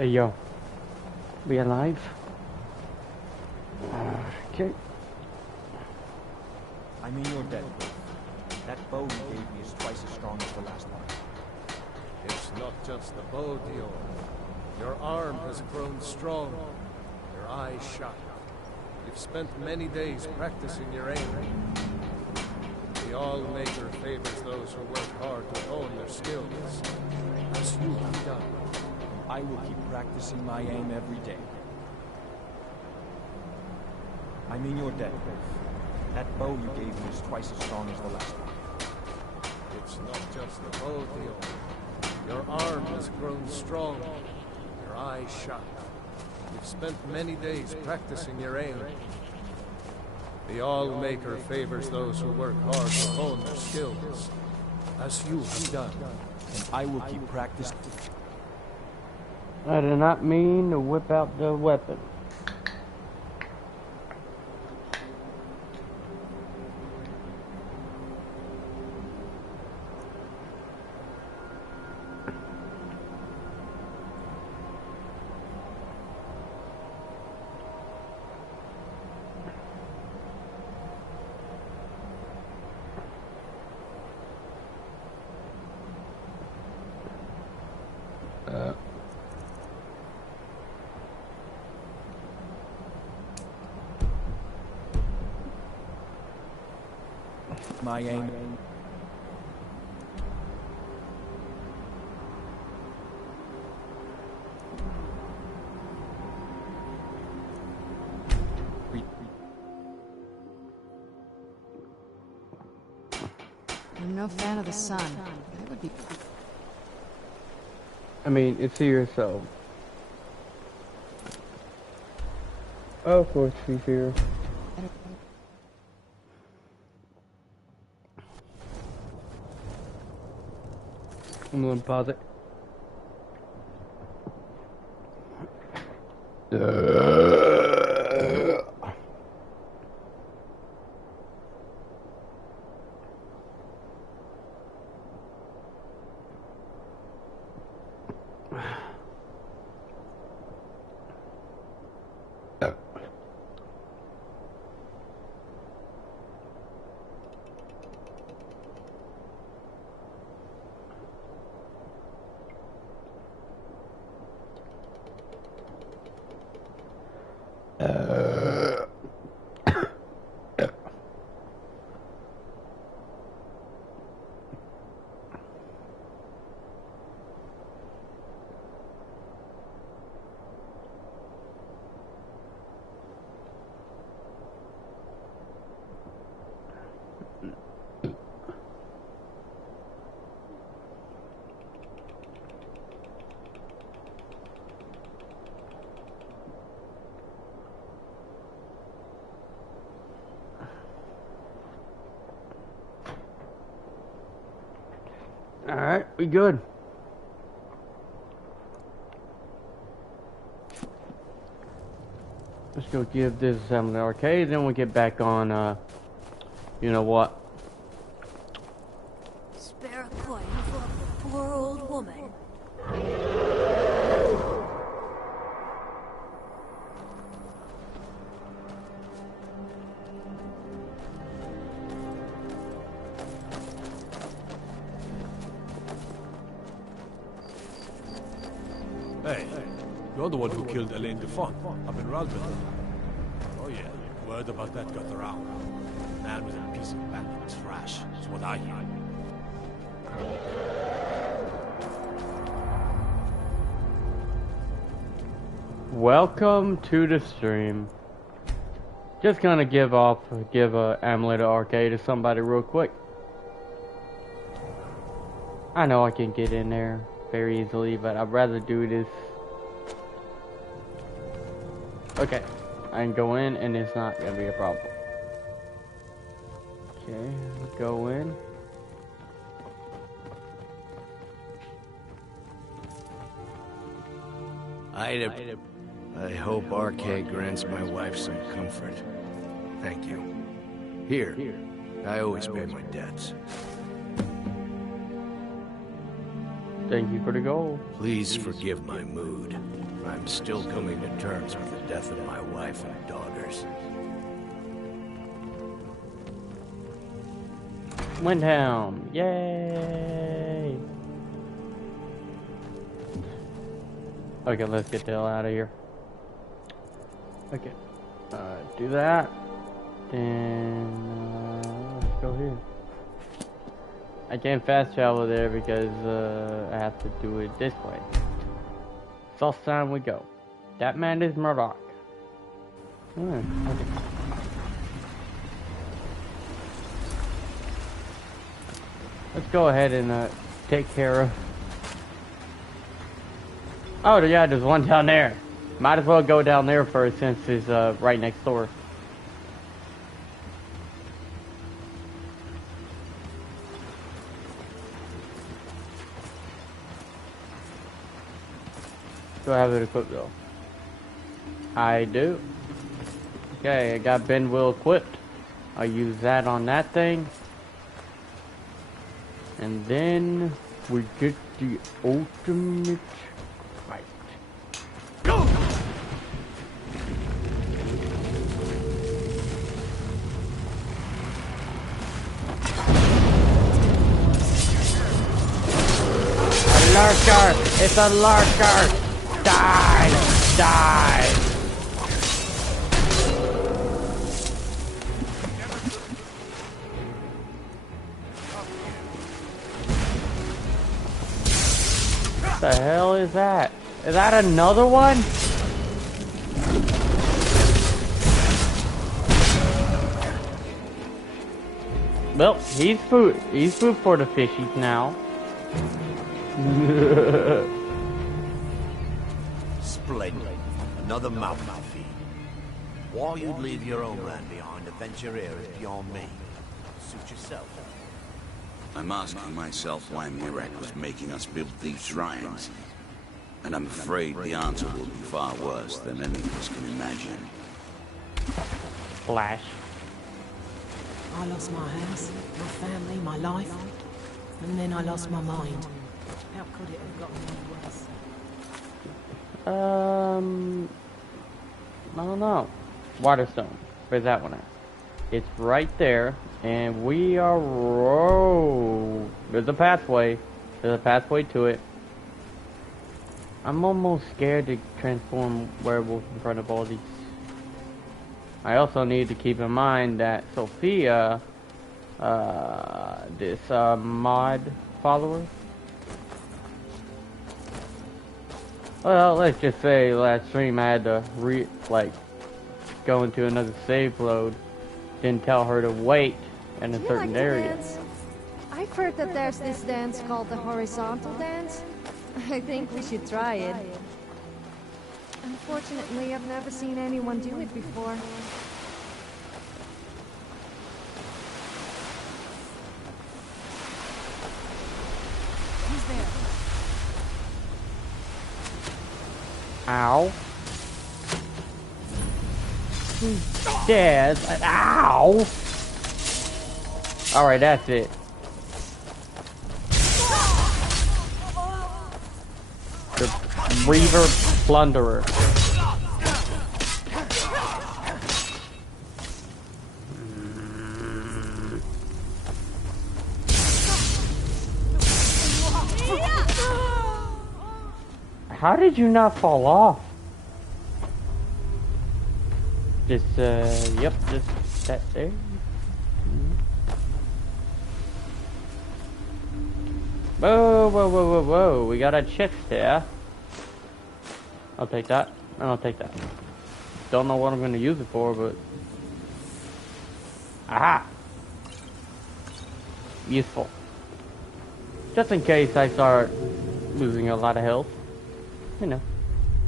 Hey yo, we alive? Okay. I mean, you're dead. That bow you gave me is twice as strong as the last one. It's not just the bow, Dior. Your arm has grown strong. Your eyes shine. You've spent many days practicing your aim. The All-Maker favors those who work hard to hone their skills, as you have done. I will keep practicing my aim every day. I mean, you're dead. That bow you gave me is twice as strong as the last one. It's not just the bow, Dior. Your arm has grown strong. Your eyes shine. You've spent many days practicing your aim. The All-Maker favors those who work hard to hone their skills, as you have done. And I will keep practicing. I did not mean to whip out the weapon. My aim. I'm no fan of the sun. That would be. I mean, it's here, so. Of course, she's here. I'm gonna pause it. Alright, we good. Let's go give this an arcade, then we'll get back on, you know what? Spare a coin for a poor old woman. Hey, you're the one who killed Elaine Defont up in Ralbin. Oh yeah, word about that got around. Man was a piece of abandoned trash, is what I hear. Welcome to the stream. Just gonna give a amulet arcade to somebody real quick. I know I can get in there very easily, but I'd rather do this. Okay, I can go in and it's not gonna be a problem. Okay, go in. I hope Arcade grants my wife some comfort. Thank you. Here, I always pay my debts. Thank you for the gold. Please forgive my mood. I'm still coming to terms with the death of my wife and daughters. Windhelm. Yay! Okay, let's get the hell out of here. Okay. Do that. Then let's go here. I can't fast travel there because I have to do it this way. South time we go. That man is Murdoch. Okay. Let's go ahead and take care of. Oh yeah, there's one down there. Might as well go down there first since it's right next door. Do I have it equipped though? I do. Okay, I got bend wheel equipped. I'll use that on that thing. And then we get the ultimate fight. Go! A lurker! It's a lurker! Die! Die! What the hell is that? Is that another one? Well, he's food for the fishies now. Splendid. Another mouth to feed. Why you'd leave your homeland behind to venture here is beyond me. Suit yourself. I'm asking myself why Mirak was making us build these shrines. And I'm afraid the answer will be far worse than any of us can imagine. Flash. I lost my house, my family, my life, and then I lost my mind. How could it have gotten any worse? I don't know. Waterstone. Where's that one at? It's right there, and we are there's a pathway. There's a pathway to it. I'm almost scared to transform werewolf in front of all these. I also need to keep in mind that Sophia, this mod follower. Well, let's just say last stream I had to go into another save load. Didn't tell her to wait in a certain area. I've heard that there's this dance called the horizontal dance. I think we should try it. Unfortunately, I've never seen anyone do it before. Who's there? Ow. Dead. Ow! Alright, that's it. The Reaver Plunderer. How did you not fall off? Just, yep, just that there. Whoa, whoa, whoa, whoa, whoa. We got a chest here. I'll take that. I'll take that. Don't know what I'm going to use it for, but... Aha! Useful. Just in case I start losing a lot of health. You know.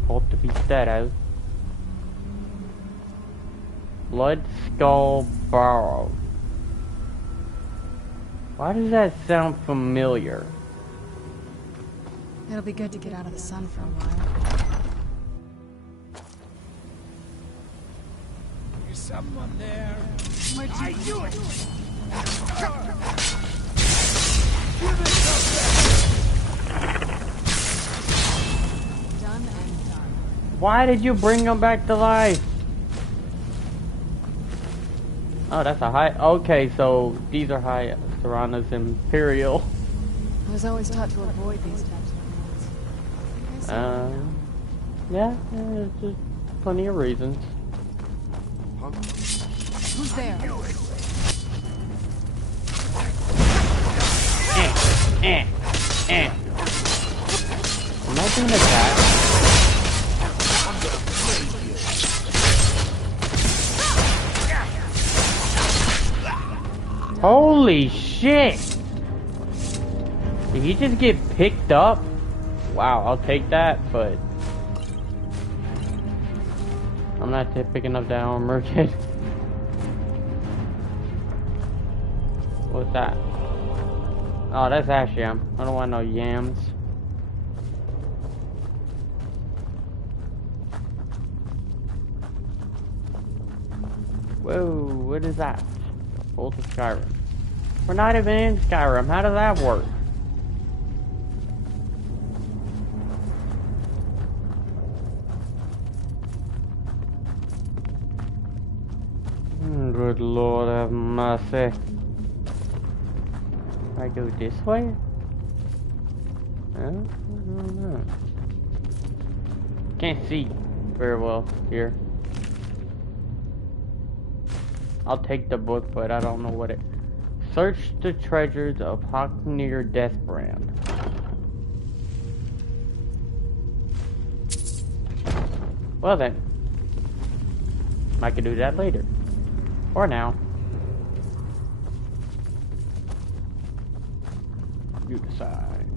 Hope to beat that out. Blood Skull Barrow. Why does that sound familiar? It'll be good to get out of the sun for a while. Is someone there? Where'd you do it? Give it up! Why did you bring him back to life? Oh, that's a high. Okay, so these are high Serrana's Imperial. I was always taught to avoid these types of things. Yeah, there's just plenty of reasons. Who's there? Am I being attacked? Holy shit! Did he just get picked up? Wow, I'll take that, but I'm not picking up that armor kit. What's that? Oh, that's ash yam. I don't want no yams. Whoa, what is that? Bolt of Skyrim. We're not even in Skyrim. How does that work? Good Lord have mercy. I go this way? I don't know. Can't see very well here. I'll take the book, but I don't know what it... Search the treasures of Hocknir Deathbrand. Well then. I can do that later. Or now. You decide.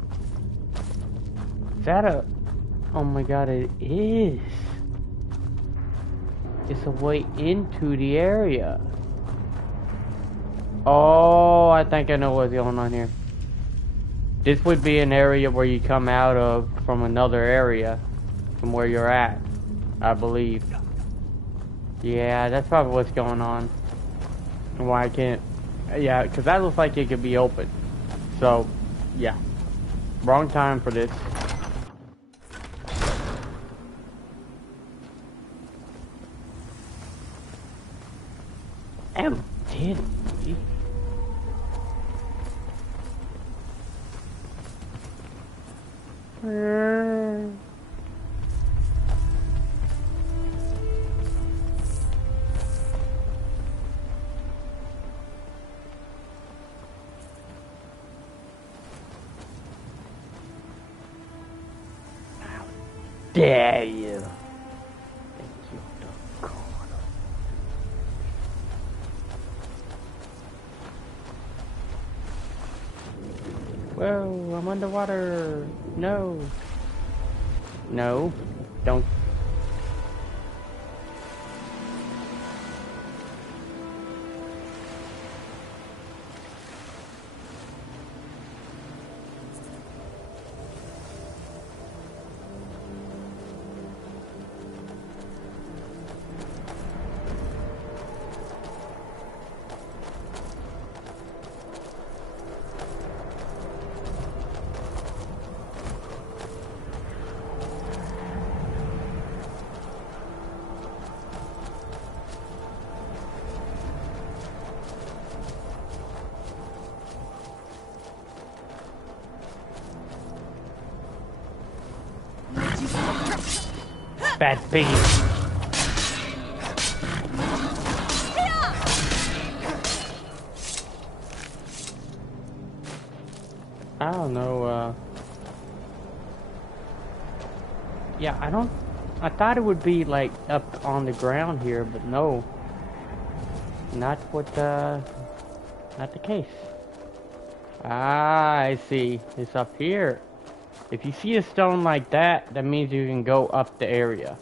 Is that a... Oh my god, it is. It's a way into the area. Oh, I think I know what's going on here. This would be an area where you come out of from another area. From where you're at, I believe. Yeah, that's probably what's going on. And why I can't... Yeah, because that looks like it could be open. So, yeah. Wrong time for this. Oh, did he? Dare you? Whoa, I'm underwater. No. No. Don't. Bad piggy. I don't know, yeah, I thought it would be, like, up on the ground here, but no. Not the case. Ah, I see. It's up here. If you see a stone like that, that means you can go up the area.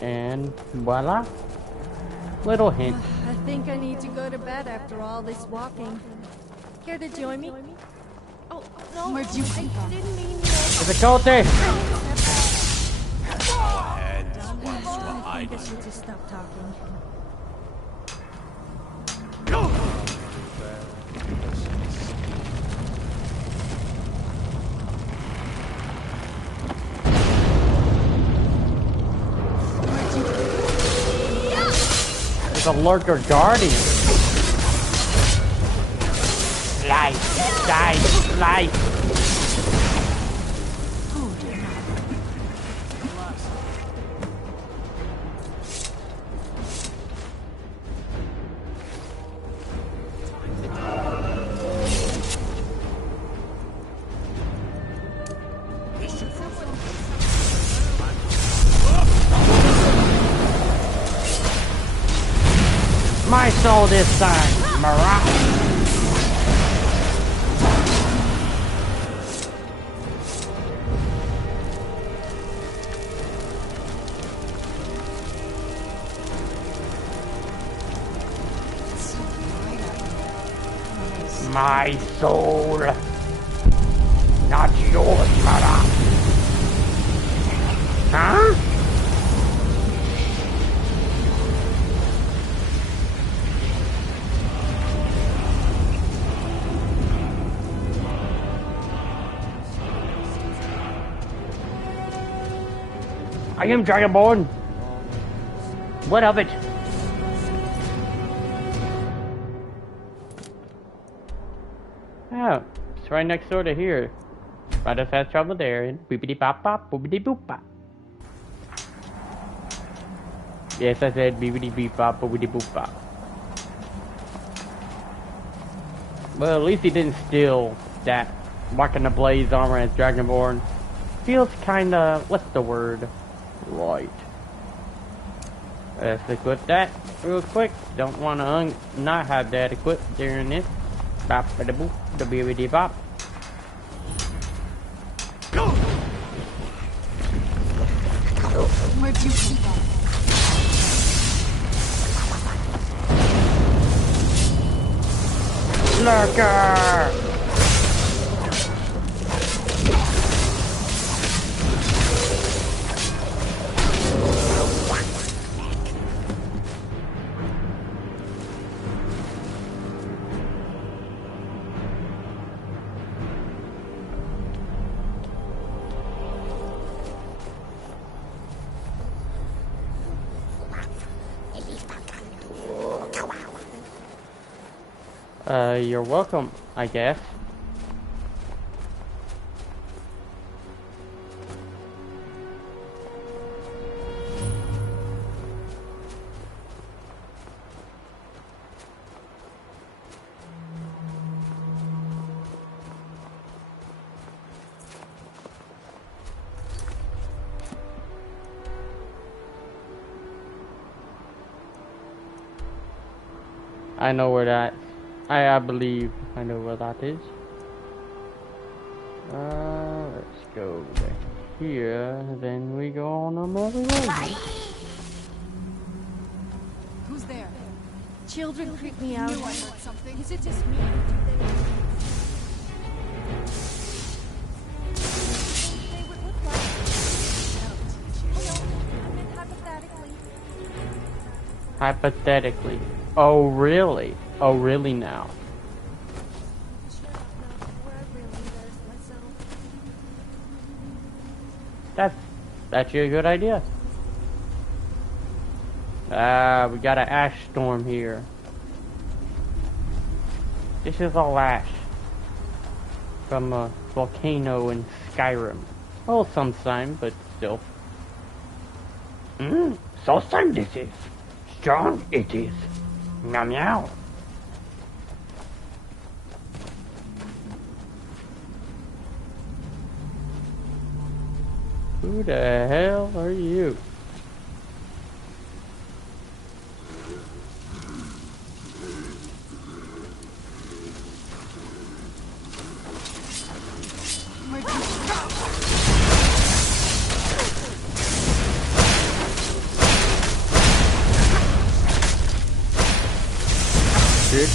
And voila. Little hint. I think I need to go to bed after all this walking. Care to join me? Oh, no. Where'd you come from? I didn't mean that. It's a cultist! I guess you just stop talking. It's a lurker guardian. Slice, slice, slice. My soul this time, Mirage. My soul, not yours, Mirage. Huh? I am Dragonborn. What of it? Oh, it's right next door to here. Right as fast travel there and boopity bop bop, boopity boop bop. Yes, I said boopity beep bop, boopity boop bop. Well, at least he didn't steal that walking the blaze armor as Dragonborn. Feels kinda, what's the word? Right. Let's equip that real quick. Don't want to not have that equipped during this. Bop da boop, da bibbidi bop. Where'd you see that? Lurker! You're welcome, I guess. I know where that. I believe I know where that is. Let's go back here. Then we go on a merry way. Who's there? Children creep me out. Something. Is it just me? They would look like. Hypothetically. Oh really? Oh really now? That's actually a good idea. We got an ash storm here. This is all ash from a volcano in Skyrim. Oh, some slime, but still. So slime this is. Strong it is. Meow meow. Who the hell are you?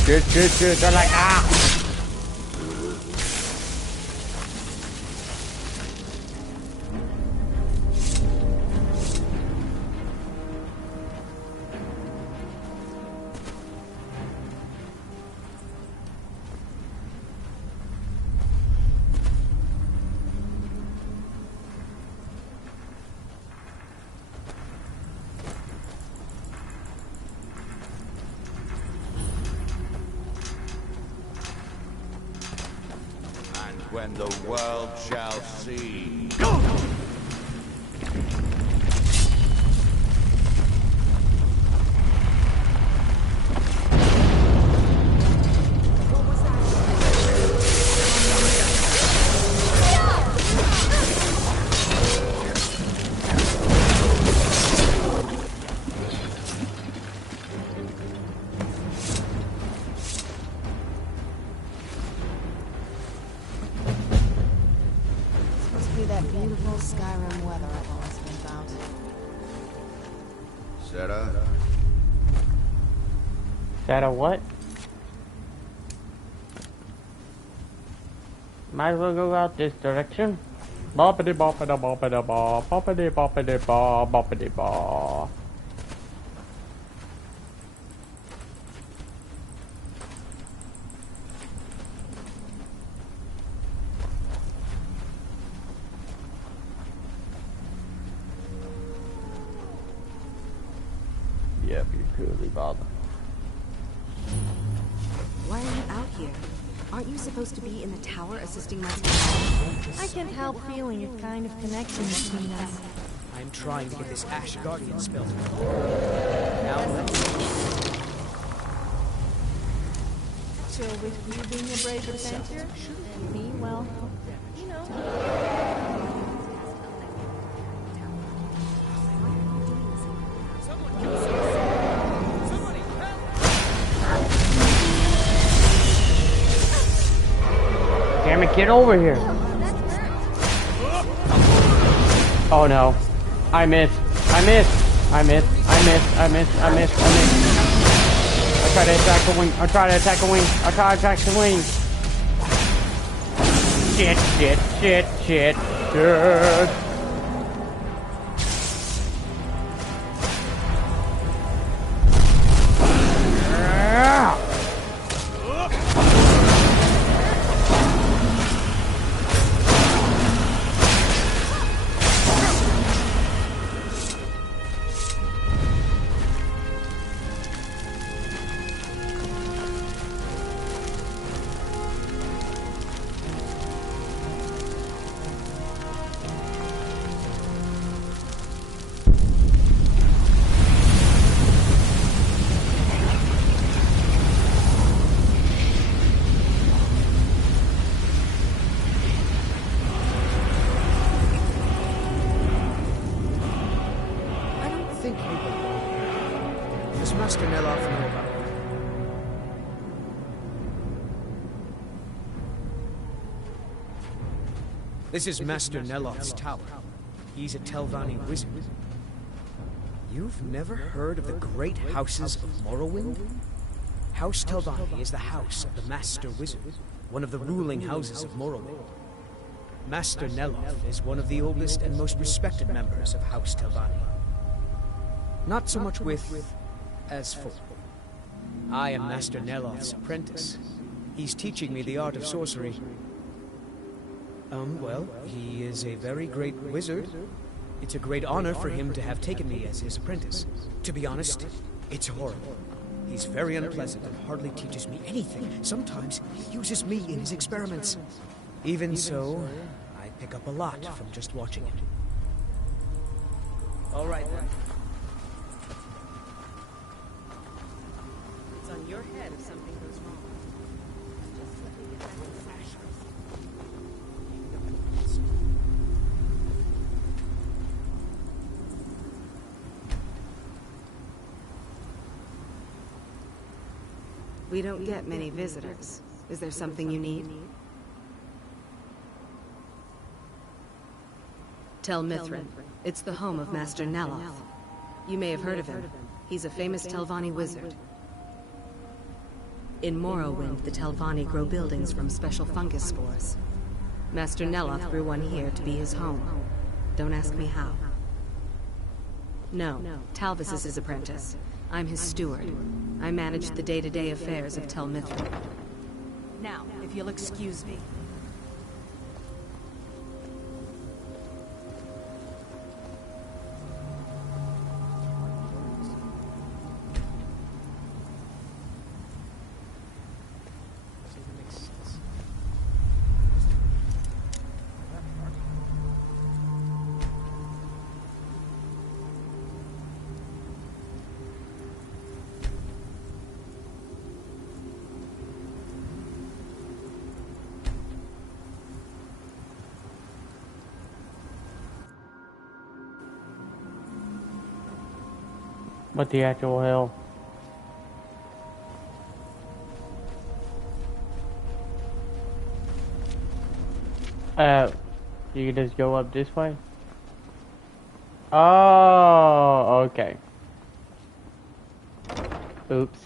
Shoot. They're like, ah! when the world shall see. That beautiful Skyrim weather I've always been about. Sarah? Sarah what? Might as well go out this direction. Boppity boppity boppity bop, boppity boppity bop, boppity bop. Yep, you're truly bothered. Why are you out here? Aren't you supposed to be in the tower assisting my son? I can't help feeling a kind of connection between us. I'm trying to get this Ash Guardian spell. Now let's... So with you being a brave adventurer, and me, well, you know. Damn it, get over here. Oh no. I missed. I missed. I missed. I missed. I missed. I missed. I missed. I tried to attack the wing. I tried to attack the wing. I tried to attack the wing. Shit, shit, shit, shit, shit. Does Master Neloth know about it? This is Master Neloth's tower. He's a Telvanni wizard. You've never heard of the great houses of Morrowind? House Telvanni is the house of the Master Wizard, one of the ruling houses of Morrowind. Master Neloth is one of the oldest and most respected members of House Telvanni. Not so much with as for. I am Master Neloth's apprentice. He's teaching me the art of sorcery. Well, he is a very great wizard. It's a great honor for him to have taken me as his apprentice. To be honest, it's horrible. He's very unpleasant and hardly teaches me anything. Sometimes he uses me in his experiments. Even so, I pick up a lot from just watching it. All right, then. It's on your head if something goes wrong. Just let me get back to the fashions. We don't get many visitors. Is there something you need? Tel Mithrin. It's the home of Master Neloth. You may have heard of him. He's a famous Telvanni wizard. In Morrowind, the Telvanni grow buildings from special fungus spores. Master Neloth grew one here to be his home. Don't ask me how. No, Talvis is his apprentice. I'm his steward. I manage the day-to-day affairs of Tel Mithrin. Now, if you'll excuse me. What the actual hell? You can just go up this way? Oh, okay. Oops.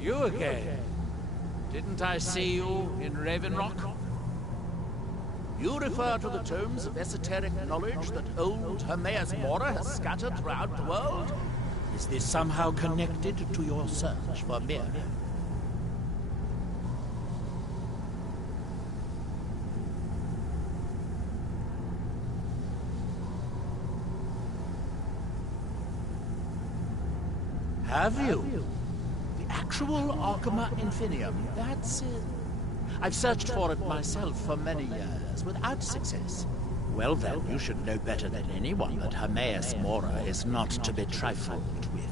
You again? Didn't I see you in Raven Rock? You refer to the tomes of esoteric knowledge that old Hermaeus Mora has scattered throughout the world? Is this somehow connected to your search for Mira? Have you? The actual Arcama Infinium, that's it. I've searched for it myself for many years, without success. Well then, you should know better than anyone that Hermaeus Mora is not to be trifled with.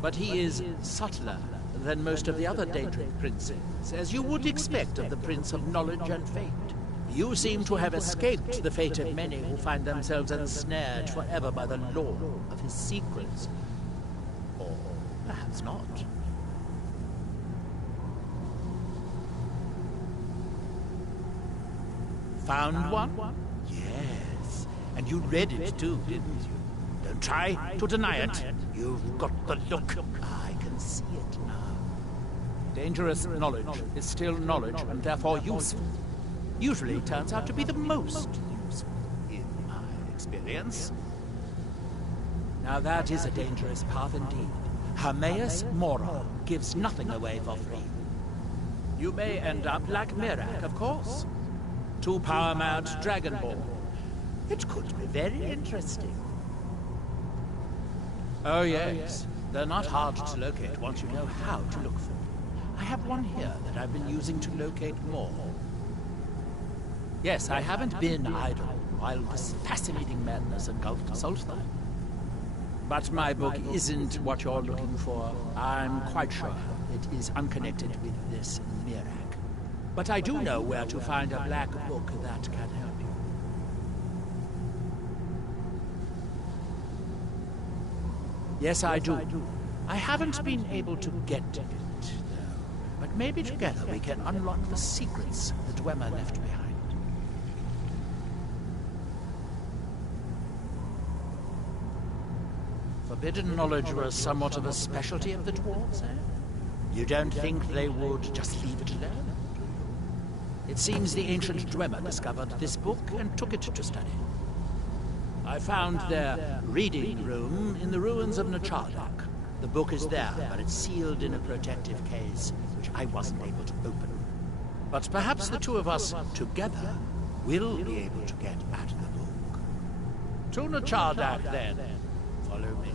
But he is subtler than most of the other Daedric princes, as you would expect of the Prince of Knowledge and Fate. You seem to have escaped the fate of many who find themselves ensnared forever by the law of his secrets. Or perhaps not. Found one? Yes. And you read it too, didn't you? Don't try to deny it. You've got the look. I can see it now. Dangerous knowledge is still knowledge and therefore useful. Usually turns out to be the most useful, in my experience. Now that is a dangerous path indeed. Hermaeus Mora gives nothing away for free. You may end up like Mirak, of course. Too power-mad Dragonborn. It could be very interesting. Oh yes, they're not hard to locate once you know how to look for them. I have one here that I've been using to locate more. Yes, I haven't been idle while this fascinating madness engulfed Solstheim. But my book isn't what you're looking for. I'm quite sure it is unconnected with this Mirak. But I do know where to find a black book that can help you. Yes, I do. I haven't been able to get to it, though. But maybe together we can unlock the secrets that Dwemer left behind. Forbidden knowledge was somewhat of a specialty of the dwarves, eh? You don't think they would just leave it alone? It seems the ancient Dwemer discovered this book and took it to study. I found their reading room in the ruins of Nechardak. The book is there, but it's sealed in a protective case, which I wasn't able to open. But perhaps the two of us, together, will be able to get at the book. To Nechardak, then. Follow me.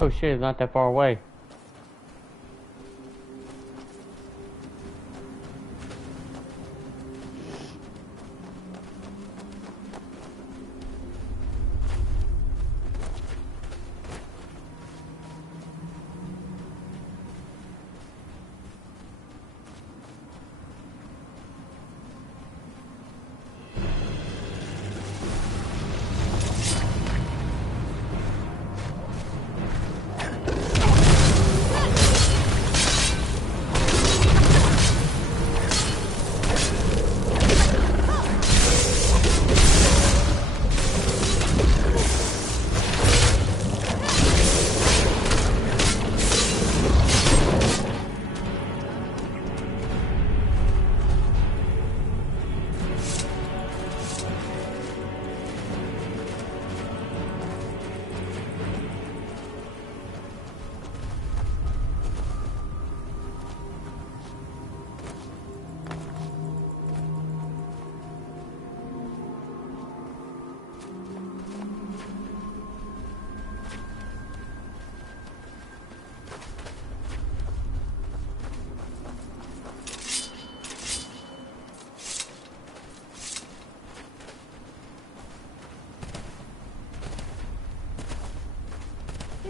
Oh shit, it's not that far away.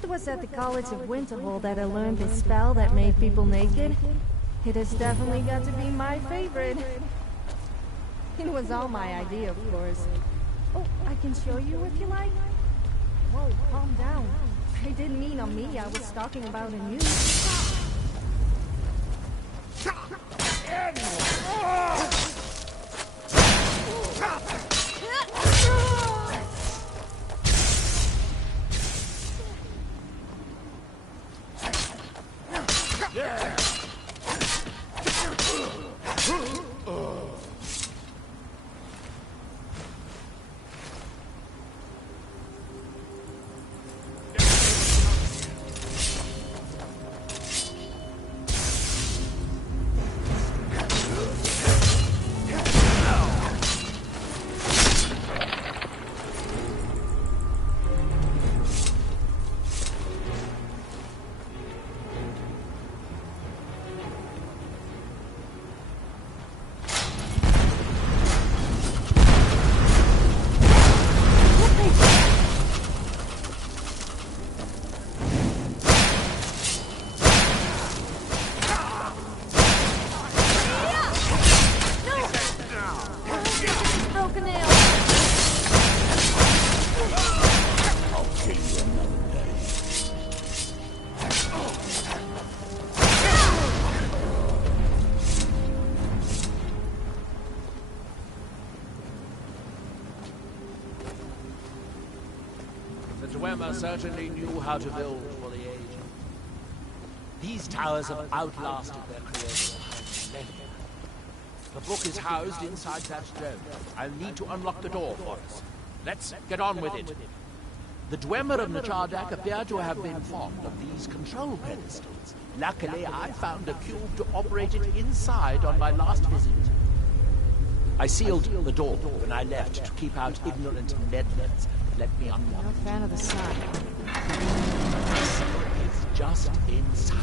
It was at the College of Winterhold that I learned this spell that made people naked. It has definitely got to be my favorite. It was all my idea, of course. Oh, I can show you if you like. Whoa, calm down. I didn't mean on me, I was talking about on you. Dwemer certainly knew how to build for the age. These towers have outlasted their creators by millennia. The book is housed inside that dome. I'll need to unlock the door for us. Let's get on with it. The Dwemer of Nachardak appear to have been fond of these control pedestals. Luckily, I found a cube to operate it inside on my last visit. I sealed the door when I left to keep out ignorant meddlers. Let me unlock. No fan of the sun. It's just in sight.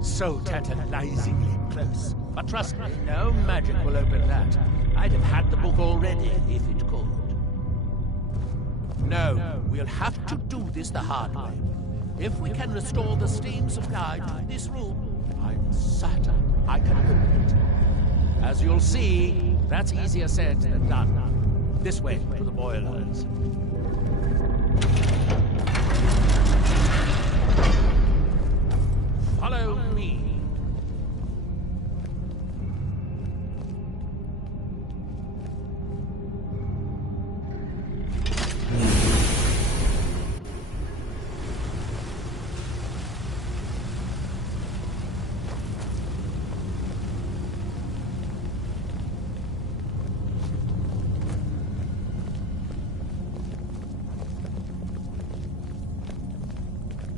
So tantalizingly close. But trust me, no magic will open that. I'd have had the book already if it could. No, we'll have to do this the hard way. If we can restore the steam supply to this room, I'm certain I can open it. As you'll see, that's easier said than done. This way to the boilers. Follow me.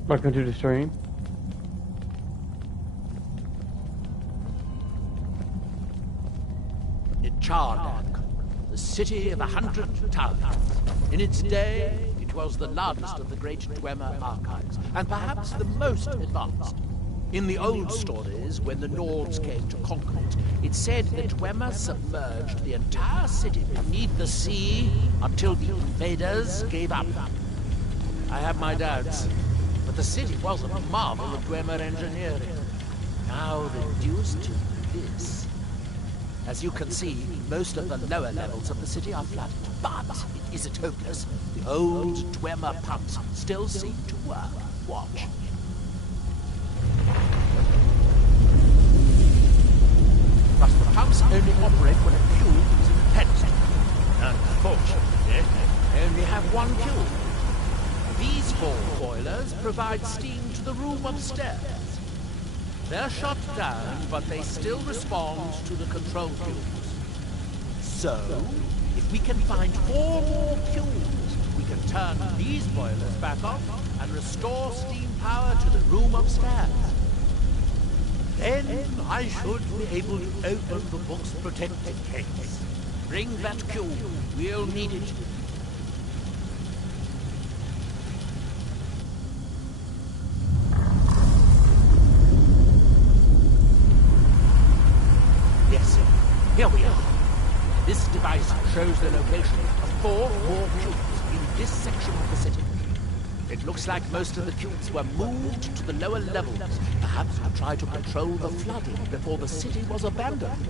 Welcome to the stream. Nachardak, the city of 100 towers. In its day, it was the largest of the great Dwemer archives, and perhaps the most advanced. In the old stories, when the Nords came to conquer it, it said that Dwemer submerged the entire city beneath the sea until the invaders gave up. I have my doubts, but the city was a marvel of Dwemer engineering, now reduced to this. As you can see, most of the lower levels of the city are flooded, but it isn't hopeless. The old Dwemer pumps still seem to work. Watch. But the pumps only operate when a cube is in the pedestal. Unfortunately, they only have one cube. These 4 boilers provide steam to the room upstairs. They're shut down, but they still respond to the control cubes. So, if we can find 4 more cubes, we can turn these boilers back on and restore steam power to the room upstairs. Then I should be able to open the book's protected case. Bring that cube. We'll need it. shows the location of 4 more cubes in this section of the city. It looks like most of the cubes were moved to the lower levels, perhaps to try to control the flooding before the city was abandoned.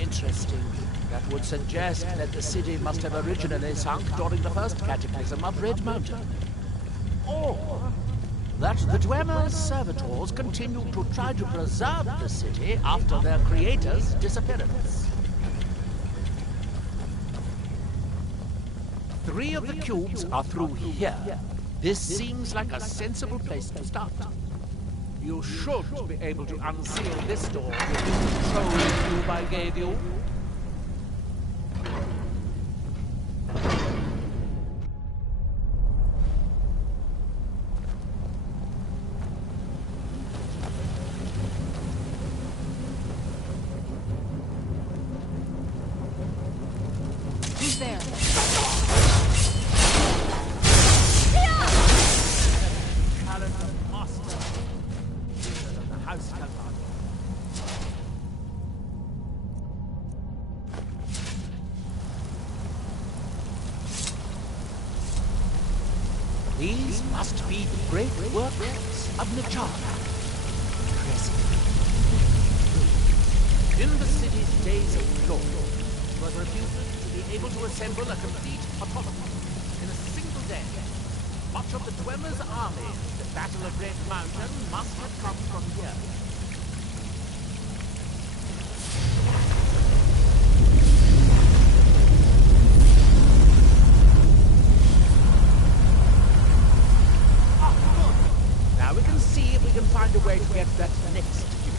Interesting. That would suggest that the city must have originally sunk during the first cataclysm of Red Mountain. Or that the Dwemer's servitors continued to try to preserve the city after their creator's disappearance. 3 of the cubes are through here. This seems like a sensible place to start. You should be able to unseal this door with this control cube I gave you. Who's there? These must be the great works of Nachara. In the city's days of glory, it was reputed to be able to assemble a complete autonomy in a single day. Much of the Dwemer's army in the Battle of Red Mountain must have come from here. Now we can see if we can find a way to get that next cube.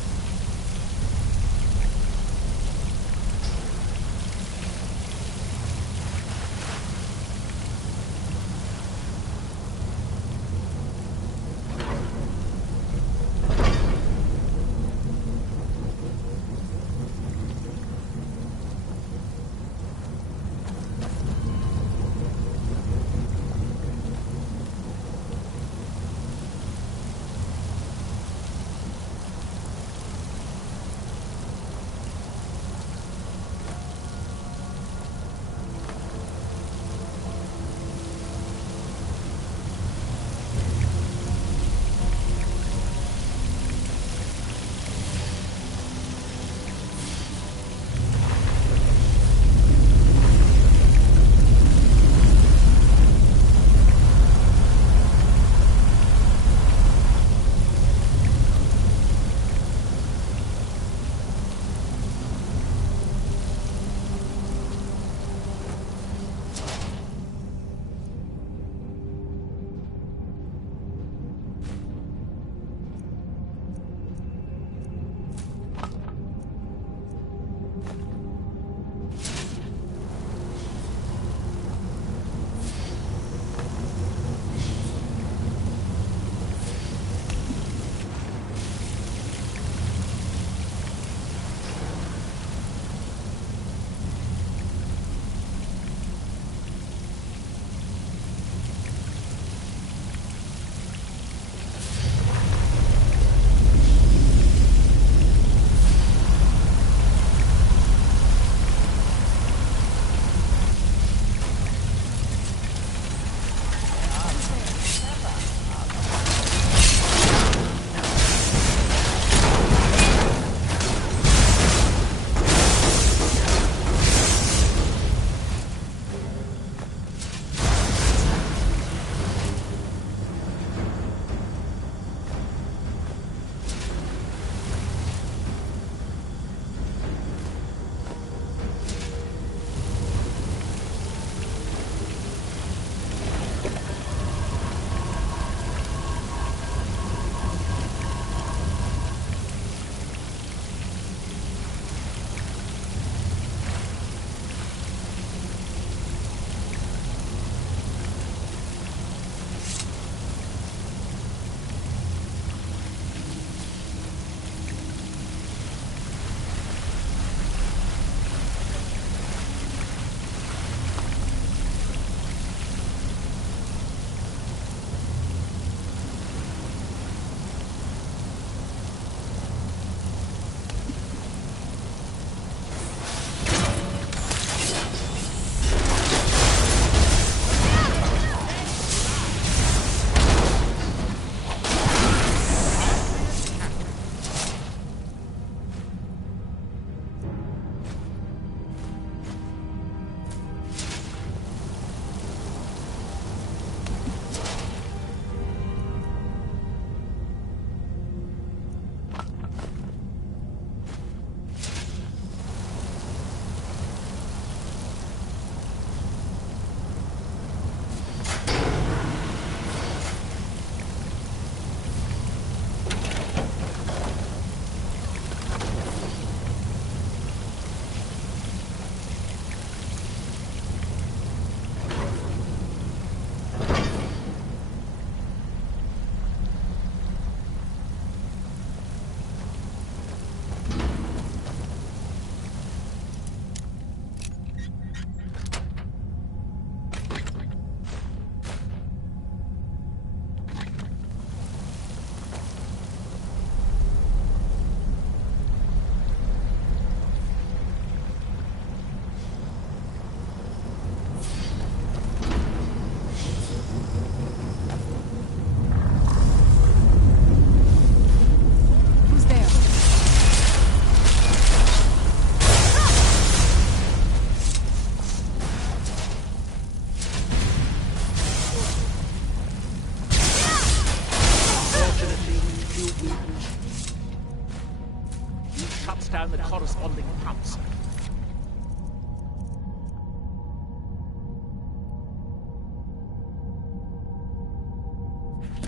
down the corresponding pumps.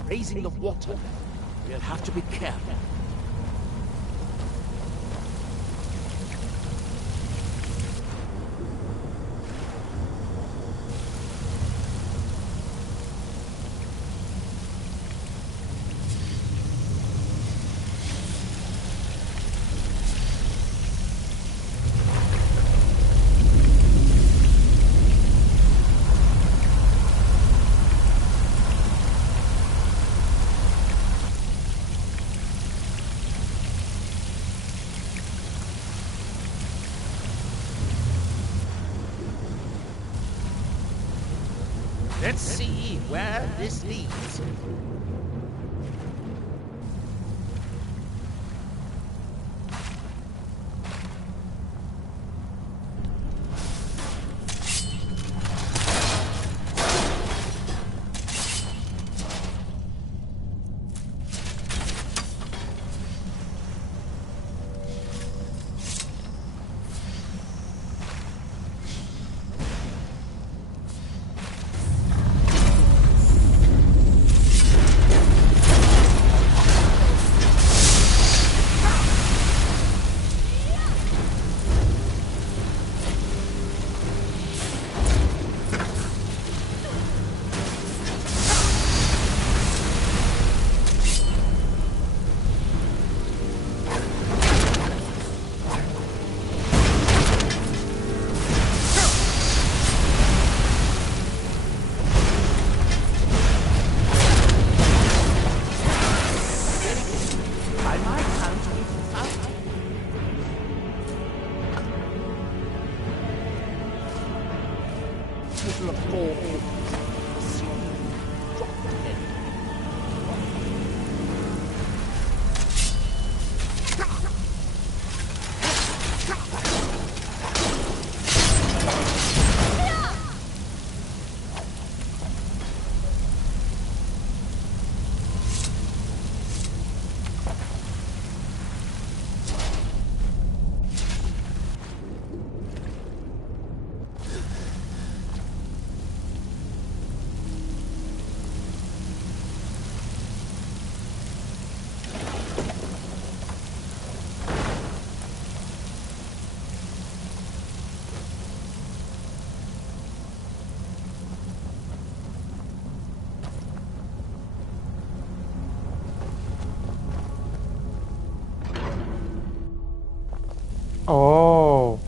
Raising the water level. We'll have to be careful. Let's see where this leads. Oh.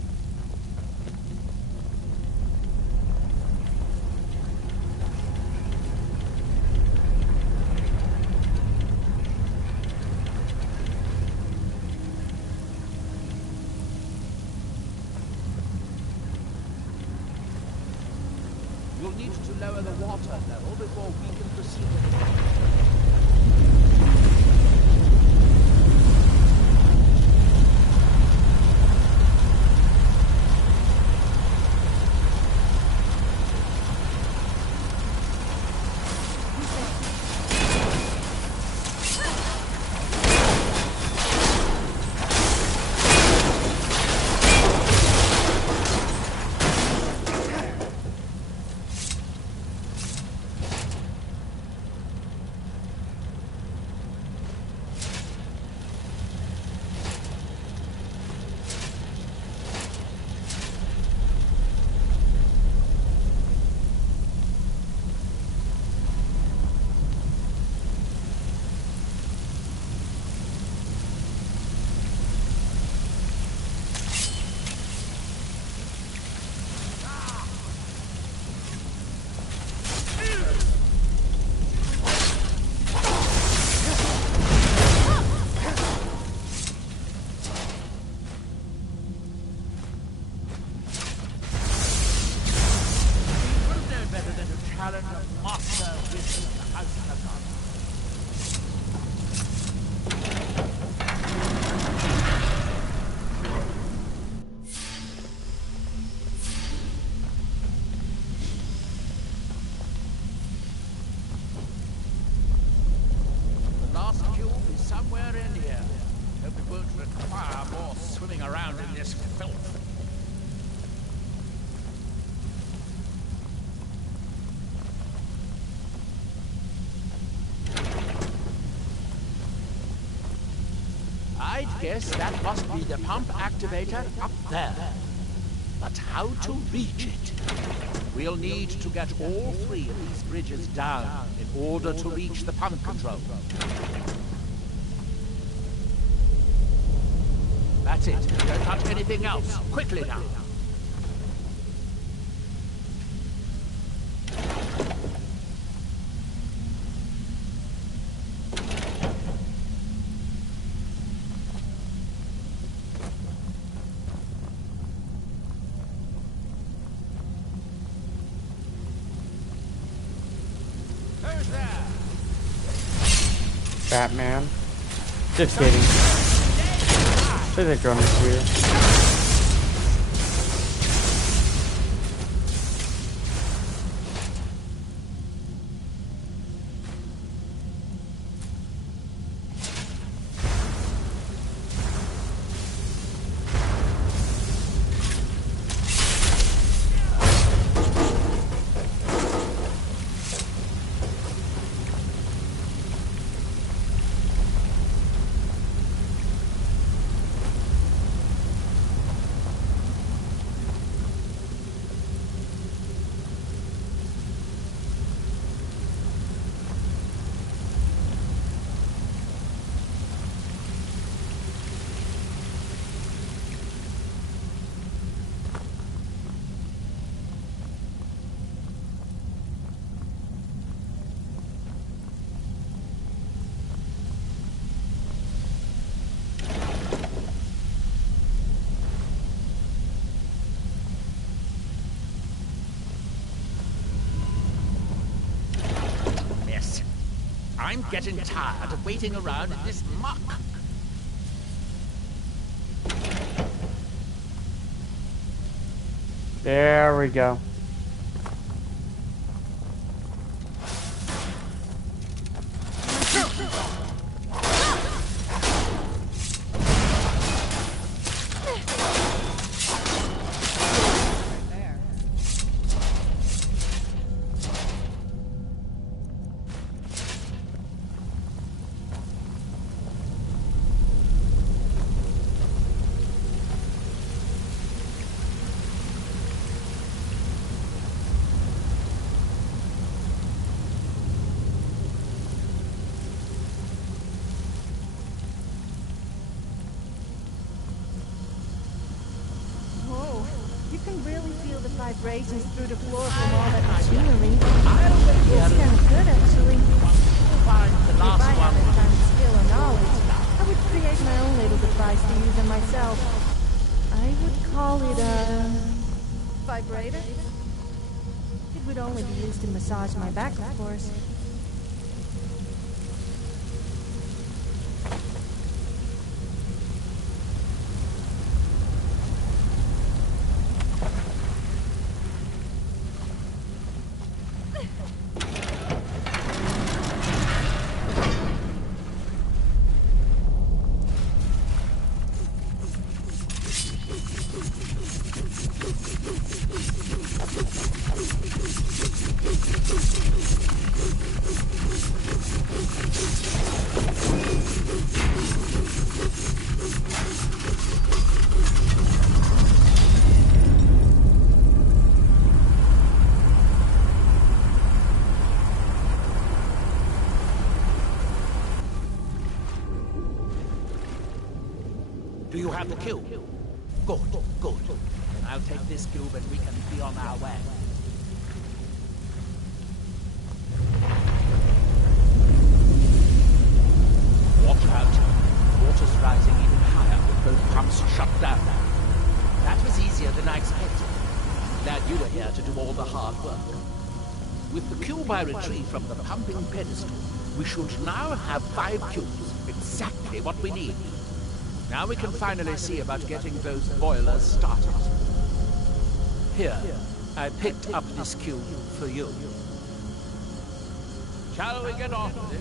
You'll need to lower the water level before we can proceed. Hope it won't require more swimming around in this filth. I'd guess that must be the pump activator up there. But how to reach it? We'll need to get all 3 of these bridges down in order to reach the pump control. That's it. Don't touch anything else. Quickly now. Who's there? Batman. Just kidding. There's a drummer here. I'm getting tired of waiting around in this muck. There we go. Vibrations through the floor from all that machinery. It's kind of good, actually. If I had that kind of skill or knowledge, I would create my own little device to use on myself. I would call it a vibrator. It would only be used to massage my back, of course. Do you have the cube? Good, good. Then I'll take this cube and we can be on our way. Watch out. Water's rising even higher with both pumps shut down. That was easier than I expected. Glad you were here to do all the hard work. With the cube I retrieved from the pumping pedestal, we should now have 5 cubes. Exactly what we need. Now we can finally see about getting those boilers started. Here, I picked up this cube for you. Shall we get on with it?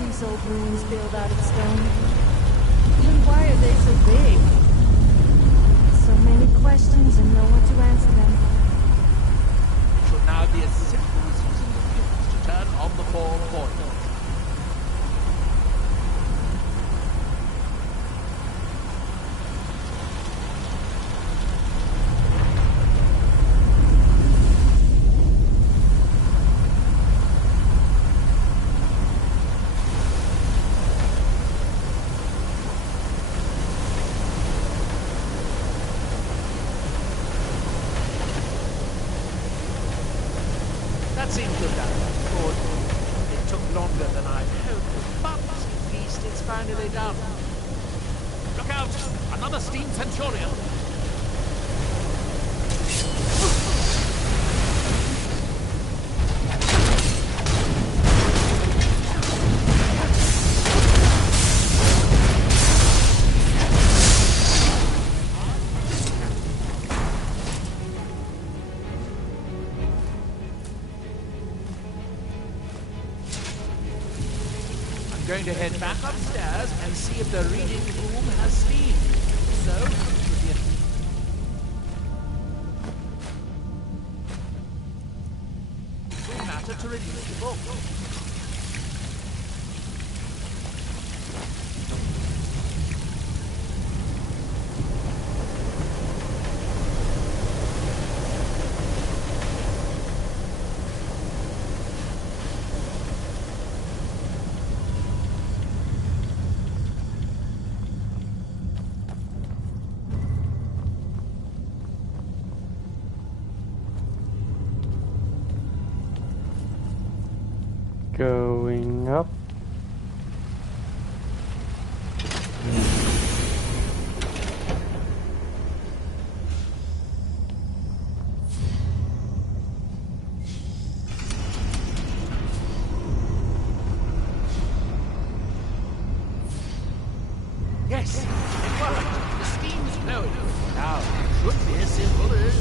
these old ruins built out of stone? And why are they so big? So many questions and no one to answer them. It should now be as simple as using the fuse to turn on the 4 coils. That seems to have done it. Good. It took longer than I'd hoped, but at least it's finally done. Look out! Another steam centurion! I'm going to head back upstairs and see if the reading room has steam. So, it should be a matter to release the book. Going up. Yes, it worked. The steam's flowing. Now, it should be as simple as...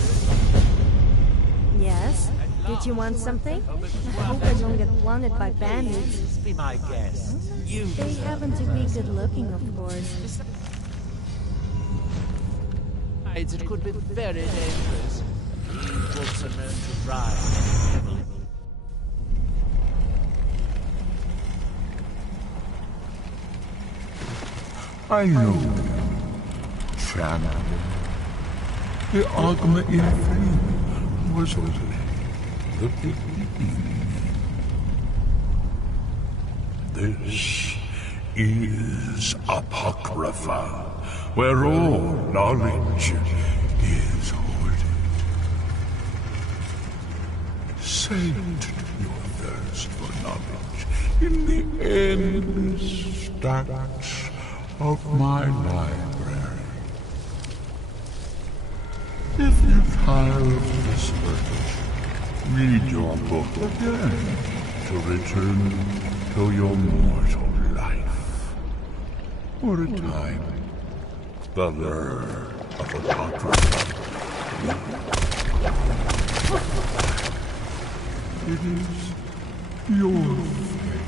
Yes? Did you want something? I hope I don't get blunted by bandits. Be my guest. You. They happen to be good looking, of course. Besides, it could be very dangerous. These books are known to drive heavily. I know. Champion. The argument in vain was only the beginning. This is Apocrypha, where all knowledge is hoarded. Sate your thirst for knowledge in the endless stacks of my library. If you tire of this purpose, read your book again to return to your mortal life. For a time, the lure of Apocrypha. It is your fate.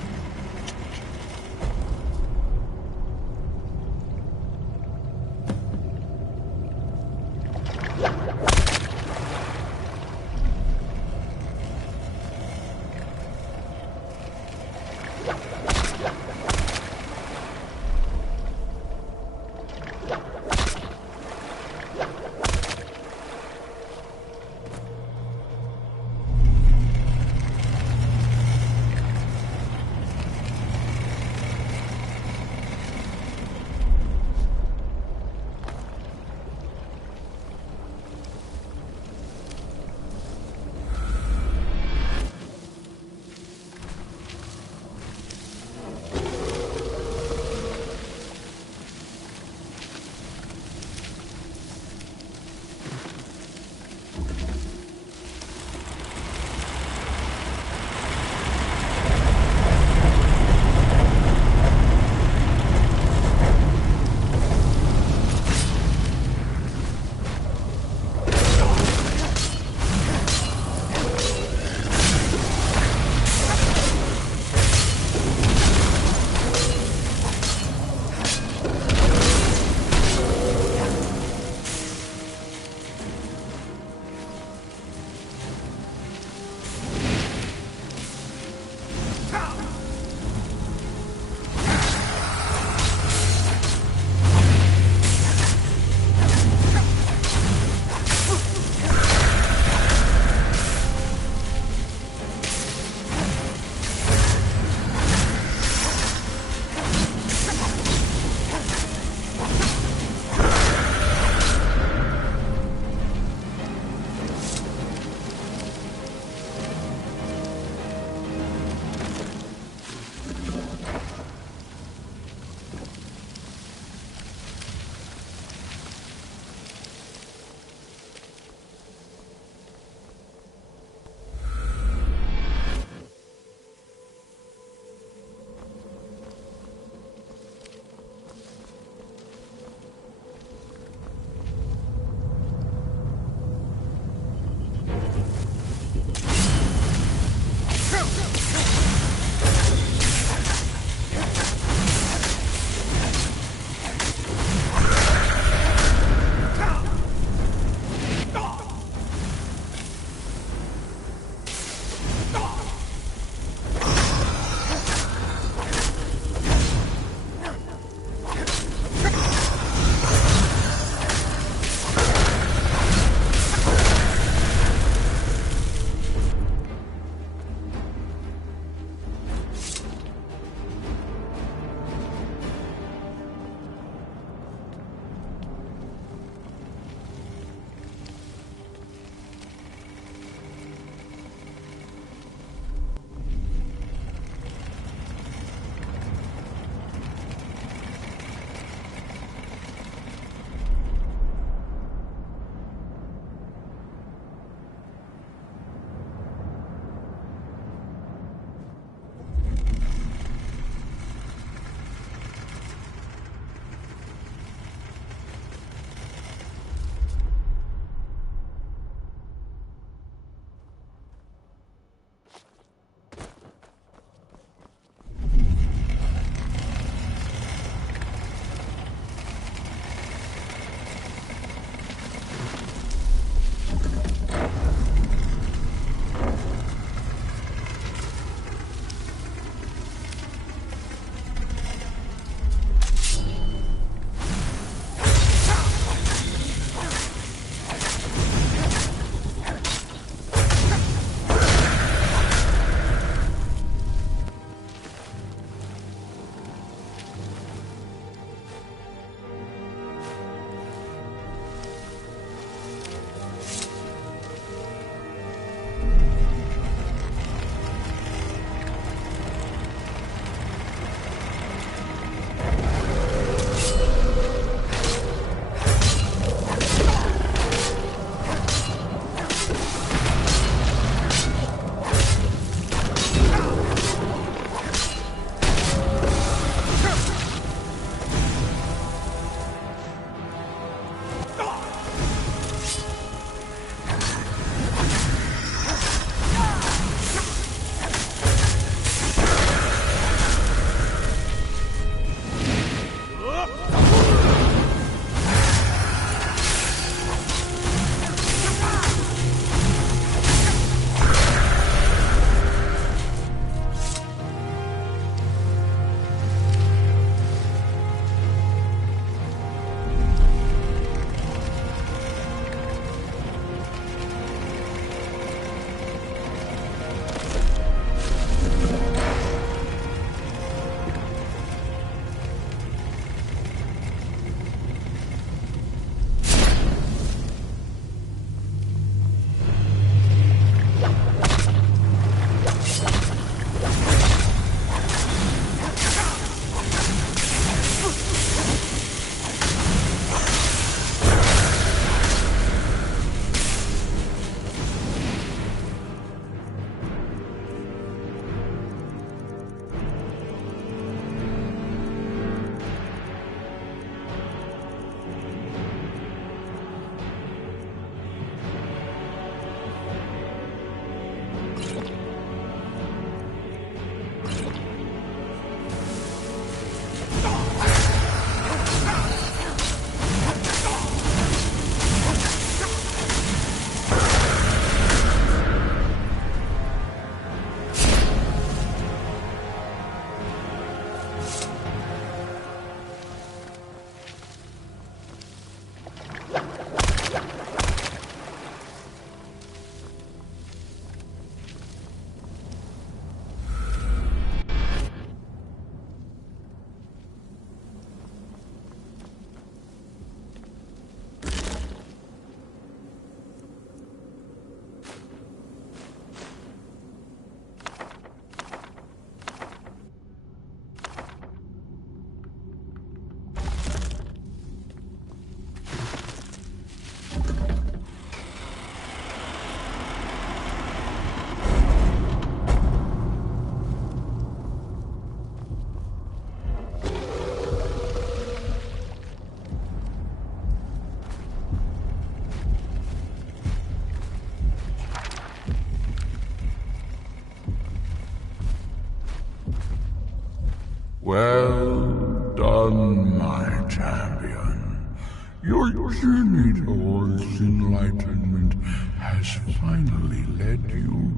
Well done, my champion. Your journey towards enlightenment has finally led you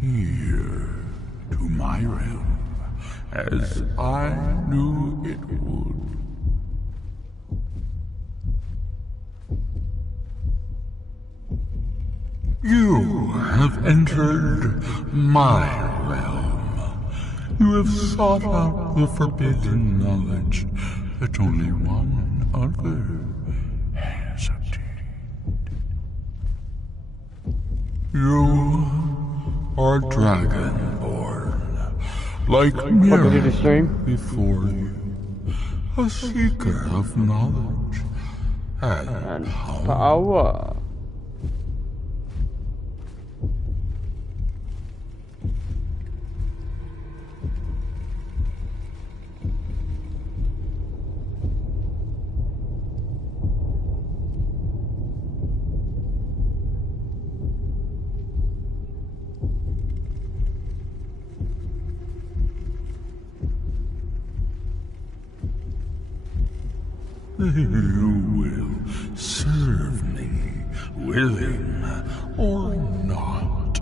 here to my realm, as I knew it would. You have entered my realm. You have sought out the forbidden knowledge that only one other has obtained. You are dragonborn, like Mira before you, a seeker of knowledge and power. You will serve me, willing or not.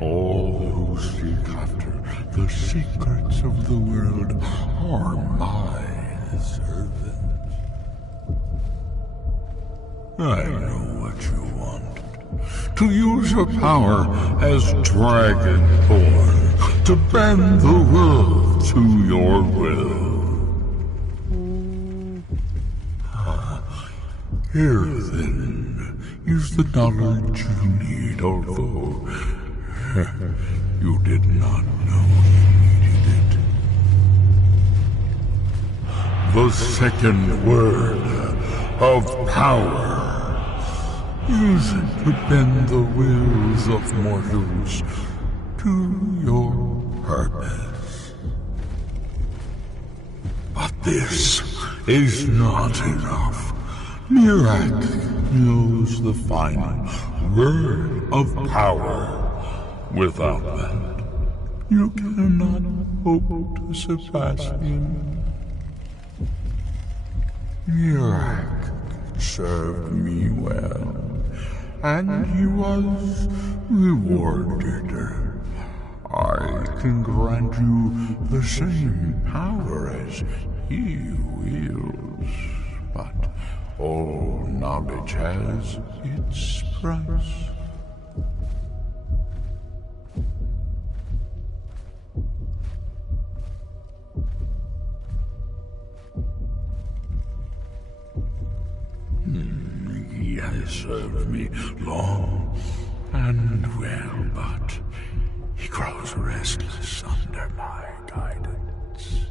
All who seek after the secrets of the world are my servants. I know what you want. To use your power as Dragonborn, to bend the world to your will. Here, then, is the knowledge you need, although you did not know you needed it. The second word of power. Use it to bend the wills of mortals to your purpose. But this is not enough. Mirak knows the final word of power. Without that, you cannot hope to surpass him. Mirak served me well, and he was rewarded. I can grant you the same power as he wields, but all knowledge has its price. He has served me long and well, but he grows restless under my guidance.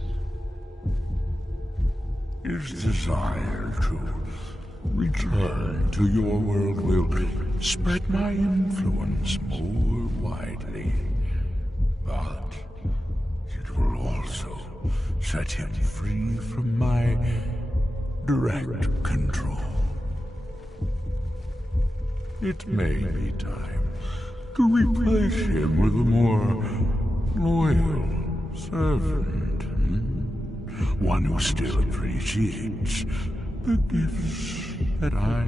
His desire to return to your world will spread my influence more widely, but it will also set him free from my direct control. It may be time to replace him with a more loyal servant. One who still appreciates the gifts that I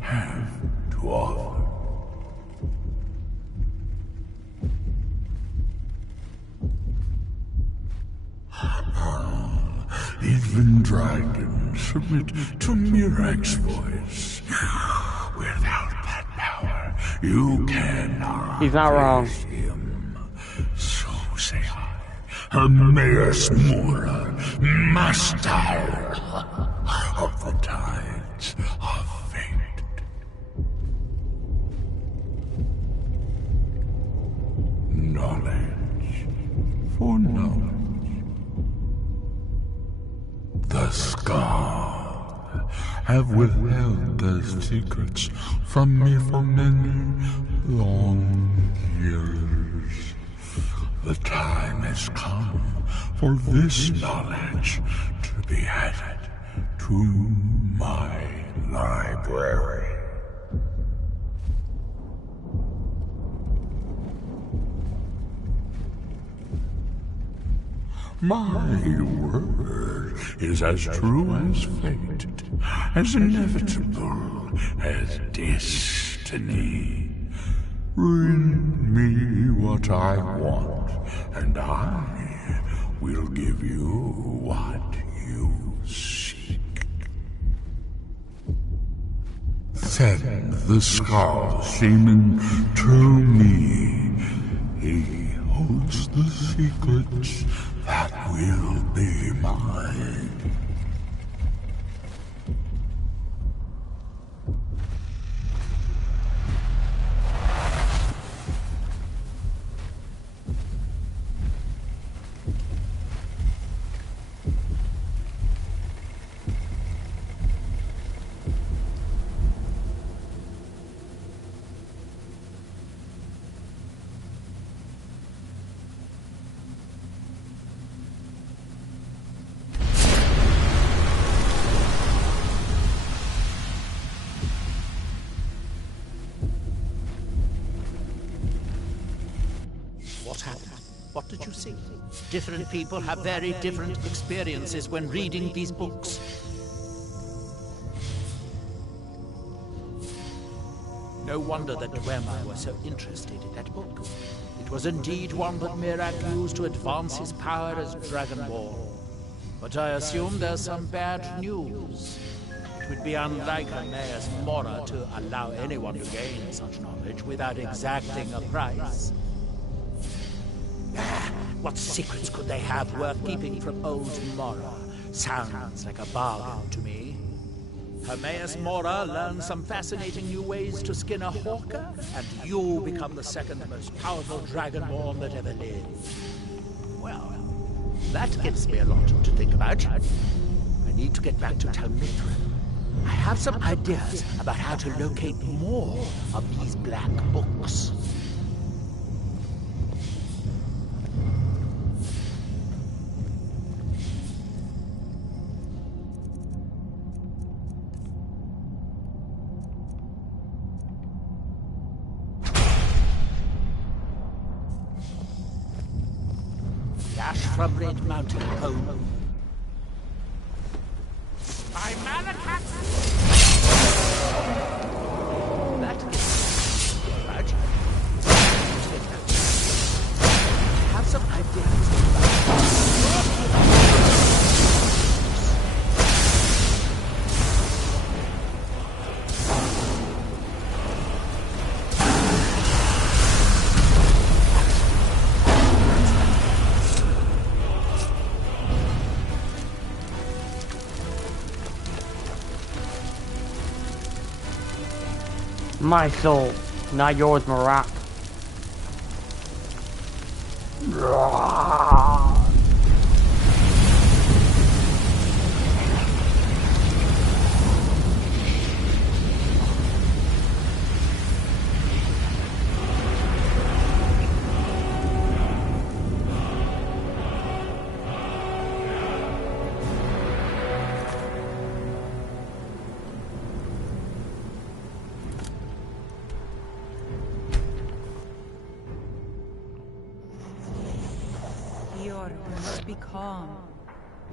have to offer. Even dragons submit to Mirak's voice. Without that power, you cannot. He's not wrong. Him. So say I, Hermaeus Mora, master of the tides of fate. Knowledge for knowledge. The Scar have withheld their secrets from me for many long years. The time has come for this knowledge to be added to my library. My word is as true as fate, as inevitable as destiny. Bring me what I want, and I will give you what you seek. Send the Skull Shaman to me. He holds the secrets that will be mine. What happened? What did you see? Different people have very different experiences when reading these books. No wonder that Dwemer was so interested in that book. It was indeed one that Mirac used to advance his power as Dragonborn. But I assume there's some bad news. It would be unlike Hermaeus Mora to allow anyone to gain such knowledge without exacting a price. What secrets could they have worth keeping from old Mora? Sounds like a bargain to me. Hermaeus Mora learns some fascinating new ways to skin a hawker, and you become the second most powerful dragonborn that ever lived. Well, that gives me a lot to think about. I need to get back to Tel Mithril. I have some ideas about how to locate more of these black books. From Red Mountain home. By Malakat! That is right. Have some My soul, not yours, Marat. Be calm.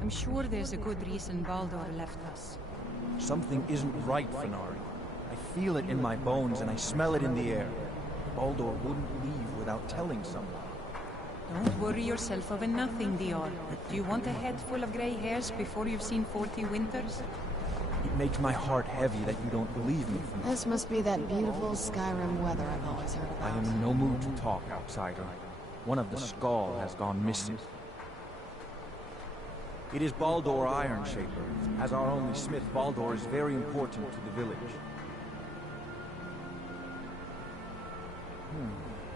I'm sure there's a good reason Baldur left us. Something isn't right, Fenari. I feel it in my bones and I smell it in the air. Baldur wouldn't leave without telling someone. Don't worry yourself over nothing, Dior. Do you want a head full of grey hairs before you've seen 40 winters? It makes my heart heavy that you don't believe me. This must be that beautiful Skyrim weather I've always heard about. I am in no mood to talk, outsider. One of the Skull has gone missing. It is Baldur Ironshaper. As our only smith, Baldur is very important to the village.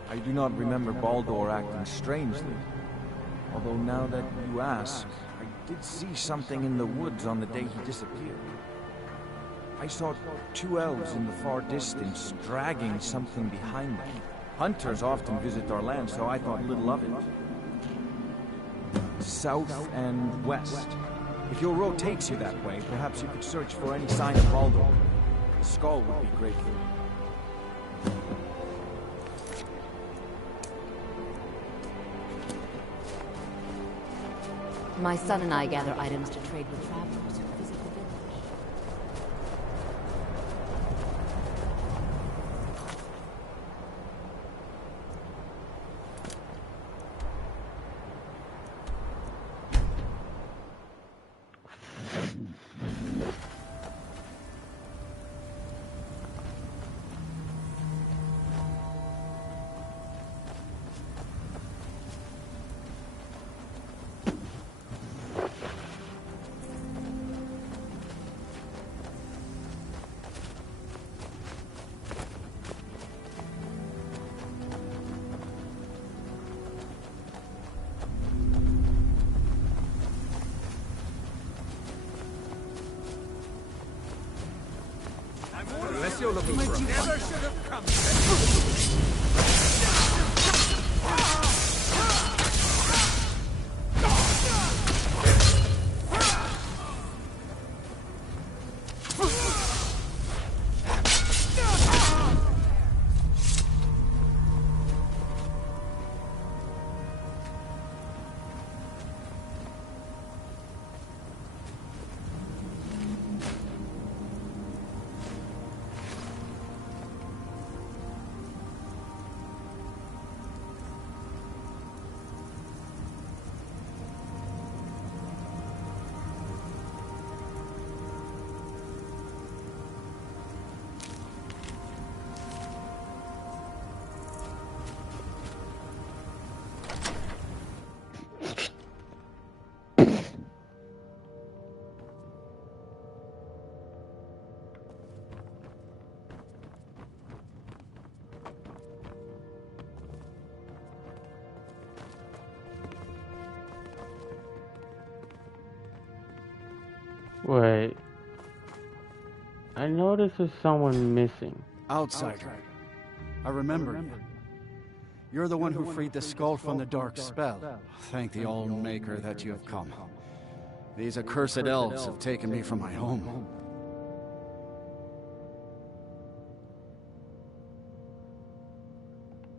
I do not remember Baldur acting strangely. Although now that you ask, I did see something in the woods on the day he disappeared. I saw two elves in the far distance dragging something behind them. Hunters often visit our land, so I thought little of it. South and west. If your road takes you that way, perhaps you could search for any sign of Baldur. The Skull would be grateful. My son and I gather items to trade with travelers who visit the village. Unless you're looking for a never should have come. Wait. I noticed there's someone missing. Outsider. I remember you. You're the one who freed the skull from the dark spell. Thank the All-Maker that you have come. These accursed elves have taken me from my home.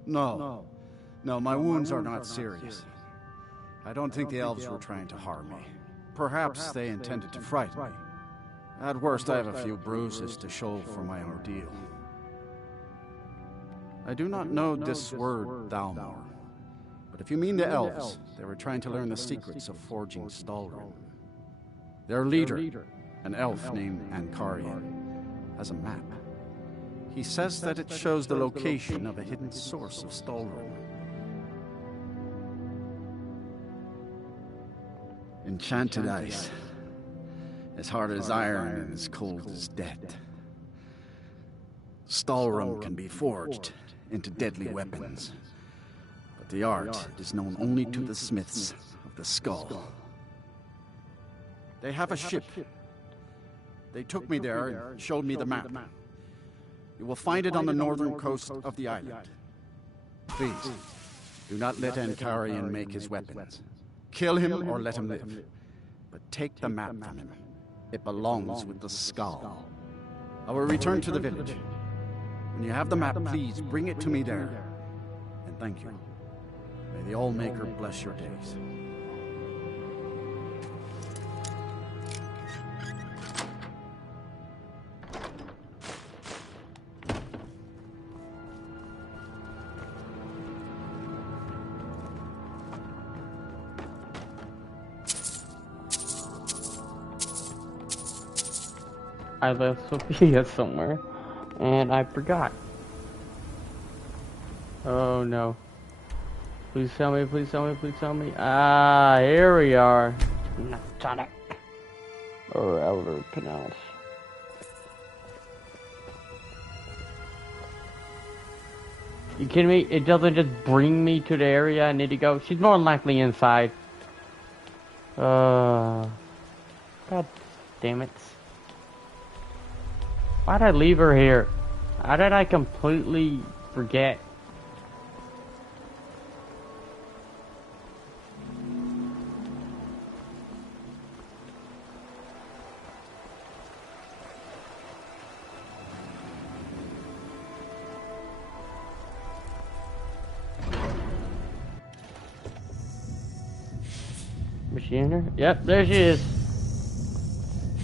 No, my wounds are not serious. I don't think the elves were trying to harm me. Perhaps they intended to frighten me. At worst, I have a few bruises to show for my ordeal. I do not know this word, Thalmor, but if you mean the elves, they were trying to learn the secrets of forging Stalgrim. Their leader, an elf named Ankarian, has a map. He says that it shows the location of a hidden source of Stalgrim. Enchanted ice. As hard as iron and as cold as death. Stalgrim can be forged into deadly weapons. But the art is known only to the smiths of the skull. They have a ship. They took me there and showed me the map. You will find it on the northern coast of the island. Please, do not let Ankarian make his weapons. Kill him or let him live. But take the map from him. It belongs with the skull. I will return to the village. When you have the map, please bring it to me there. And thank you. May the All-Maker bless your days. I left Sophia somewhere, and I forgot. Oh no. Please tell me, please tell me, please tell me. Ah, here we are. Natonic. Or Elder Canals. You kidding me? It doesn't just bring me to the area I need to go. She's more than likely inside. God damn it. Why'd I leave her here? How did I completely forget? she in here? Yep, there she is.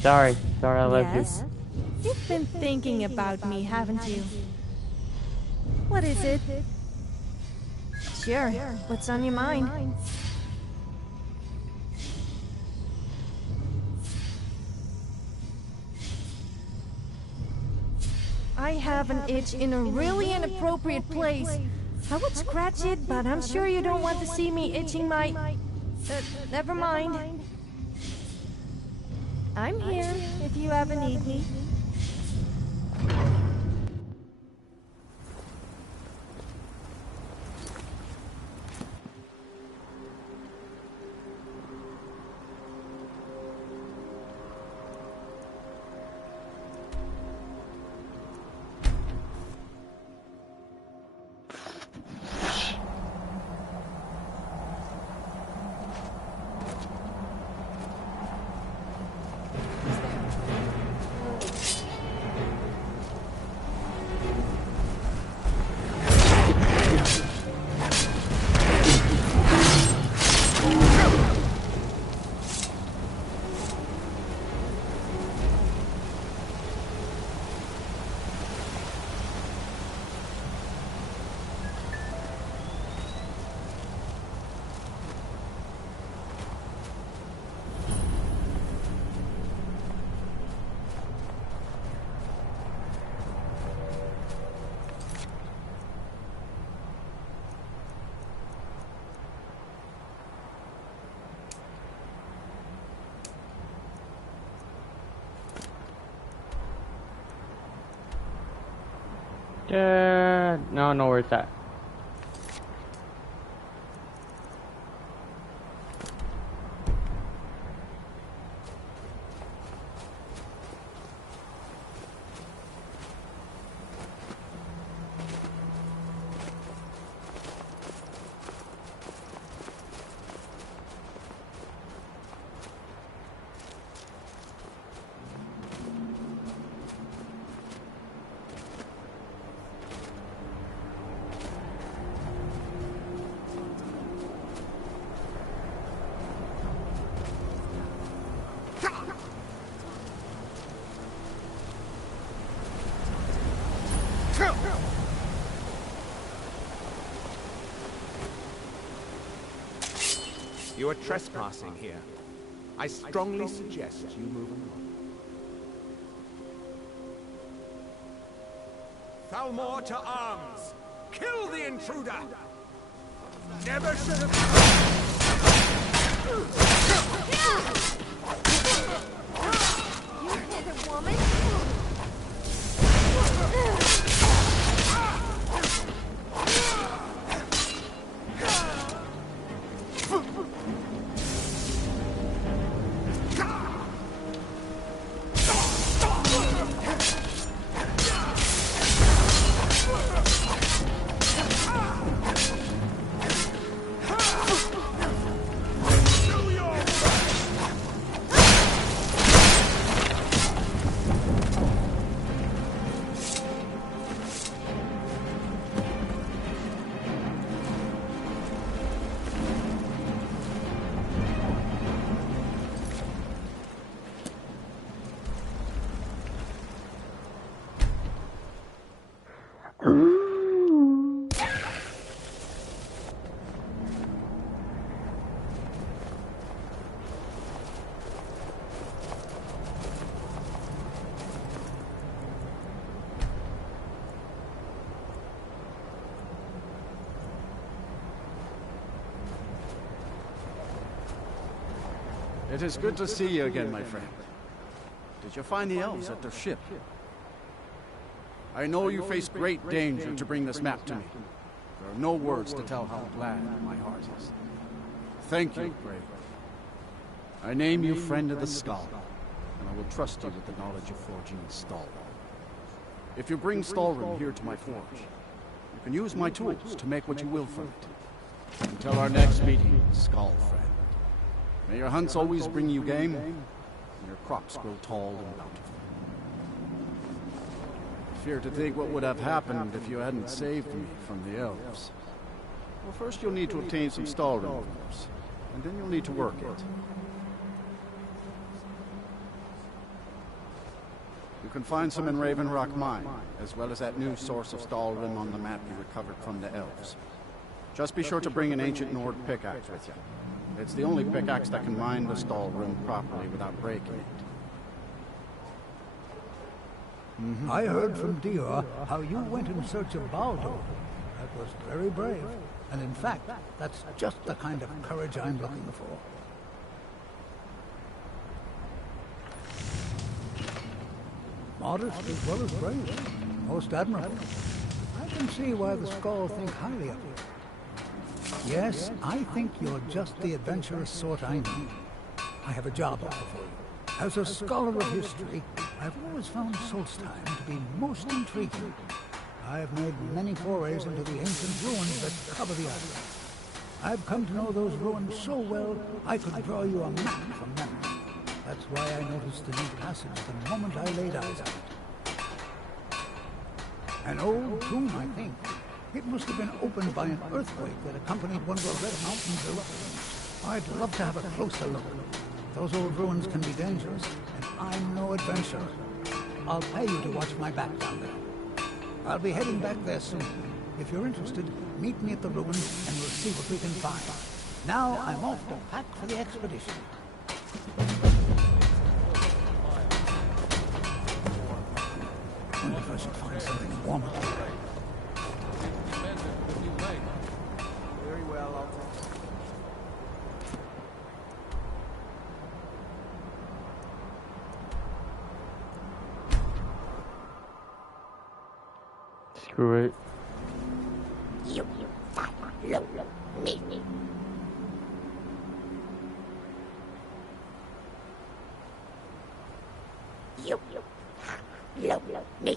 Sorry I left you. Yes? You've been thinking about me, haven't you? What is it? Sure, what's on your mind? I have an itch in a really inappropriate place. I would scratch it, but I'm sure you don't want to see me itching my... never mind. I'm here if you ever need me. No, where's that? You are trespassing here. I strongly suggest you move along. Thalmor to arms! Kill the intruder! Never should have... You hit a woman? It is good to see you again, my friend. Did you find the elves at their ship? I know you faced great danger to bring this map to me. There are no words to tell how glad my heart is. Thank you, Brave. I name you Friend of the Skull, and I will trust you with the knowledge of forging Stalwart. If you bring Stalwart here to my forge, you can use my tools to make what you will from it. Until our next meeting, Skull Friend. May your hunts always bring you game, and your crops grow tall and bountiful. I fear to think what would have happened if you hadn't saved me from the elves. Well, first you'll need to obtain some Stalwart from us. and then you'll need to work it. You can find some in Raven Rock Mine, as well as that new source of Stalrim on the map you recovered from the elves. Just be sure to bring an ancient Nord pickaxe with you. It's the only pickaxe that can mine the Stalrim properly without breaking it. I heard from Dior how you went in search of Baldur. That was very brave. And in fact, that's just the kind of courage I'm looking for. Modest as well as brave. Most admirable. I can see why the Skull think highly of you. Yes, I think you're just the adventurous sort I need. I have a job offer for you. As a scholar of history, I've always found Solstheim to be most intriguing. I've made many forays into the ancient ruins that cover the island. I've come to know those ruins so well, I could draw you a map from memory. That's why I noticed the new passage the moment I laid eyes on it. An old tomb, I think. It must have been opened by an earthquake that accompanied one of the Red Mountains eruptions. I'd love to have a closer look. Those old ruins can be dangerous, and I'm no adventurer. I'll pay you to watch my back down there. I'll be heading back there soon. If you're interested, meet me at the ruins and we'll see what we can find. Now I'm off to pack for the expedition. Wonder if I should find something warmer. Very well, I'll take it. Screw it. You fat low, me. You low, me.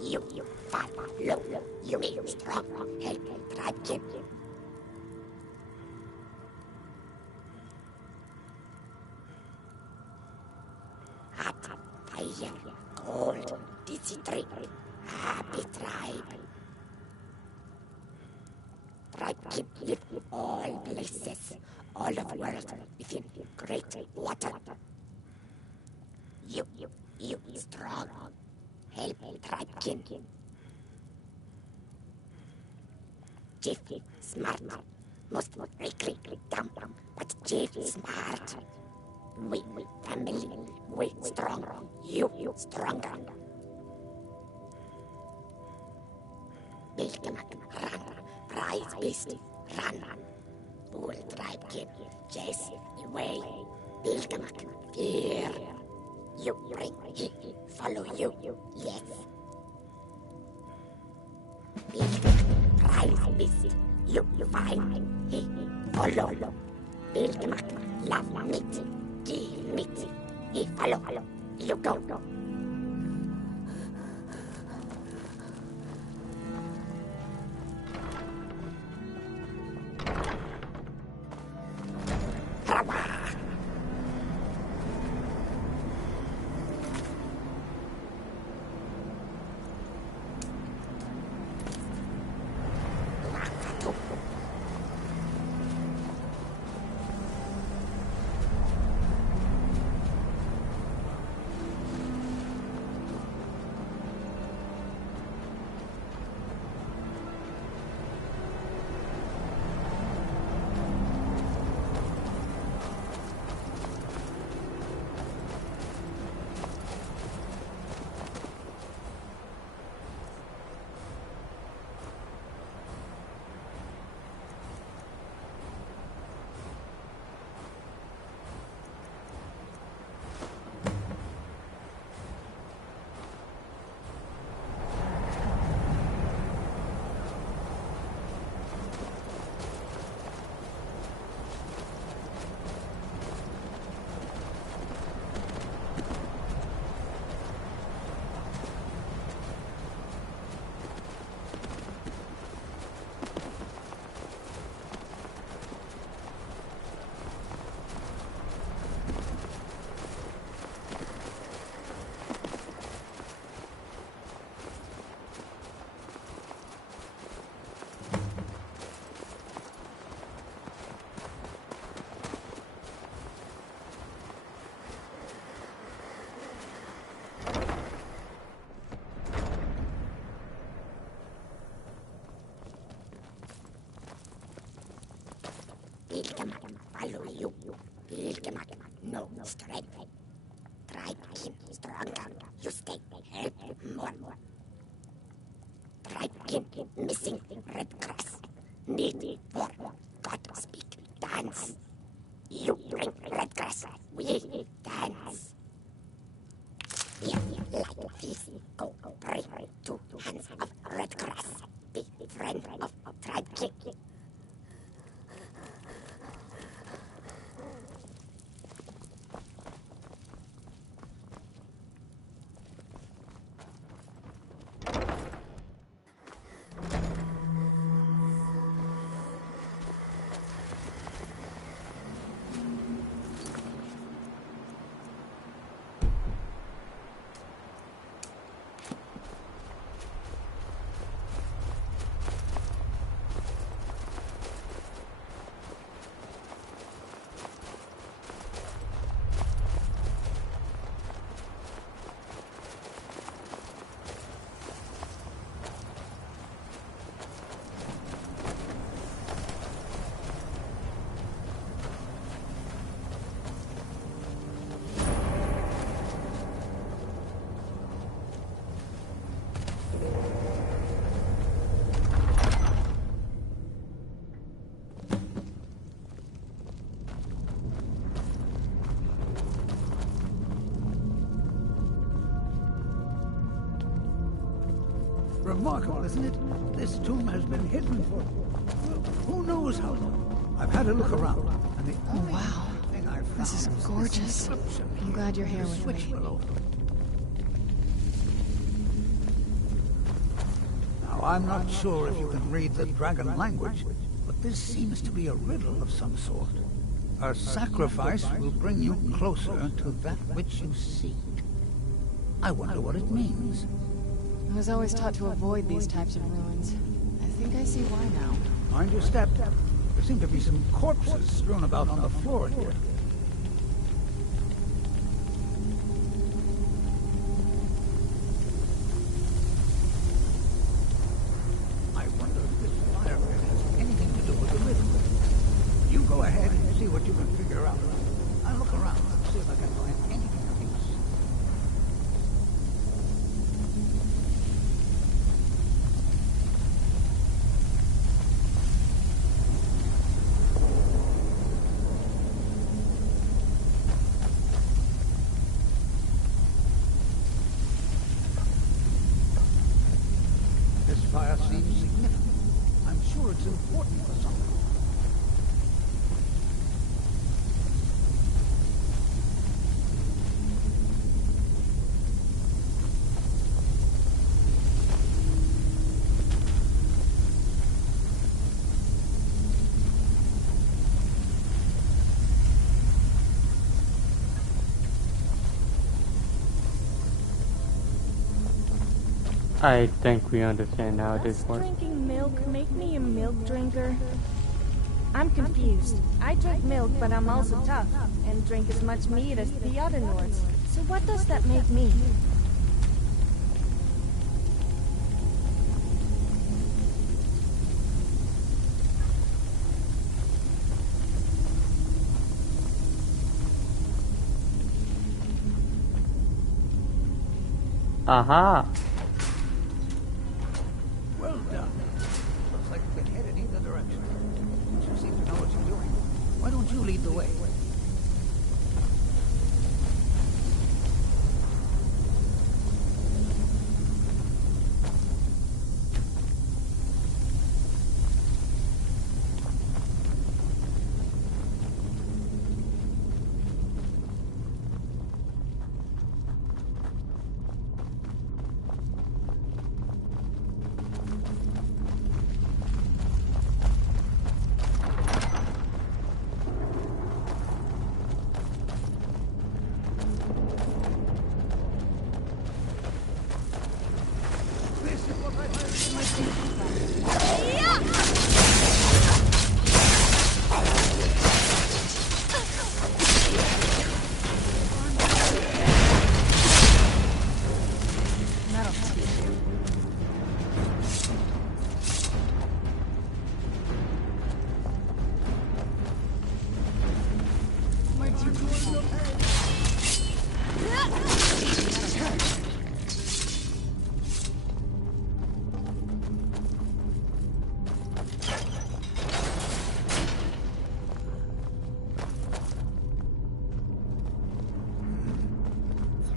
You fat low, you mean strong, help, tragic. Hot, fire, cold, dysentery, happy tribe. Tribe keep you all places, all of the world within great water. You strong. Help tribe kin. Chief smart. Most quickly dumb, but Chief smart. We family, we strong. You stronger. Bilgemak, run. Prize beast, run. Bull tribe kin. Chase away. Bilgemak, fear. You bring, he follow you, yes. Prize beast, you find, he follow. Bilgemak, love meet, kill meet, he follow, you go. red. Tribe kin stronger. You stay help more. Tribe kin missing red grass. Need more. God speak. Dance. You bring red grass. We dance. Here, like this. Go pray. 2 hands of red grass. Be friend of tribe kin. Remarkable, isn't it? This tomb has been hidden for who knows how long. I've had a look around, and the only thing I've found This is gorgeous. I'm glad you're here with me. below. Now, I'm not sure if you can read the dragon language, but this seems to be a riddle of some sort. A sacrifice will bring you closer to that which you seek. I wonder what it means. I was always taught to avoid these types of ruins. I think I see why now. Mind your step. There seem to be some corpses strewn about on the floor here. I wonder if this fire pit has anything to do with the riddle. You go ahead and see what you can figure out. I'll look around and see if I can find anything of use. This fire seems significant. I'm sure it's important for something. I think we understand how this Does works. drinking milk make me a milk drinker? I'm confused. I drink milk, but I'm also tough, and drink as much meat as the other Nords. So what does that make me? Aha! Well done. Looks like you can head in either direction. You seem to know what you're doing. Why don't you lead the way?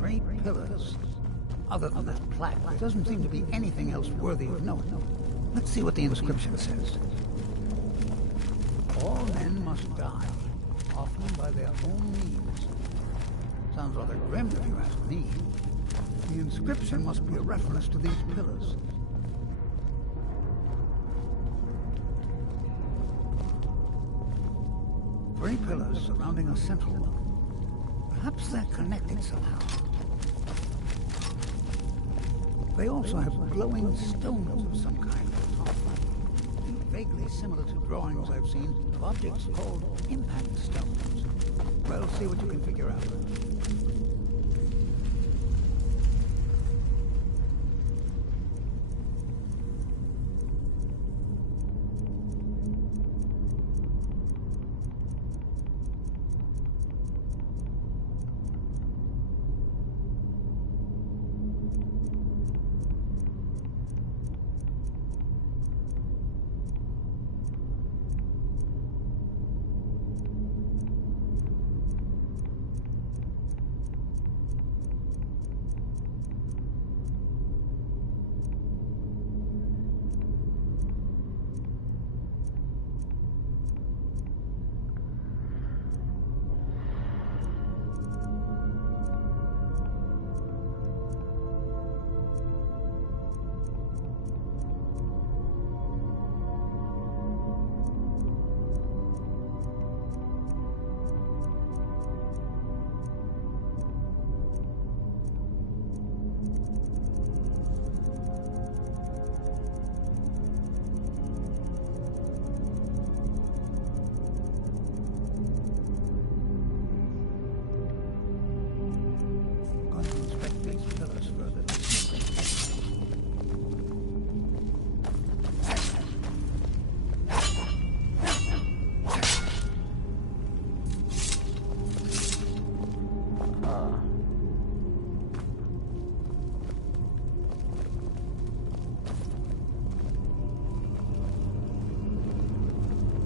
3 pillars. Other than that plaque, there doesn't seem to be anything else worthy of note. Let's see what the inscription says. All men must die, often by their own means. Sounds rather grim if you ask me. The inscription must be a reference to these pillars. Three pillars surrounding a central one. Perhaps they're connected somehow. They also have glowing stones of some kind on top. Vaguely similar to drawings I've seen of objects called impact stones. Well, see what you can figure out.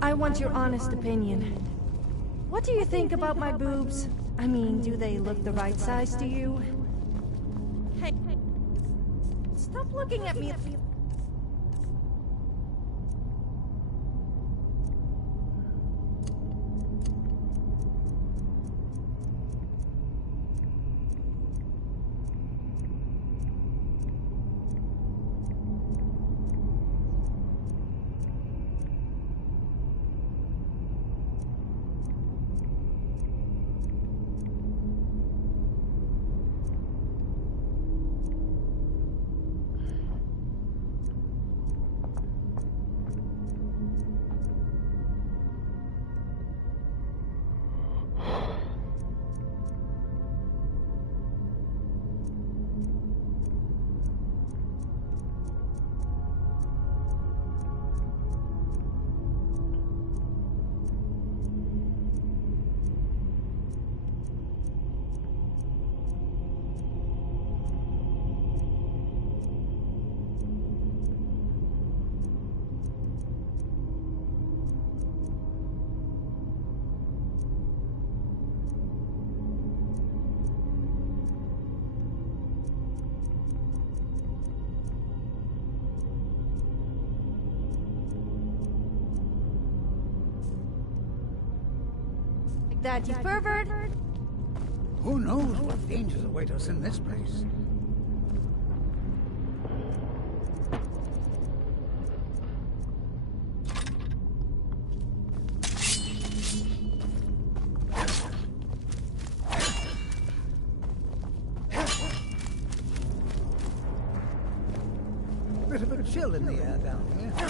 I want your honest opinion. What do you think about my boobs? I mean, do they look the right size to you? Hey, stop looking at me. That you pervert? Who knows what dangers await us in this place? Bit of a chill in the air down here.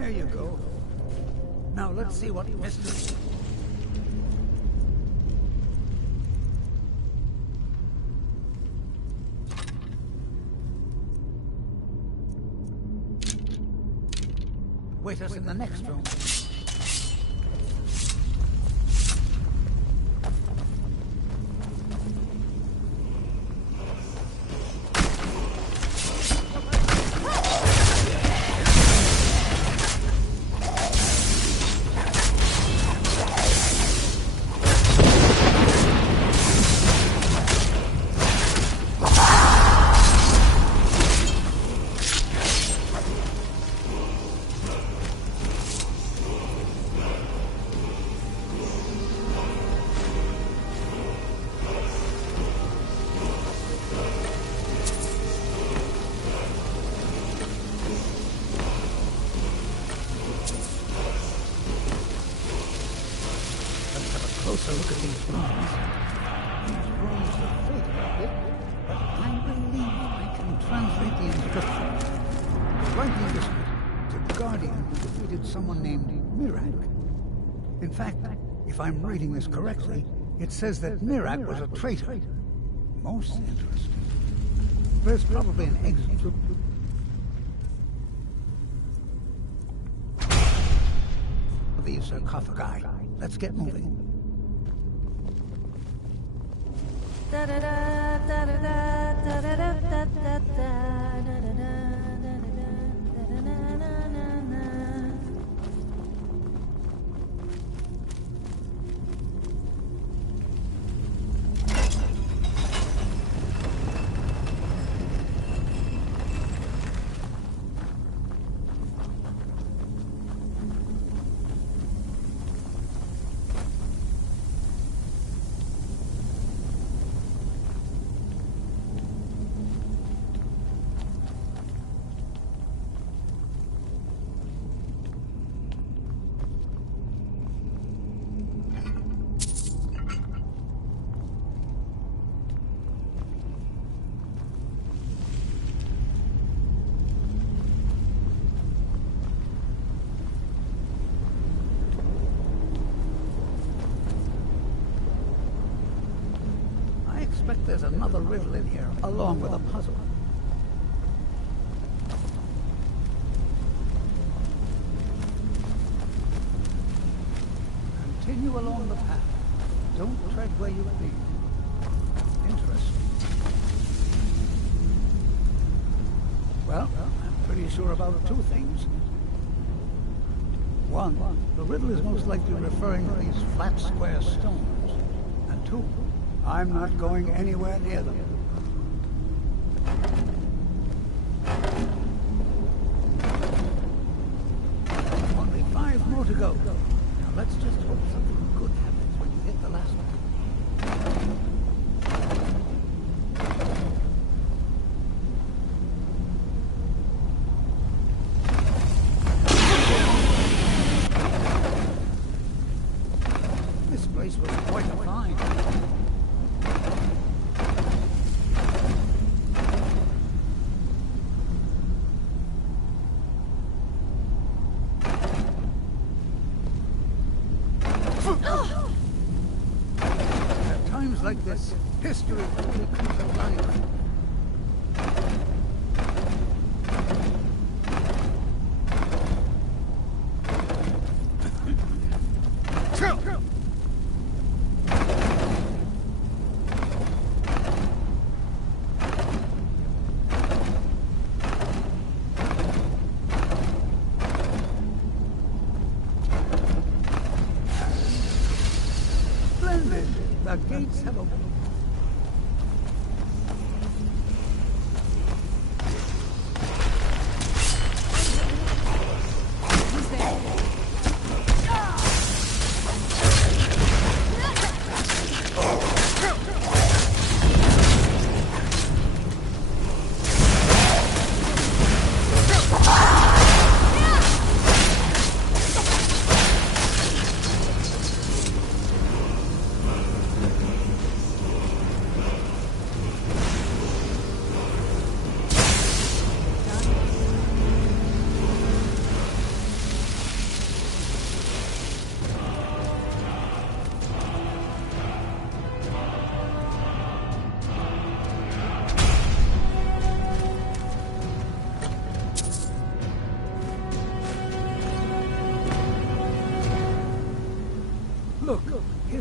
There you go. Now let's see what Mr. Wait us in the next room. Closer look at these runes. These runes are faded a bit, but I believe I can translate the inscription. Writing this to Guardian who defeated someone named Mirak. In fact, if I'm reading this correctly, it says that Mirak was a traitor. Most interesting. There's probably an exit through. These sarcophagi. Let's get moving. Da da da da da da da da da da da. There's another riddle in here, along with a puzzle. Continue along the path. Don't tread where you lead. Interesting. Well, I'm pretty sure about two things. One, the riddle is most likely referring to these flat, square stones. And two, I'm not going anywhere near them. Only 5 more to go. Now let's just hope something good happens when you hit the last one. This place was quite a find. Like this, history really comes alive. Splendid! The gates have opened.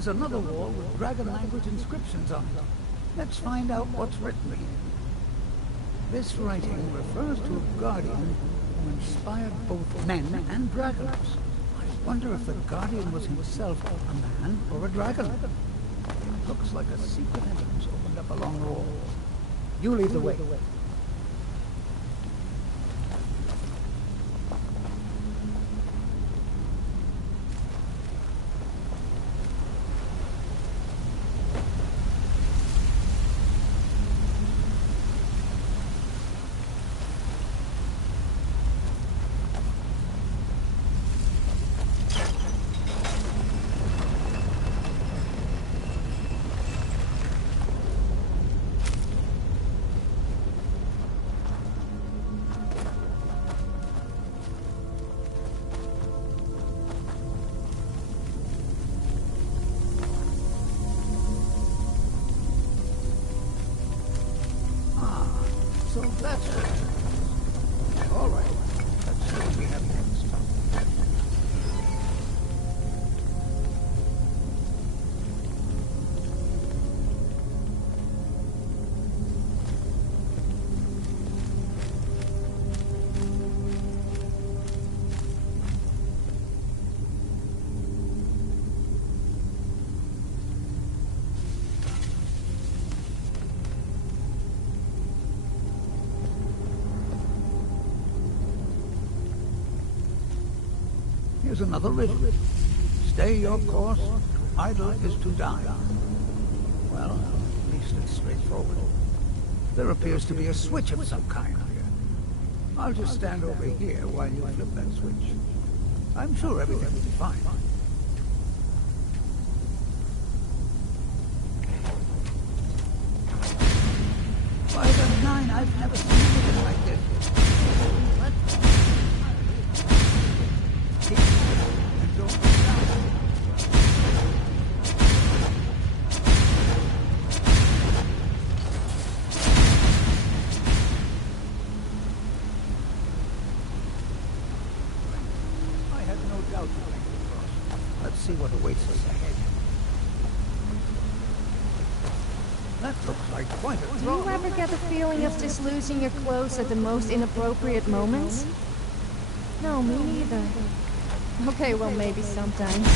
another wall with dragon language inscriptions on it. Let's find out what's written here. This writing refers to a guardian who inspired both men and dragons. I wonder if the guardian was himself a man or a dragon. It looks like a secret entrance opened up along the wall. You lead the way. So that's it. All right. Let's see what we have next. Here's another riddle. Stay your course, idle is to die. Well, at least it's straightforward. There appears to be a switch of some kind here. I'll just stand over here while you flip that switch. I'm sure everything will be fine. By the nine, I've never seen anything like this. Let's see what awaits us ahead. That looks like quite a Do you ever get the feeling of just losing your clothes at the most inappropriate moments? No, me neither. Okay, well, maybe sometimes.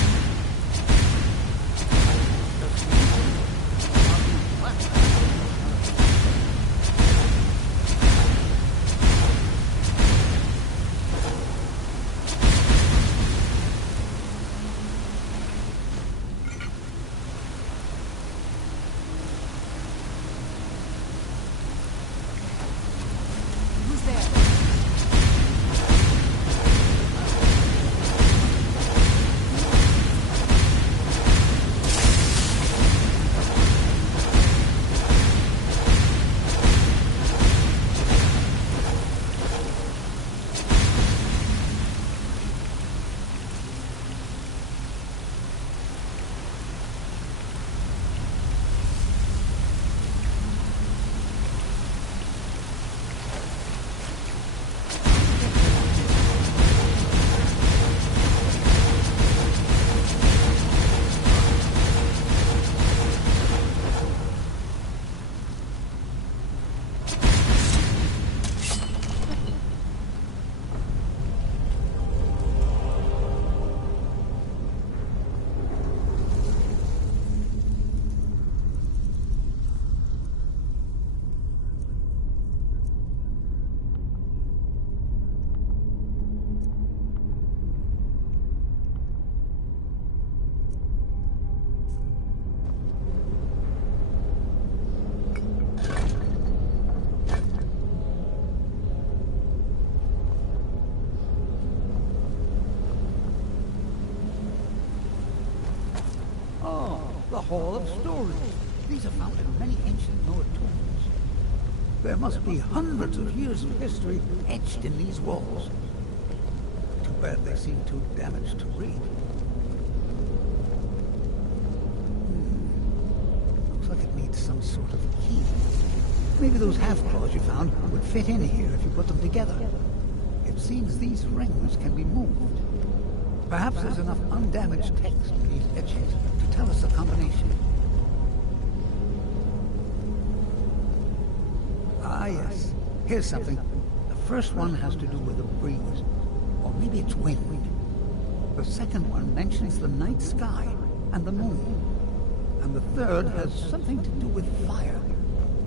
The Hall of Stories. These are found in many ancient Noah tombs. There must be hundreds of years of history etched in these walls. Too bad they seem too damaged to read. Looks like it needs some sort of key. Maybe those half-claws you found would fit in here if you put them together. It seems these rings can be moved. Perhaps there's enough undamaged text in these etchings to tell us the combination. Ah, yes. Here's something. The first one has to do with a breeze. Or maybe it's wind. The second one mentions the night sky and the moon. And the third has something to do with fire.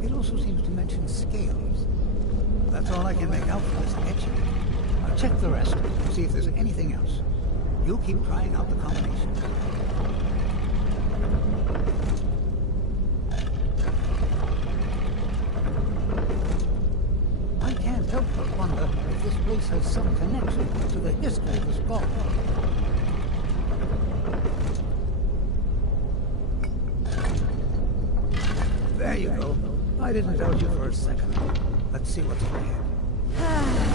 It also seems to mention scales. That's all I can make out for this sketch. I'll check the rest and see if there's anything else. You keep trying out the combination. I can't help but wonder if this place has some connection to the history of the skull. There you go. I didn't doubt you for a second. Let's see what's in here.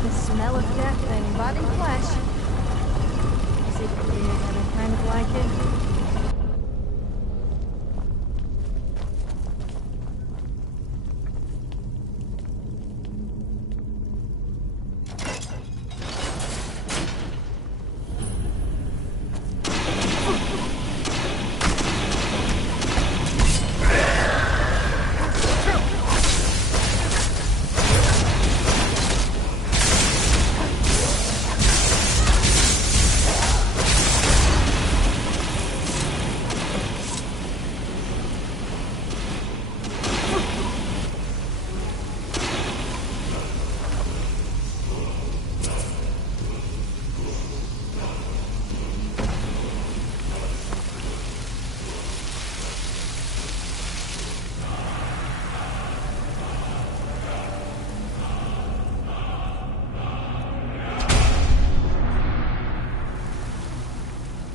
The smell of death and rotting flesh. Is it weird that I kind of like it?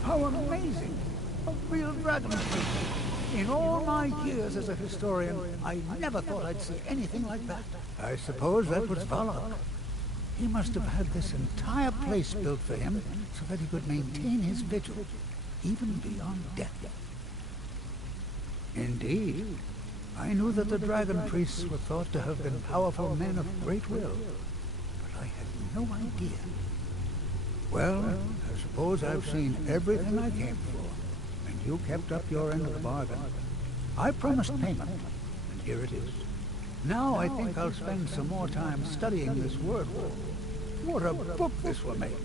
How amazing! A real dragon tree. In all my years as a historian, I never thought I'd see anything like that. I suppose that was Valak. He must have had this entire place built for him so that he could maintain his vigil, even beyond death. Indeed. I knew that the dragon priests were thought to have been powerful men of great will, but I had no idea. Well, I suppose I've seen everything I came for, and you kept up your end of the bargain. I promised payment, and here it is. Now I think I'll spend some more time studying this word wall. What a book this will make.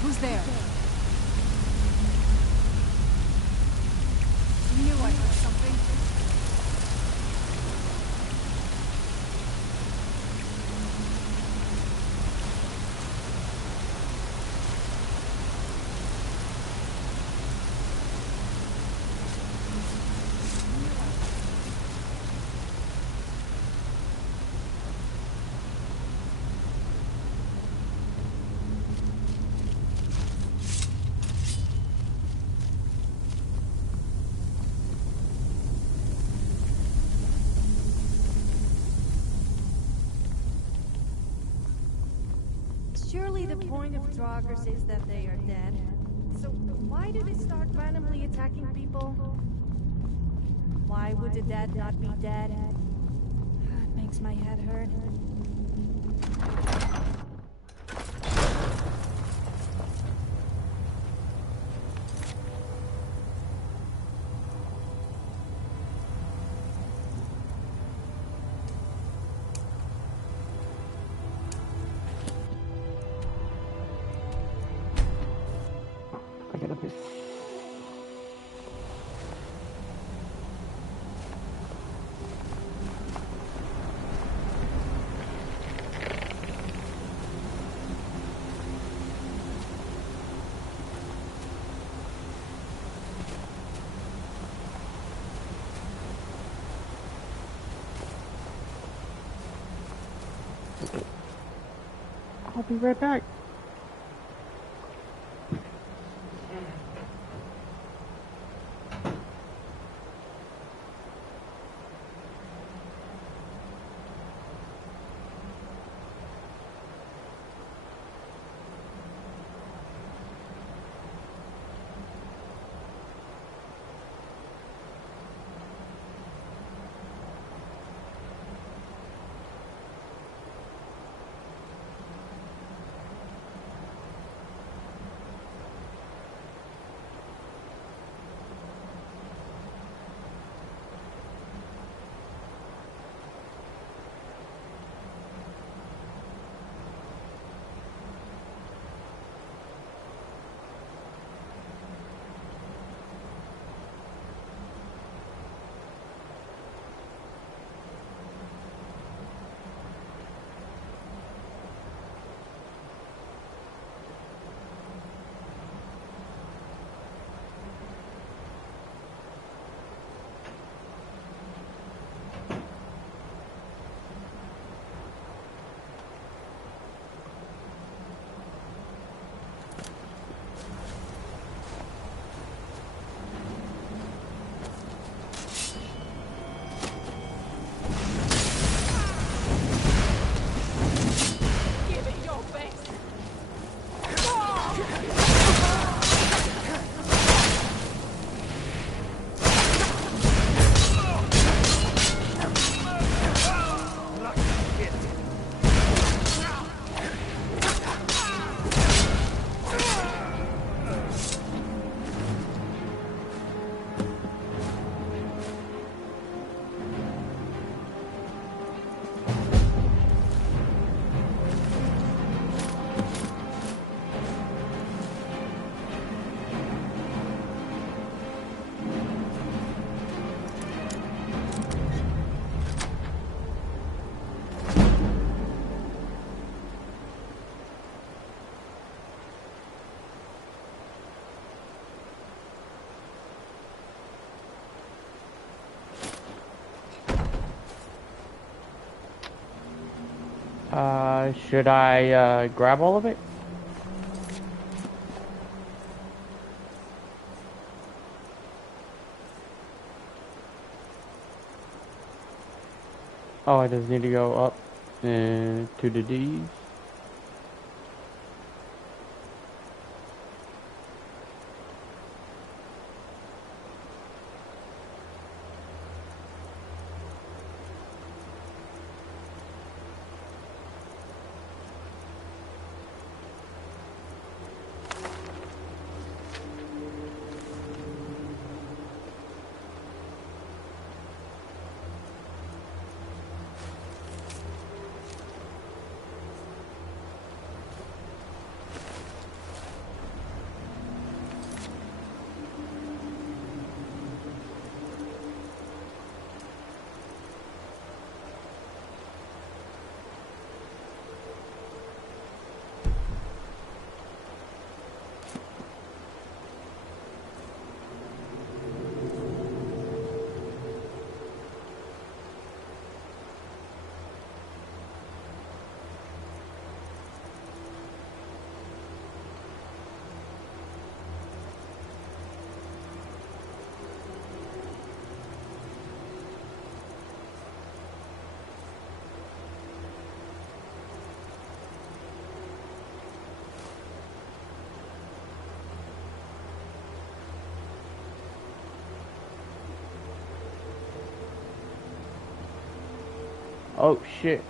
Who's there? Knew I heard something. Surely the point of Draugrs is that they are dead. So why do they start randomly attacking people? Why would the dead not be dead? It makes my head hurt. I'll be right back. Should I grab all of it? Oh, I just need to go up and to the D's. Oh shit.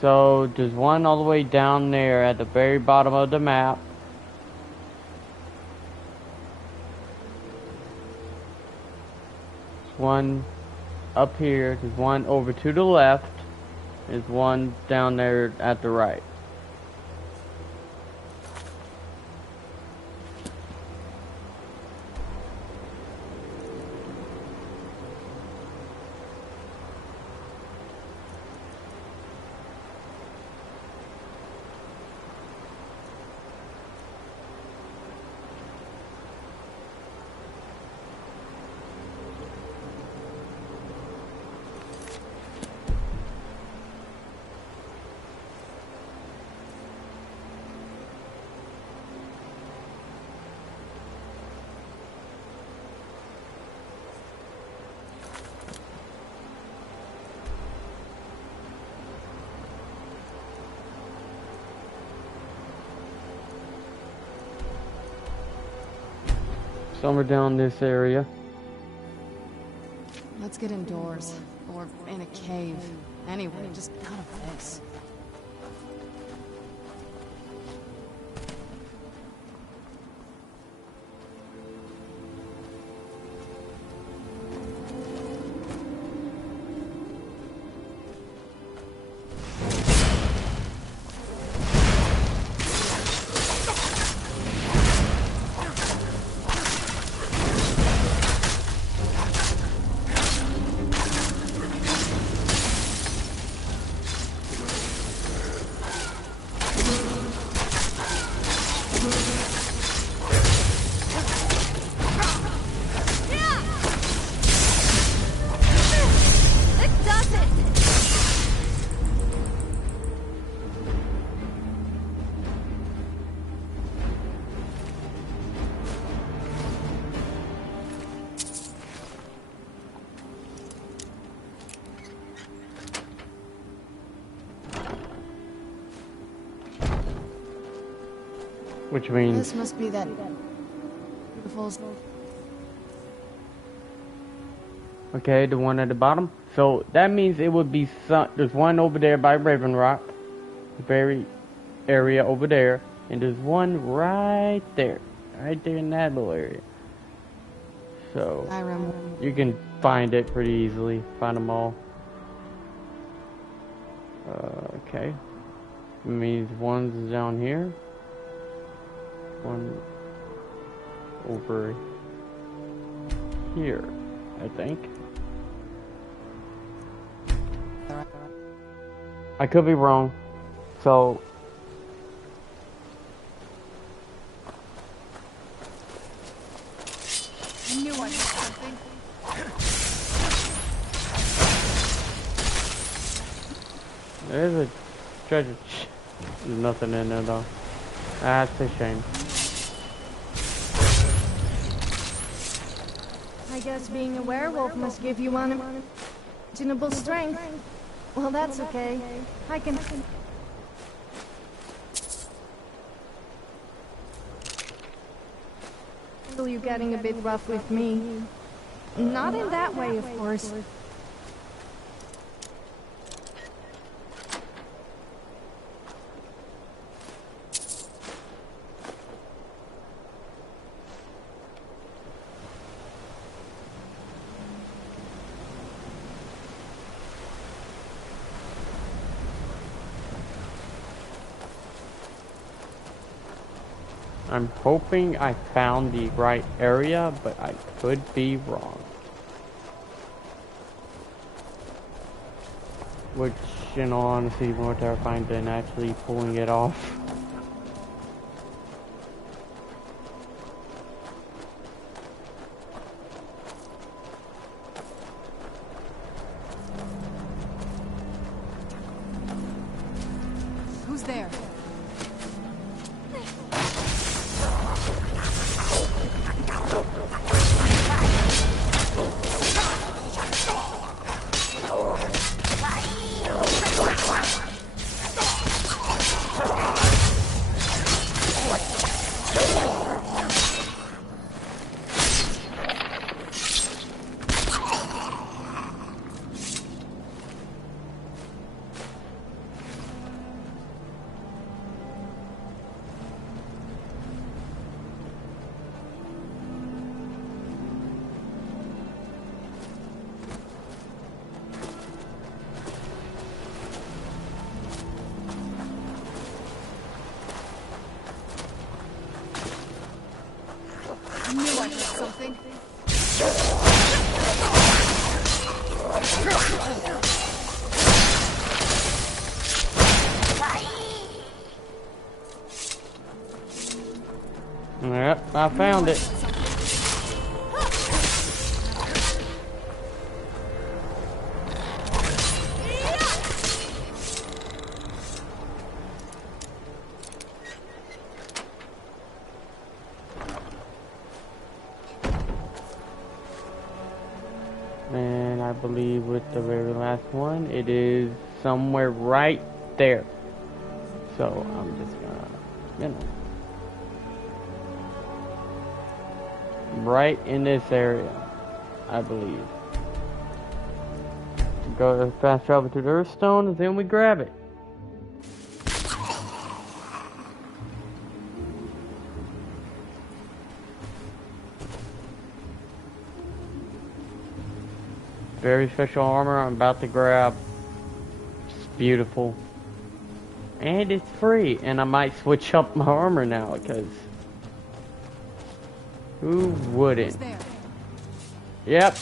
So there's one all the way down there at the very bottom of the map. There's one up here. There's one over to the left. There's one down there at the right. somewhere down this area. Let's get indoors. Or in a cave. Anyway, just out of this. Which means... This must be that beautiful... Okay, the one at the bottom. So that means it would be some... There's one over there by Raven Rock. The very area over there. And there's one right there. Right there in that little area. So... you can find it pretty easily. Find them all. Okay. It means one's down here. One over here, I think. I could be wrong, so I knew I missed something. there's a treasure. There's nothing in there though. That's a shame. I guess being a werewolf must give you unimaginable strength. Well, that's okay. I can... handle you getting a bit rough with me. Not in that way, of course. I'm hoping I found the right area, but I could be wrong. Which, in all honesty, is more terrifying than actually pulling it off. Who's there? I knew I missed something. Yep, I found it. And I believe with the very last one, it is somewhere right there. So I'm just gonna, right in this area, I believe. Go fast travel to the Earthstone, and then we grab it. Very special armor I'm about to grab. It's beautiful. And it's free. And I might switch up my armor now, because who wouldn't? Yep.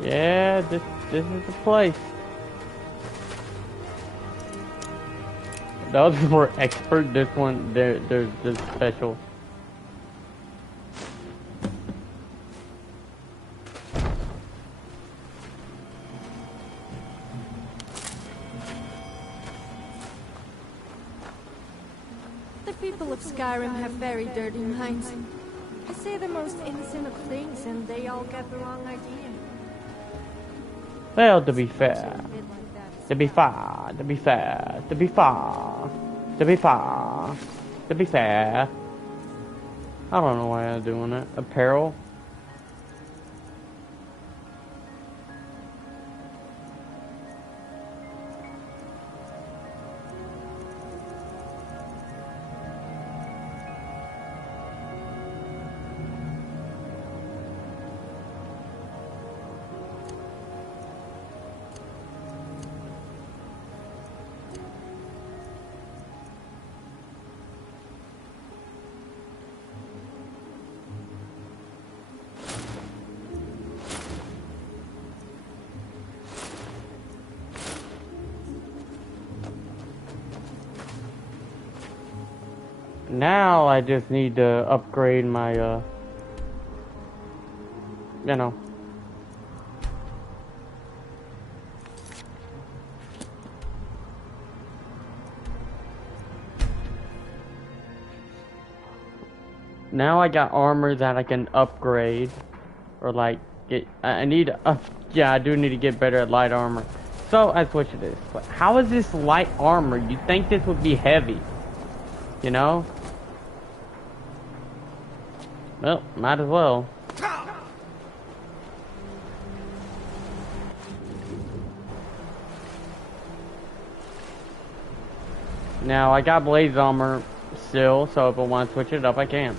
Yeah, this is the place. Those were expert. This one, there's this special. The people of Skyrim have very dirty minds. I say the most innocent of things, and they all get the wrong idea. Well, to be fair, to be fair, I don't know why I'm doing that. Apparel. Now I just need to upgrade my, you know. Now I got armor that I can upgrade, or like get. I need yeah, I do need to get better at light armor. So I switch to this. But how is this light armor? You'd think this would be heavy, you know? Well, might as well. Now I got blaze armor still, so if I want to switch it up, I can.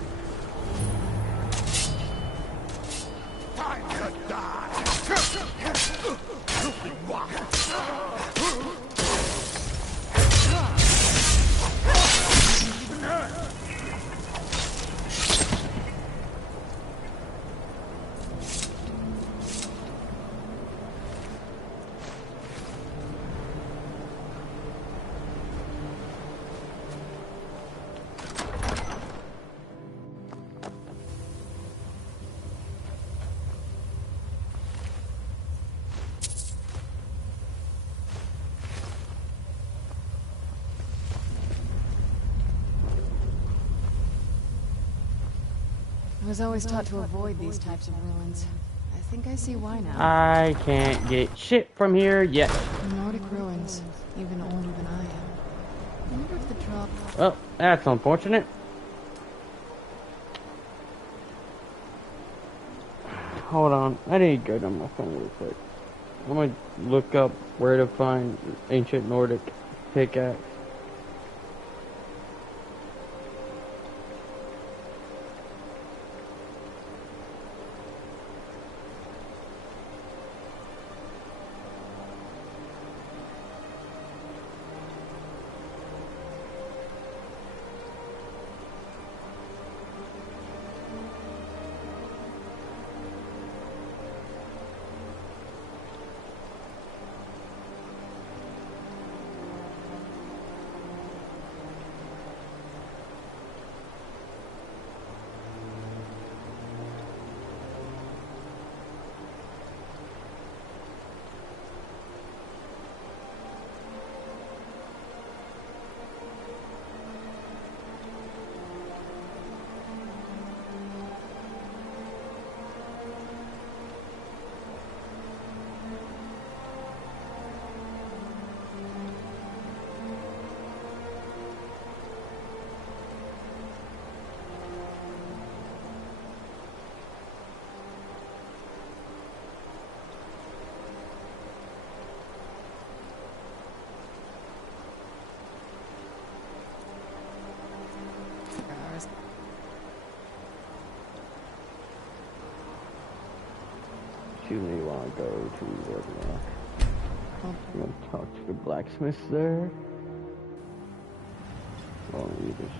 I was always taught to avoid these types of ruins. I think I see why now. I can't get shit from here yet. Nordic ruins, even older than I am. I wonder if the drop... Well, that's unfortunate. Hold on, I need to go down my phone real quick. I'm gonna look up where to find ancient Nordic pickaxe. actually want to go to Ragnarok. I'm going to talk to the blacksmith there. I'll read this.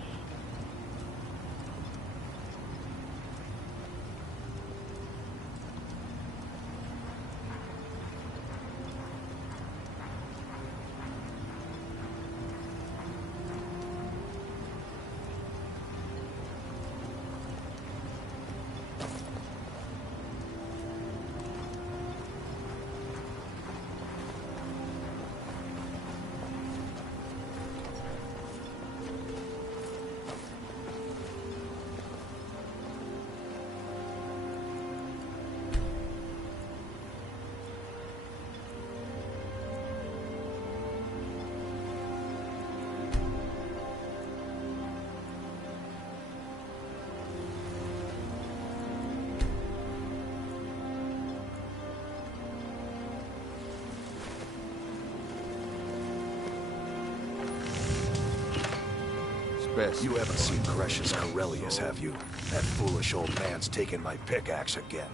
You haven't seen Crescius Corellius, have you? That foolish old man's taken my pickaxe again.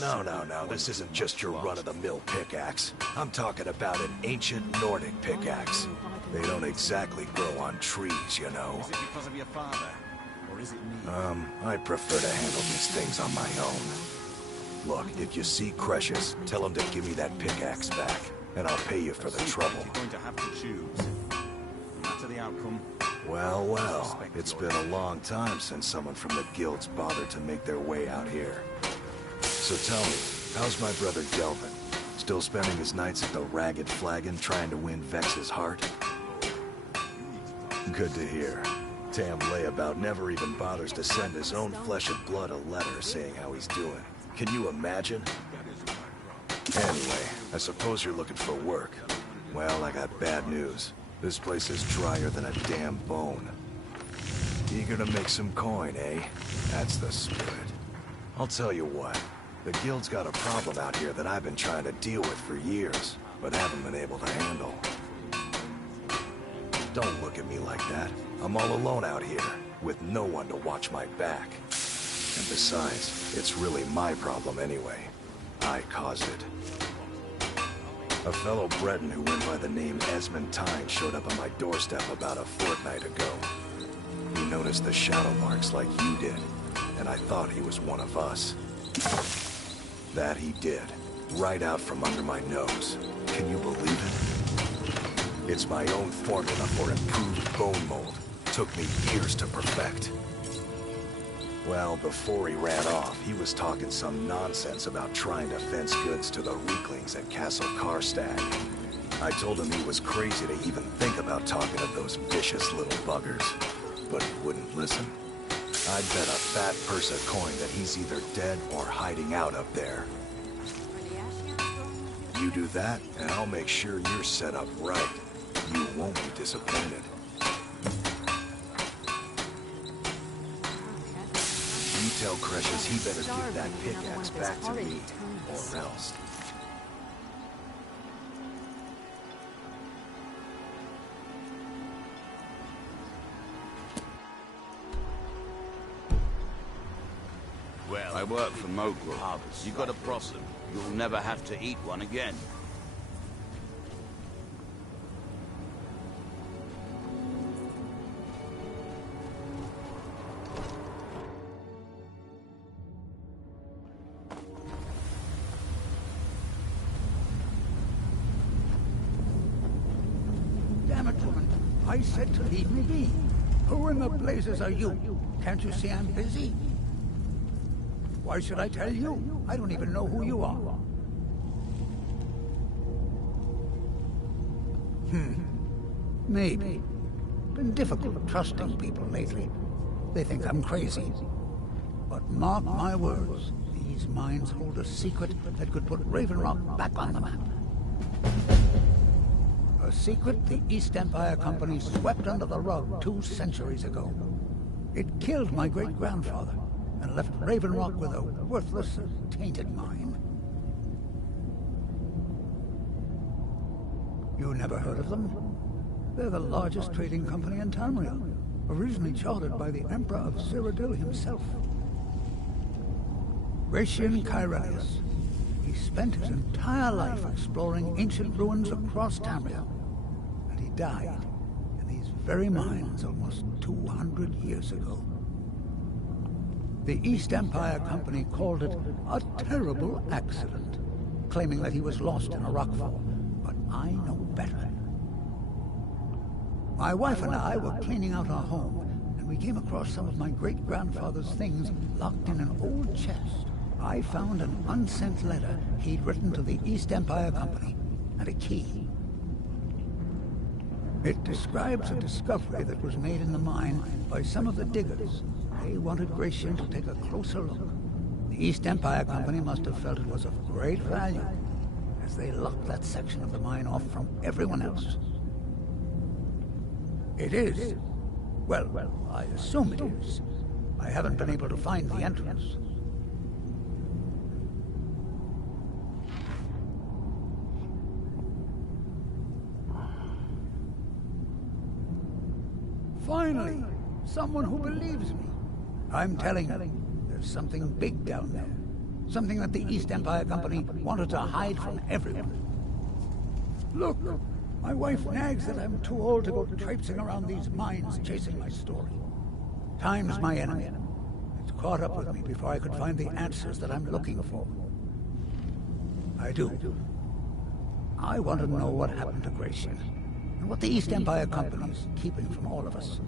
No, this isn't just your run-of-the-mill pickaxe. I'm talking about an ancient Nordic pickaxe. They don't exactly grow on trees, you know. Is it because of your father? Or is it me? I prefer to handle these things on my own. Look, if you see Crescius, tell him to give me that pickaxe back, and I'll pay you for the trouble. You're going to have to choose. No matter the outcome. Well, it's been a long time since someone from the guilds bothered to make their way out here. So tell me, how's my brother Delvin? Still spending his nights at the Ragged Flagon trying to win Vex's heart? Good to hear. Damn layabout never even bothers to send his own flesh and blood a letter saying how he's doing. Can you imagine? Anyway, I suppose you're looking for work. Well, I got bad news. This place is drier than a damn bone. Eager to make some coin, eh? That's the spirit. I'll tell you what. The guild's got a problem out here that I've been trying to deal with for years, but haven't been able to handle. Don't look at me like that. I'm all alone out here, with no one to watch my back. And besides, it's really my problem anyway. I caused it. A fellow Breton who went by the name Esmond Tyne showed up on my doorstep about a fortnight ago. He noticed the shadow marks like you did, and I thought he was one of us. That he did, right out from under my nose. Can you believe it? It's my own formula for improved bone mold. Took me years to perfect. Well, before he ran off, he was talking some nonsense about trying to fence goods to the Reeklings at Castle Karstag. I told him he was crazy to even think about talking to those vicious little buggers, but he wouldn't listen. I'd bet a fat purse of coin that he's either dead or hiding out up there. You do that, and I'll make sure you're set up right. You won't be disappointed. You tell Crescius he better give that pickaxe back to me, or else. Well, I work for Mogul. You got a problem. You'll never have to eat one again. Damn it, woman. I said to leave me be. Who in the blazes are you? Can't you see I'm busy? Why should I tell you? I don't even know who you are. Maybe. Been difficult trusting people lately. They think I'm crazy. But mark my words, these mines hold a secret that could put Raven Rock back on the map. A secret the East Empire Company swept under the rug 2 centuries ago. It killed my great-grandfather and left Raven Rock with a worthless, tainted mine. You never heard of them? They're the largest trading company in Tamriel, originally chartered by the Emperor of Cyrodiil himself. Gratian Kyrelius. He spent his entire life exploring ancient ruins across Tamriel, and he died in these very mines almost 200 years ago. The East Empire Company called it a terrible accident, claiming that he was lost in a rockfall, but I know better. My wife and I were cleaning out our home, and we came across some of my great-grandfather's things locked in an old chest. I found an unsent letter he'd written to the East Empire Company, and a key. It describes a discovery that was made in the mine by some of the diggers. They wanted Gratian to take a closer look. The East Empire Company must have felt it was of great value, as they locked that section of the mine off from everyone else. It is. Well, I assume it is. I haven't been able to find the entrance. Finally, someone who believes me. I'm telling you, there's something big down there. Something that the East Empire Company wanted to hide from everyone. Look, my wife nags that I'm too old to go traipsing around these mines chasing my story. Time's my enemy. It's caught up with me before I could find the answers that I'm looking for. I do. I want to know what happened to Gratian, and what the East Empire Company is keeping from all of us.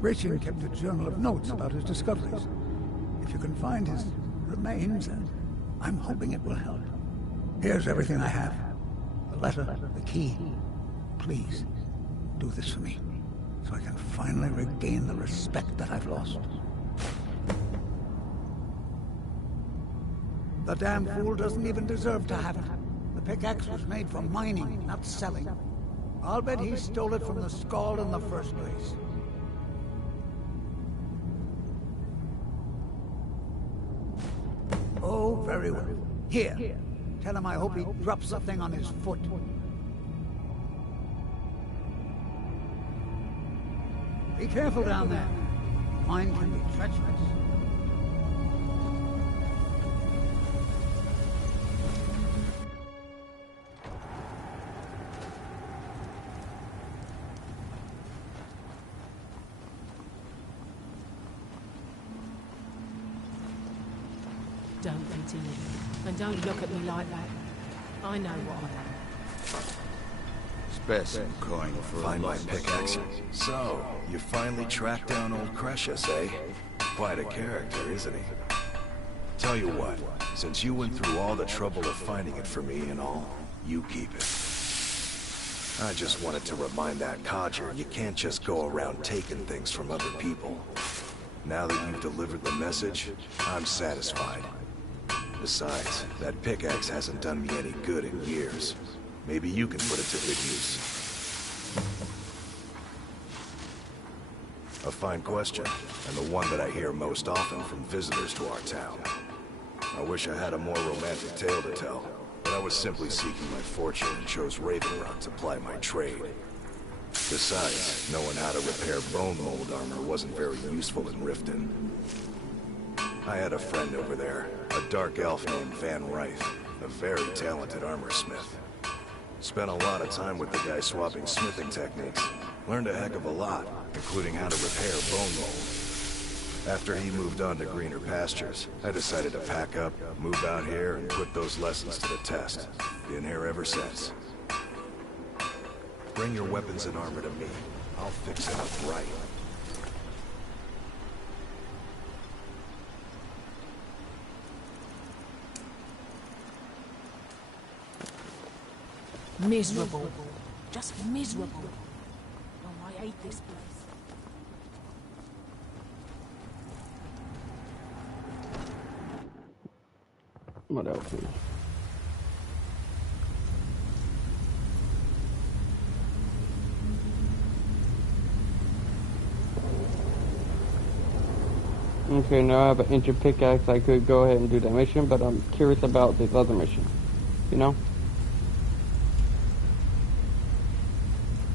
Gratian kept a journal of notes about his discoveries. If you can find his remains, I'm hoping it will help. Here's everything I have. The letter, the key. Please, do this for me, so I can finally regain the respect that I've lost. The damn fool doesn't even deserve to have it. The pickaxe was made for mining, not selling. I'll bet he stole it from the Skald in the first place. Oh, very well. Here. Tell him I hope he drops something on his foot. Be careful down there. Mine can be treacherous. Don't continue. And don't look at me like that. I know what I am. It's best I'm going for Find my pickaxe. So, you finally tracked down old Crucius, eh? Quite a character, isn't he? Tell you what, since you went through all the trouble of finding it for me and all, you keep it. I just wanted to remind that codger you can't just go around taking things from other people. Now that you've delivered the message, I'm satisfied. Besides, that pickaxe hasn't done me any good in years. Maybe you can put it to good use. A fine question, and the one that I hear most often from visitors to our town. I wish I had a more romantic tale to tell, but I was simply seeking my fortune and chose Raven Rock to ply my trade. Besides, knowing how to repair bone mold armor wasn't very useful in Riften. I had a friend over there, a dark elf named Van Rythe, a very talented armor smith. Spent a lot of time with the guy swapping smithing techniques. Learned a heck of a lot, including how to repair bone mold. After he moved on to greener pastures, I decided to pack up, move out here, and put those lessons to the test. Been here ever since. Bring your weapons and armor to me. I'll fix it up right. Miserable. Just miserable. Oh, I hate this place. What else? Okay, now I have an ancient pickaxe. I could go ahead and do that mission, but I'm curious about this other mission. You know?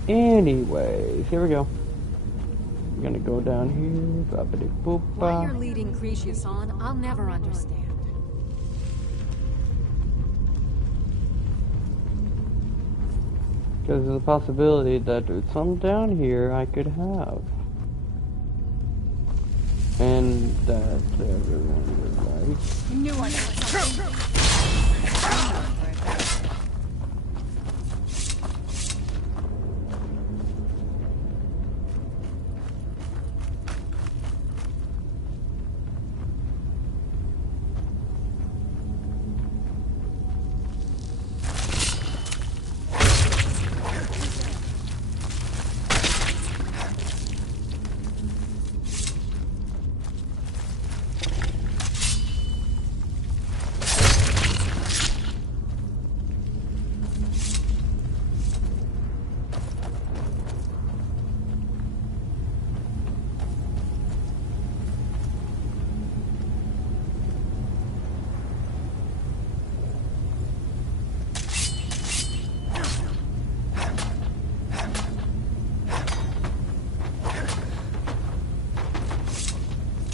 Anyways, here we go. I'm gonna go down here, droppity boop. Why you're leading Cretius on, I'll never understand. Because there's a possibility that there's some down here I could have. And that everyone would like. Knew I was something.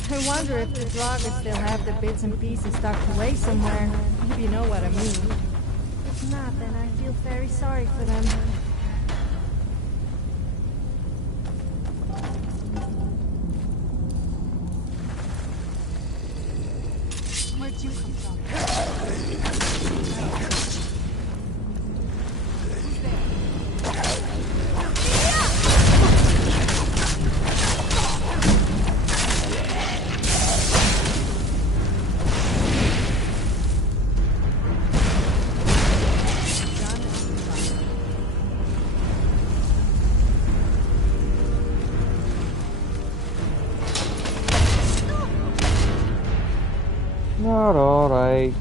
I wonder if the Draugrs still have the bits and pieces tucked away somewhere, if you know what I mean. If not, then I feel very sorry for them. Where'd you come from? Not alright.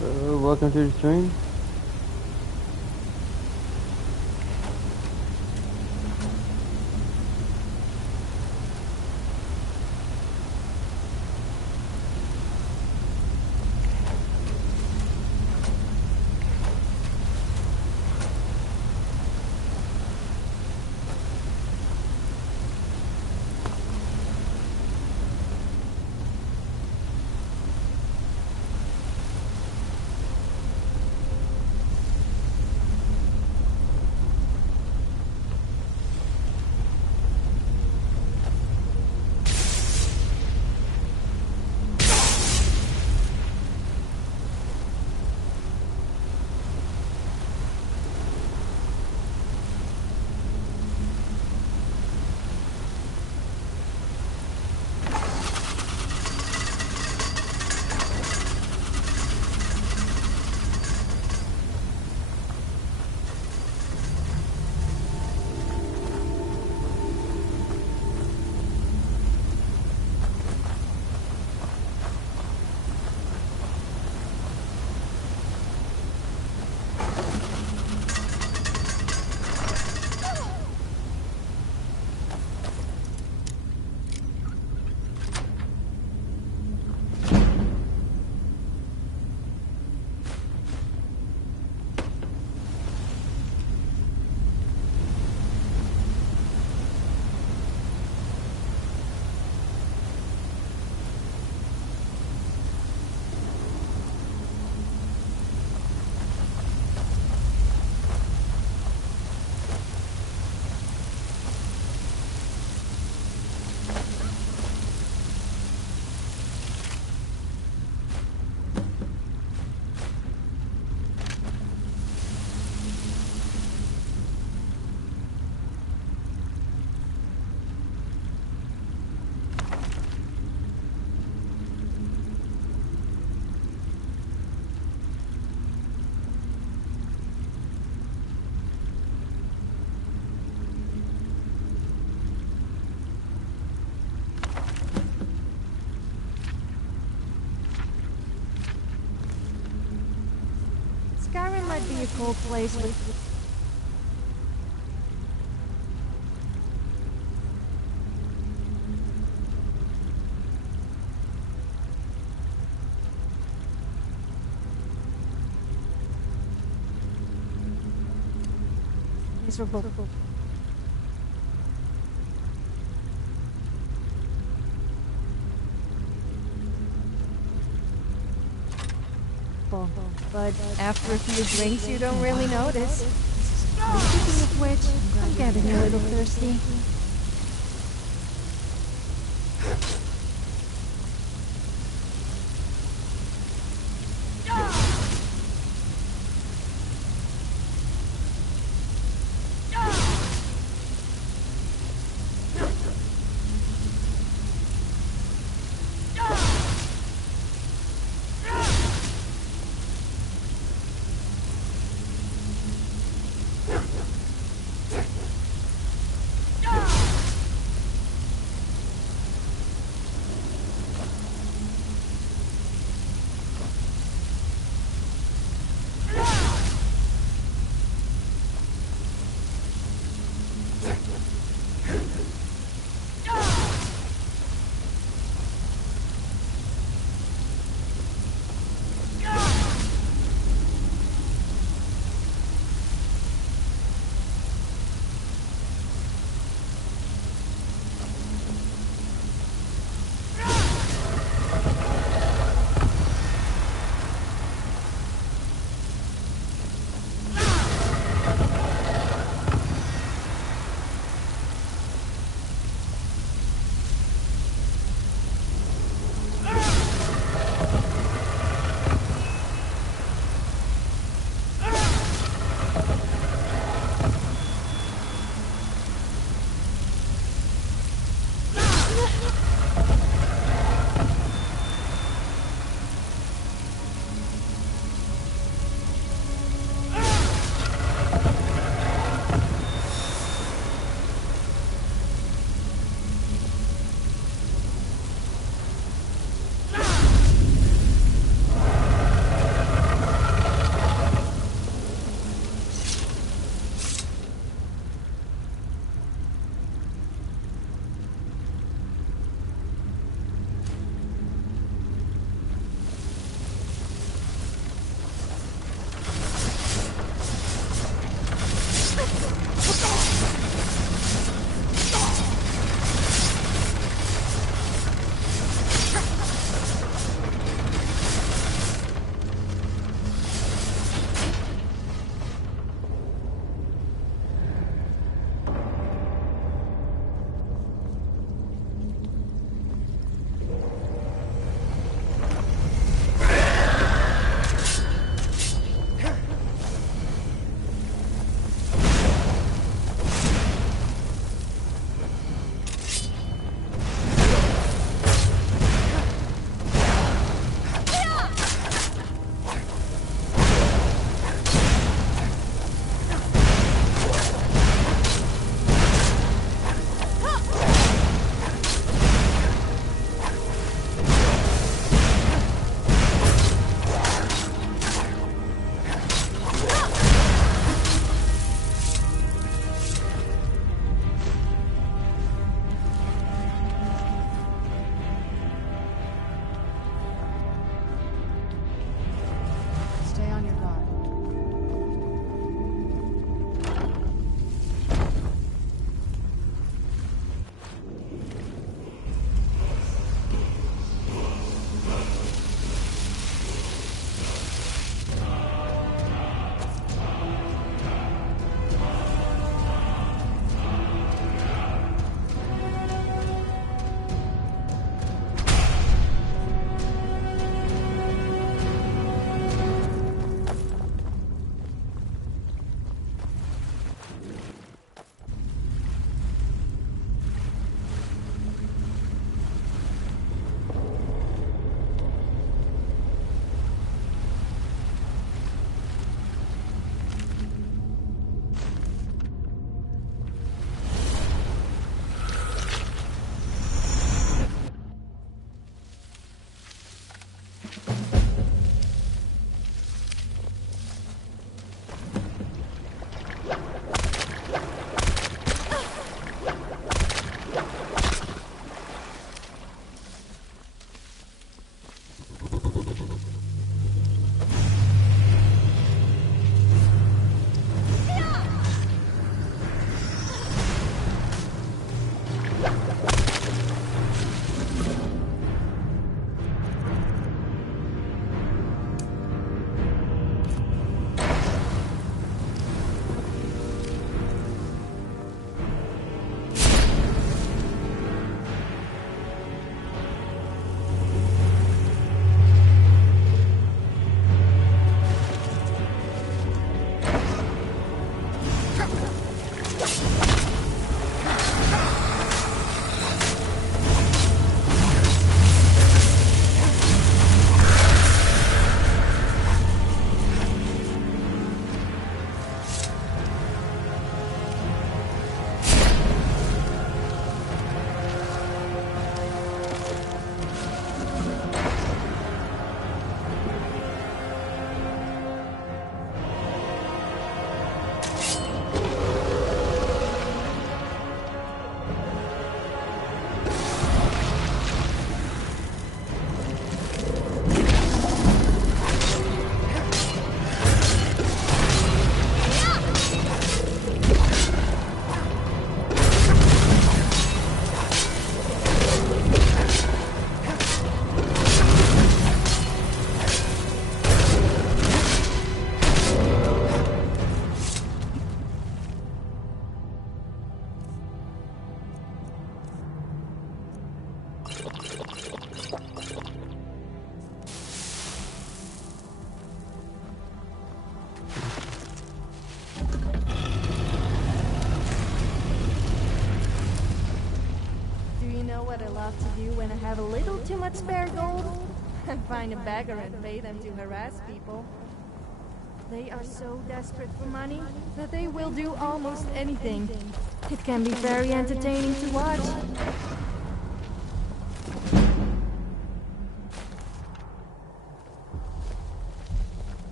Welcome to the stream. Skyrim might be a cold place with... miserable. But after a few drinks, you don't really notice. Speaking of which, I'm getting a little thirsty. to do when I have a little too much spare gold? Find a beggar and pay them to harass people. They are so desperate for money that they will do almost anything. It can be very entertaining to watch.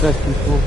That's people.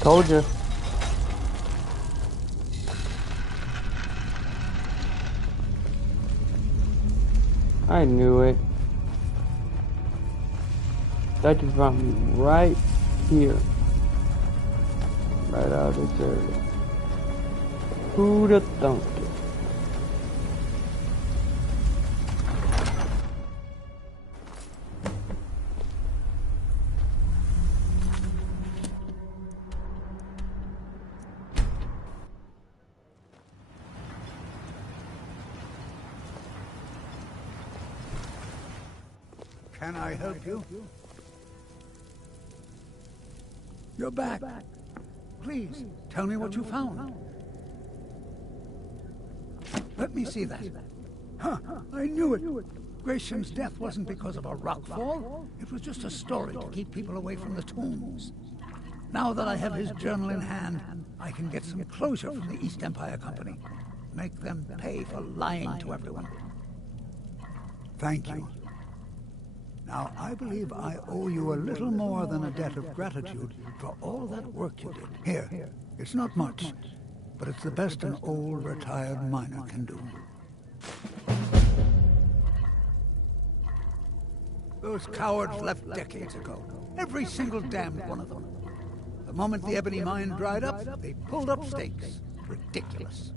Told you. I knew it. That just brought me right here. Right out of this area. Who'd have thunk it? Can I help you? You're back. Please, tell me what you found. Let me see that. Huh, I knew it. Gratian's death wasn't because of a rockfall. It was just a story to keep people away from the tombs. Now that I have his journal in hand, I can get some closure from the East Empire Company. Make them pay for lying to everyone. Thank you. Now, I believe I owe you a little more than a debt of gratitude for all that work you did. Here, it's not much, but it's the best an old retired miner can do. Those cowards left decades ago. Every single damned one of them. The moment the ebony mine dried up, they pulled up stakes. Ridiculous.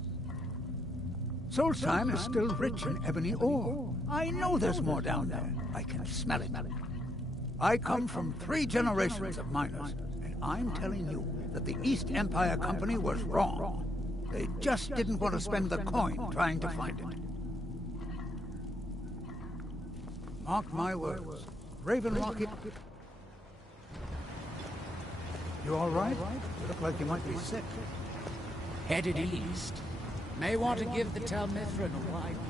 Solstheim is still rich in ebony ore. I know there's more down there. I can smell it. I come from 3 generations of miners, and I'm telling you that the East Empire Company was wrong. They just didn't want to spend the coin trying to find it. Mark my words. Raven Rocket... You all right? You look like you might be sick. Headed east. May want to give the Talmithran a wide berth.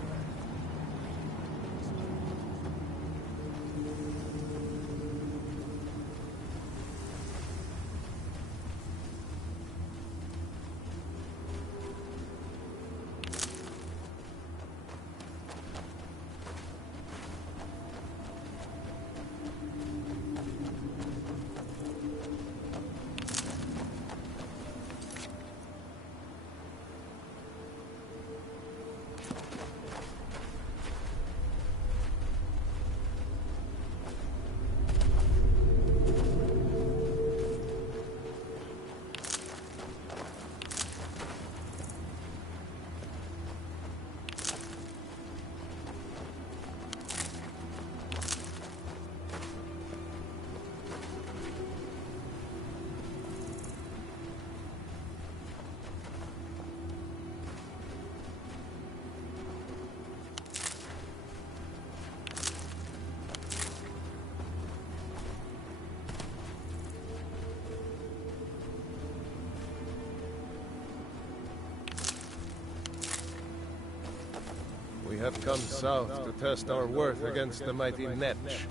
We have come south to test our worth against the mighty Netch.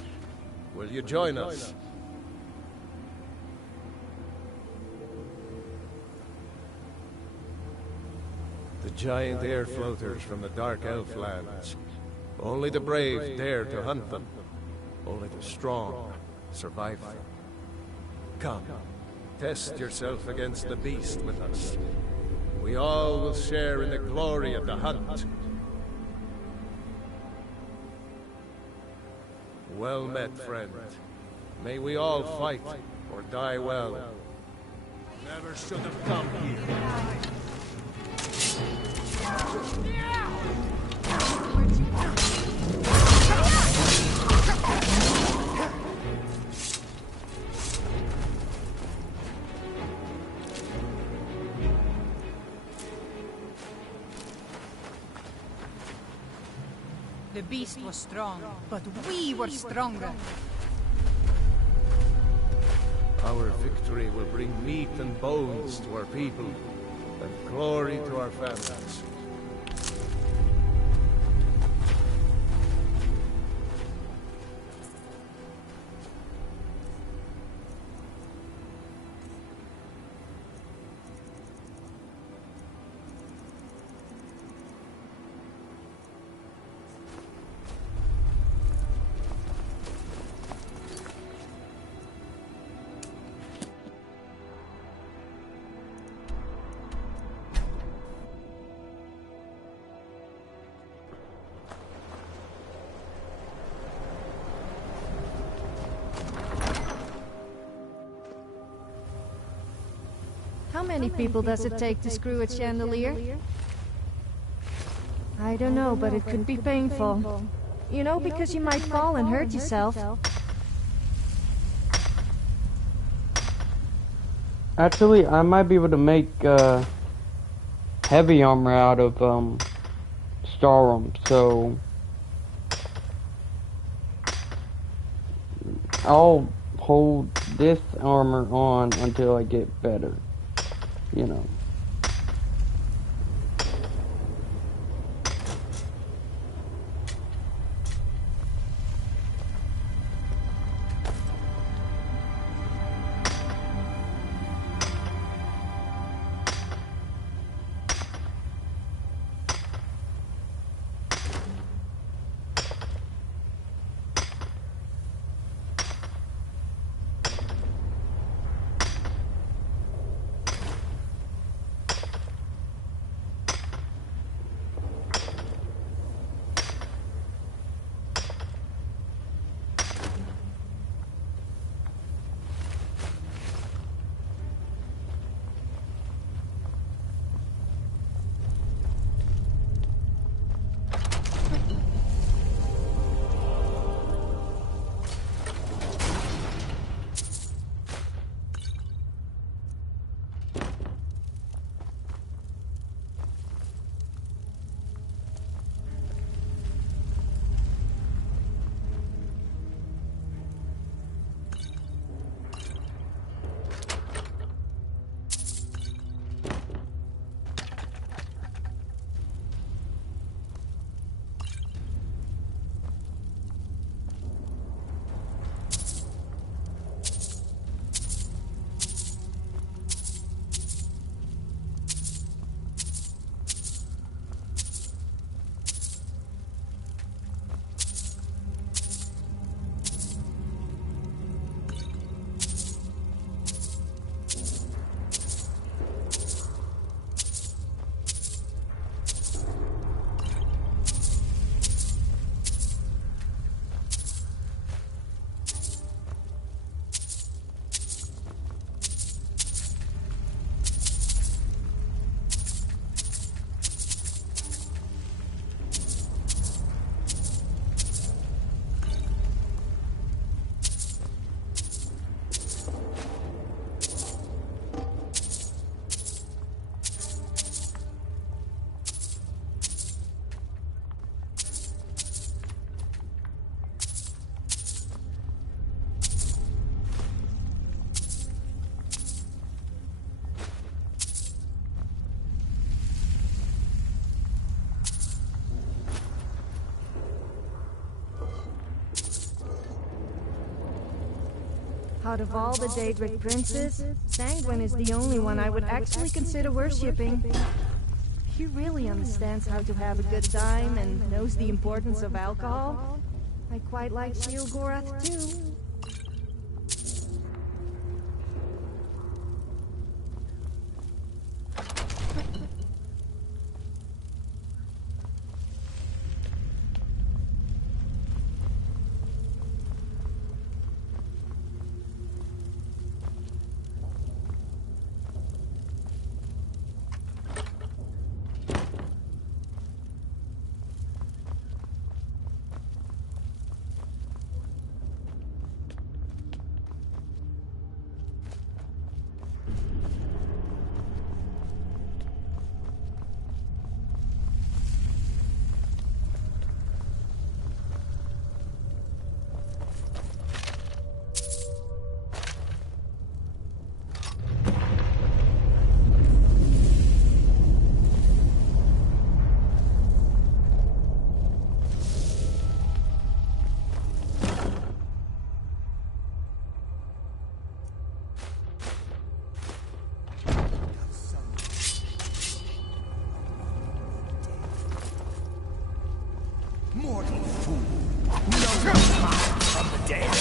Will you join us? The giant air floaters from the dark elf lands. Only the brave dare to hunt them. Only the strong survive them. Come, test yourself against the beast with us. We all will share in the glory of the hunt. Well met, friend. May we all fight or die well. Never should have come here. The beast was strong, but we were stronger. Our victory will bring meat and bones to our people, and glory to our families. How many people does it take to screw a chandelier? I don't know, but it could be painful. You know, because you might fall and hurt yourself. Actually, I might be able to make heavy armor out of Skyrim, so I'll hold this armor on until I get better, you know. Out of all the Daedric princes, Sanguine is the only one I would actually consider worshipping. He really understands how to have a good time and knows the importance of alcohol. I quite like Sheogorath too. Mortal fool! No mind from the dead!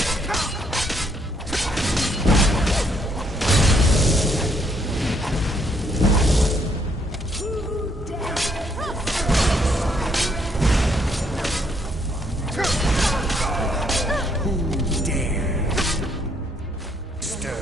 Who dares stir?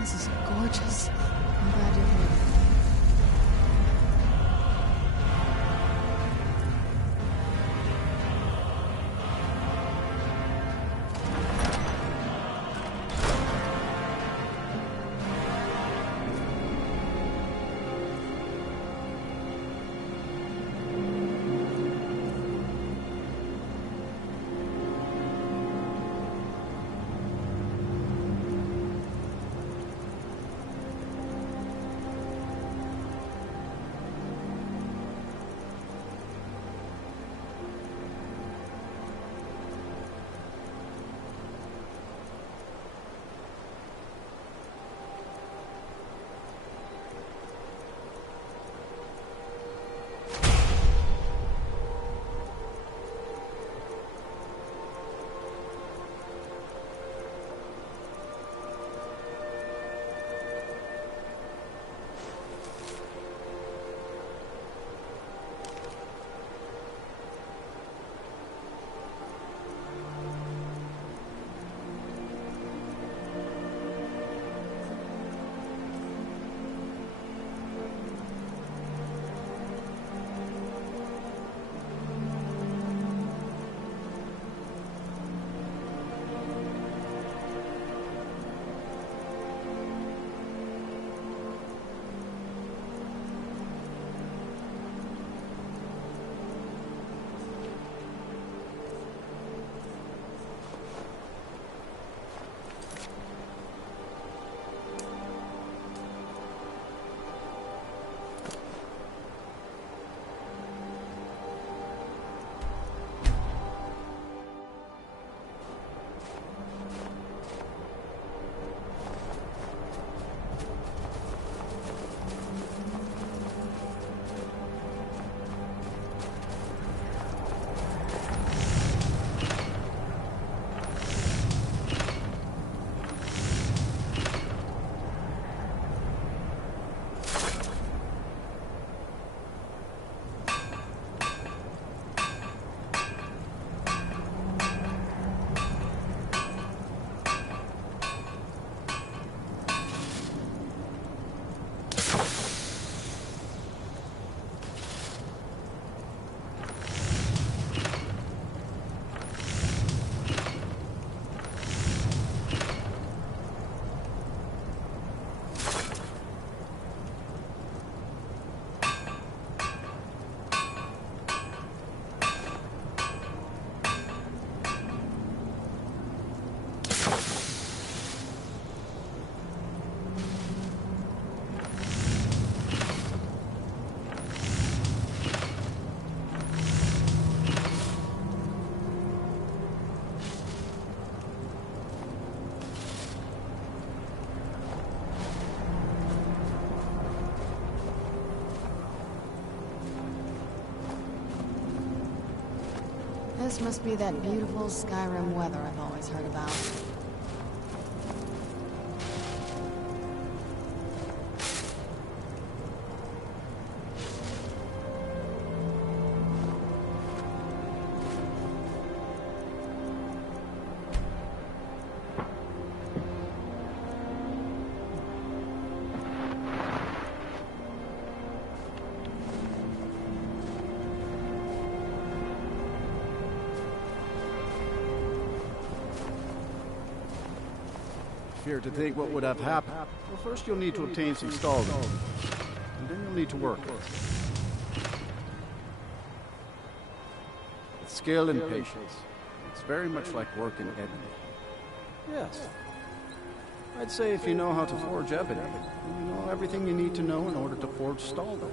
This is gorgeous. I'm glad you're here. this must be that beautiful Skyrim weather I've always heard about. Fear to think what would have happened. Well, first you'll need to obtain some stalls, and then you'll need to work. With skill and patience, it's very much like work in ebony. Yes. I'd say if you know how to forge ebony, you know everything you need to know in order to forge stalldom.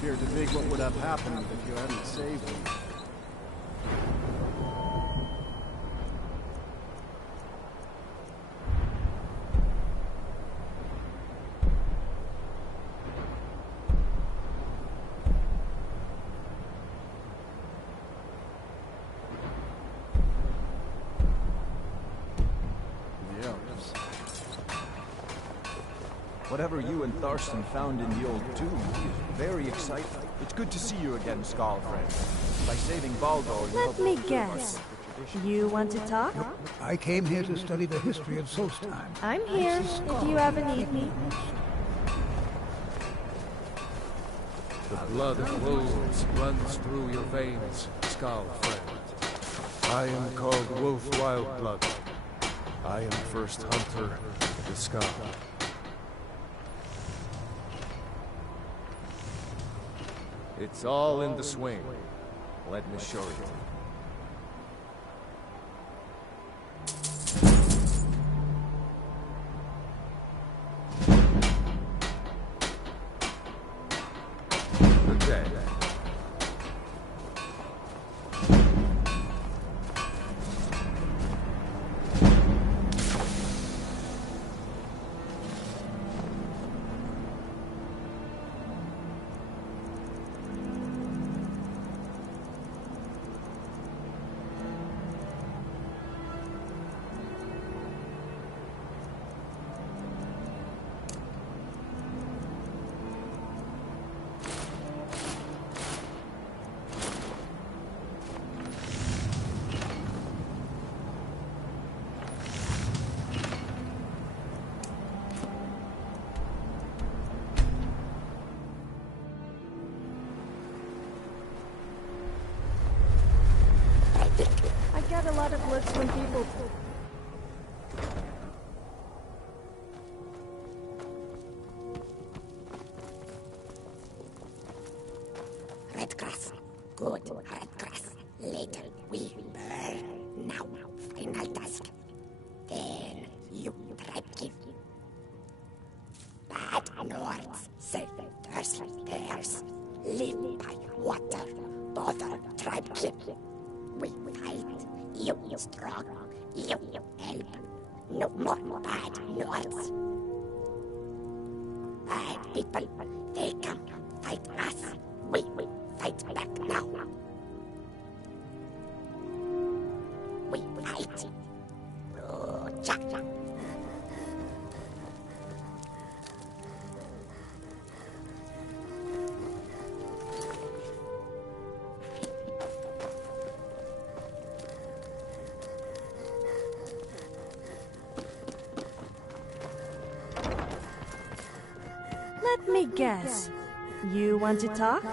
Fear to think what would have happened if you hadn't saved me. Whatever you and Thurston found in the old tomb is very exciting. It's good to see you again, Skull friend. By saving Baldur, you Let me guess. You want to talk? I came here to study the history of Solstheim. I'm here if you ever need me. The blood of wolves runs through your veins, Skull friend. I am called Wolf Wildblood. I am first hunter of the Skull. It's all in the swing. Let me show you. Good day. I get a lot of looks when people... Red grass. Good red grass. Later we burn. Now, final task. Then you tribe king. Bad Nords say first theirs. live by water. Other tribe kid. We fight. You strong. You help. No more bad lords. Bad people, they come fight us. We fight back now. We fight. Oh, Jack. Let me guess. You want to talk?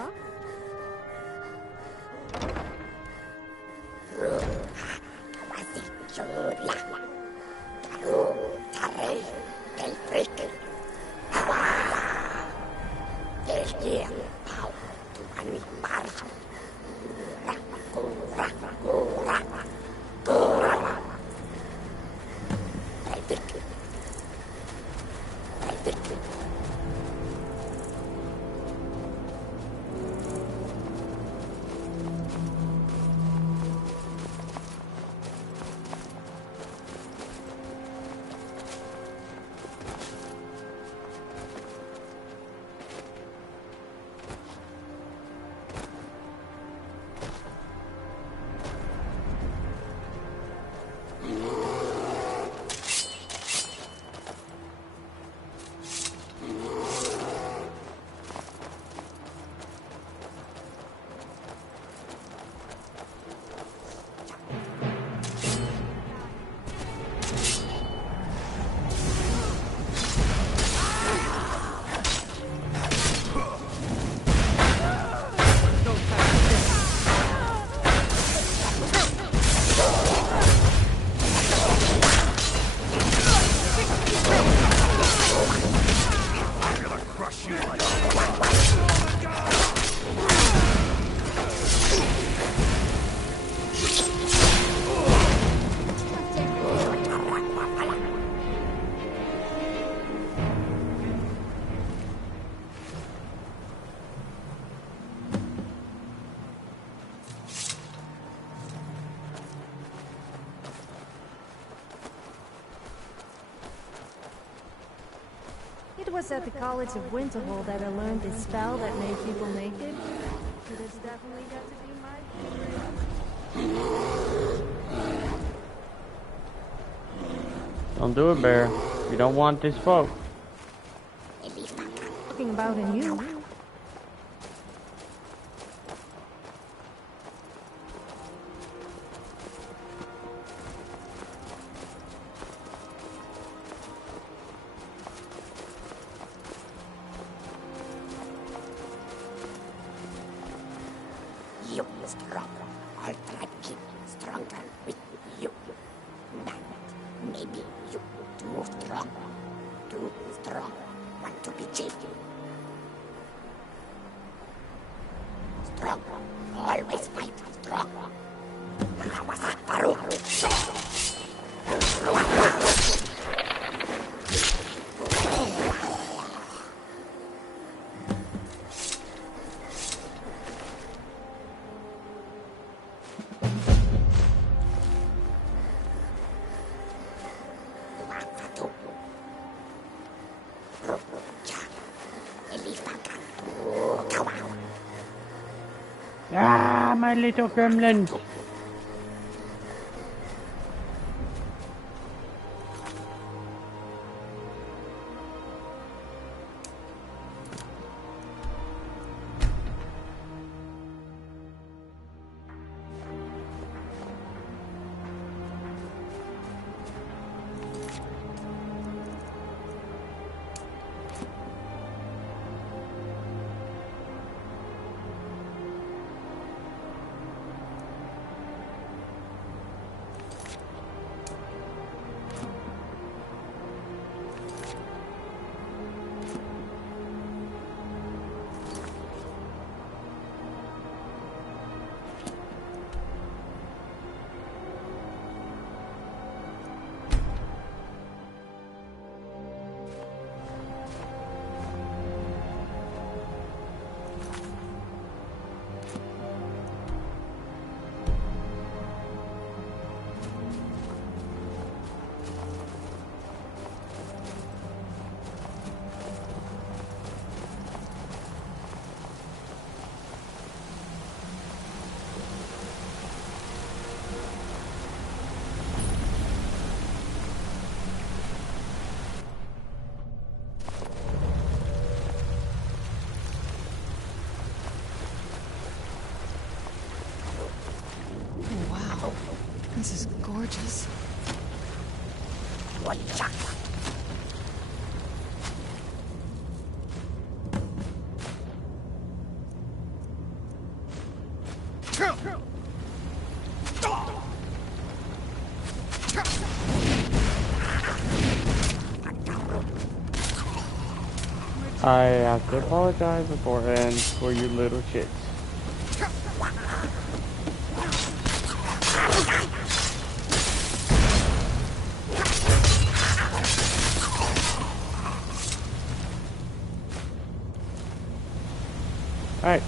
It was at the College of Winterhold that I learned this spell that made people naked. It has definitely got to be my favorite. Don't do it, Bear. You don't want this folk. Talking about in you. You strong. I'll try to keep stronger with you. But maybe you too strong. Too strong. Want to be chief. Strong. Always fight strong. Ah, my little gremlin. This is gorgeous. I have to apologize beforehand for you little shits. Alright,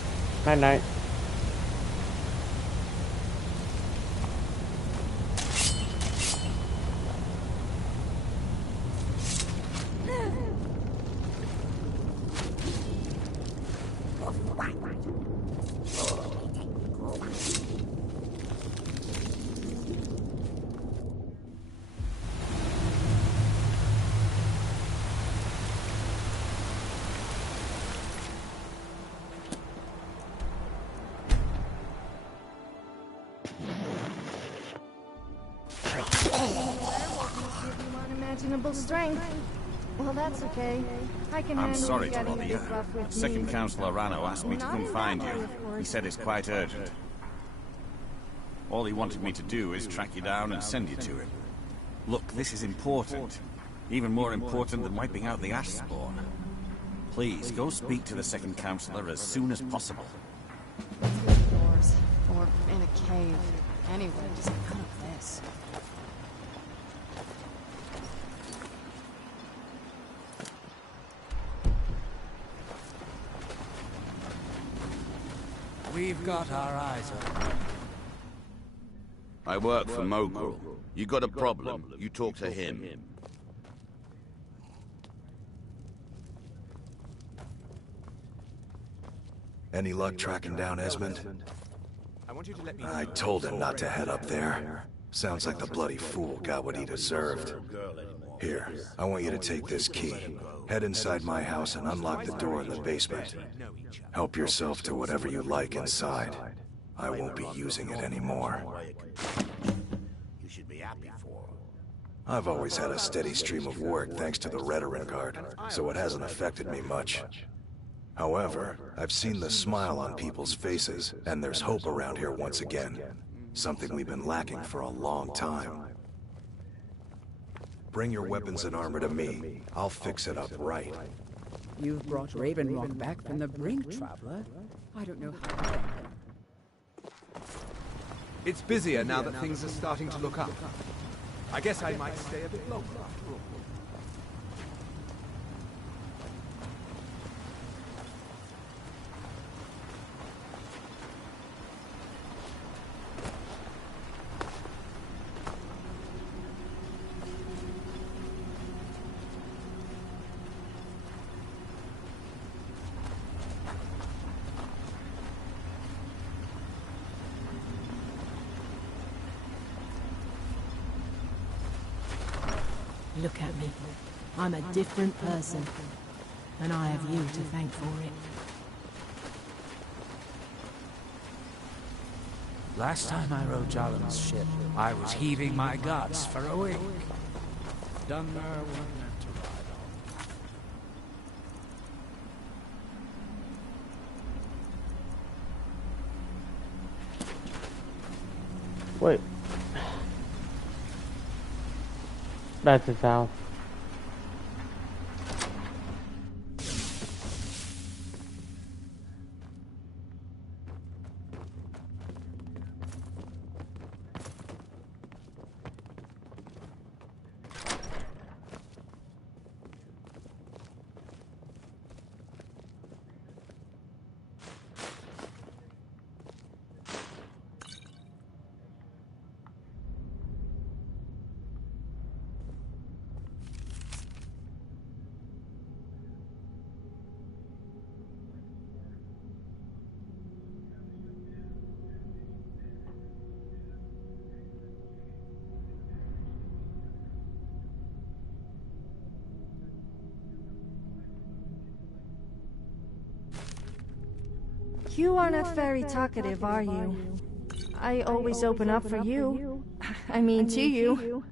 night night. Unimaginable strength. Well, that's okay. I can handle sorry you to getting bother a you. bit rough with Second me. Councillor Rano asked me to Not come in find that way, you. of course. He said it's quite urgent. All he wanted me to do is track you down and send you to him. Look, this is important. Even more important than wiping out the ash spawn. Please, go speak to the Second Councillor as soon as possible. Let's go outdoors. Or in a cave. Anyway, just none of this. We've got our eyes open. I work for Mogul. You got a problem, you talk to him. Any luck tracking down Esmond? I told him not to head up there. Sounds like the bloody fool got what he deserved. Here, I want you to take this key. Head inside my house and unlock the door in the basement. Help yourself to whatever you like inside. I won't be using it anymore. You should be happy for. I've always had a steady stream of work thanks to the Veteran Guard, so it hasn't affected me much. However, I've seen the smile on people's faces, and there's hope around here once again. Something we've been lacking for a long time. Bring your weapons and armor to me. I'll fix it up right. You've brought Raven Rock back from the brink, traveler. I don't know how. It's busier now that things are starting to look up. I guess I might stay a bit longer after all. Look at me. I'm a different person. And I have you to thank for it. Last time I rode Jalen's ship, I was heaving my guts for a week. Dunmer weren't meant to ride on. Wait. That's his house. You are not very talkative, are you? I always open up for you. I mean, to you.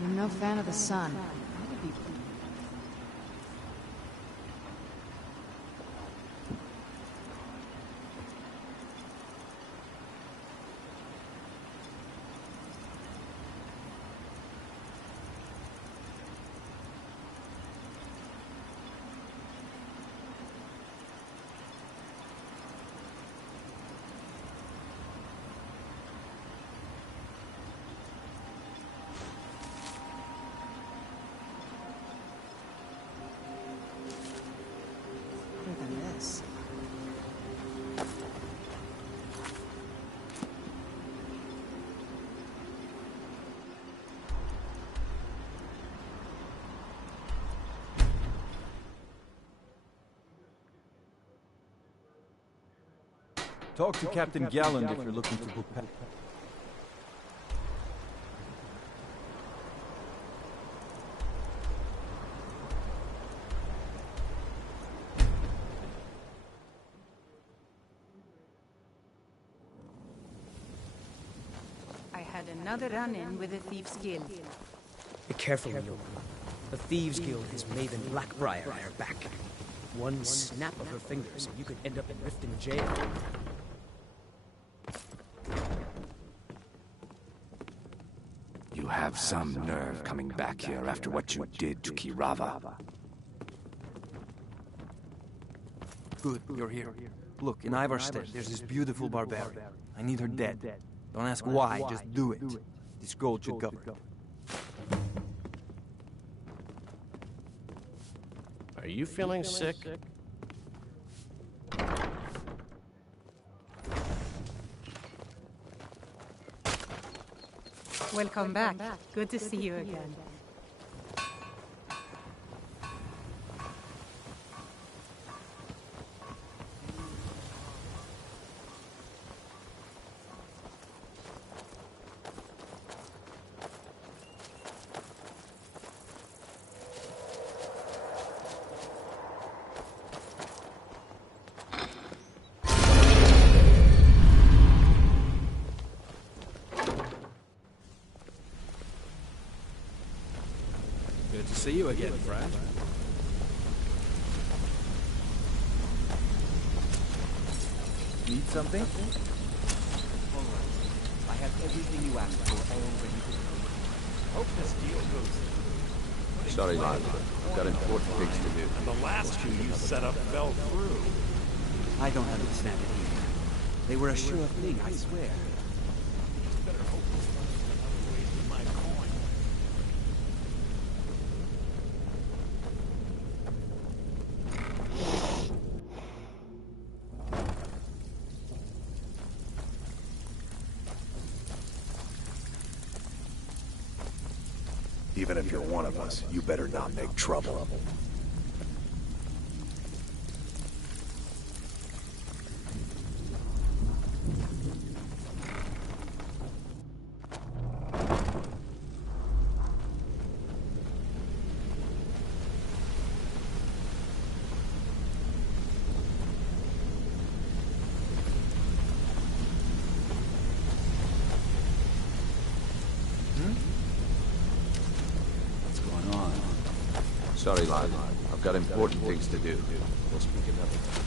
You're no fan of the sun. Talk to Captain Galland if you're looking to book past. I had another run-in with a Thieves' Guild. Be careful, Yola. The Thieves Guild has Maven Blackbriar at her back. One snap of her fingers and you could end up in Riften jail. You have some nerve coming back here after what you did to Kirava. Good, you're here. Look, in Ivarstead, there's this beautiful barbarian. I need her dead. Don't ask why, just do it. This gold should cover it. Are you feeling sick? Welcome back. Good to see you again. to see you again, friend. Need something? I have everything you asked for all ready to go. Hope this deal goes through. Sorry, lad. I've got important things to do. And the last two you set up fell through. I don't understand it either. They were a sure thing, I swear. Better hope this one's another way to my coin. Even if you're one of us, you better not make trouble. Sorry, lad. I've got important things to do. We'll speak another time.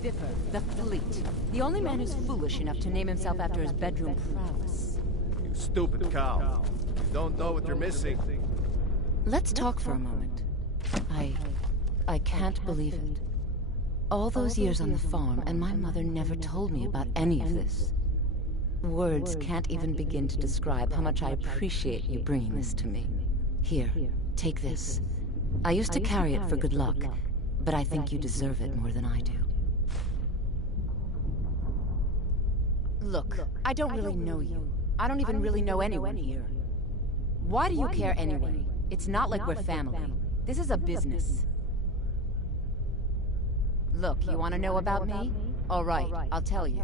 Dipper, the fleet. The only man who's foolish enough to name himself after his bedroom prowess. You stupid cow. You don't know what you're missing. Let's talk for a moment. I can't believe it. All those years on the farm, and my mother never told me about any of this. Words can't even begin to describe how much I appreciate you bringing this to me. Here, take this. I used to carry it for good luck, but I think you deserve it more than I do. Look, I don't really know you. I don't even really know anyone here. Why do you care anyway? It's not like we're family. This is a business. Look, you want to know about me? All right, I'll tell you.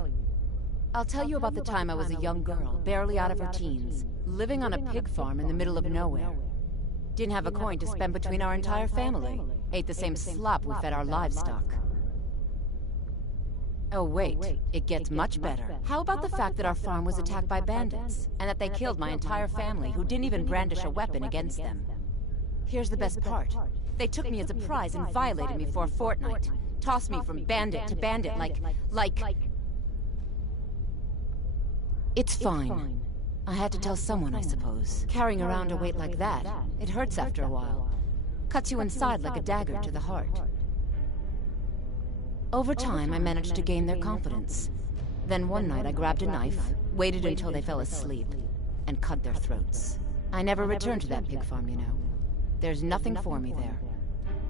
I'll tell you about the time I was a young girl, barely out of her teens, living on a pig farm in the middle of nowhere. Didn't have a coin to spend between our entire family. Ate the same slop we fed our livestock. Oh wait, it gets much better. How about the fact that our farm was attacked by bandits, and that they killed my entire family who didn't even brandish a weapon against them? Here's the best part. They took me as a prize and violated me for a fortnight. Tossed me from bandit to bandit like... It's fine. I had to tell someone, I suppose. Carrying around a weight like that, it hurts after a while. Cuts you inside like a dagger to the heart. Over time, I managed to gain their confidence. Then one night I grabbed a knife, waited until they fell asleep, and cut their throats. I never returned to that pig farm, you know. There's nothing for me there.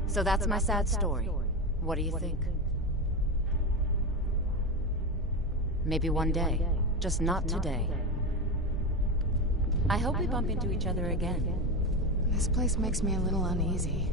So that's my sad story. What do you think? Maybe one day, just not today. I hope we bump into each other again. This place makes me a little uneasy.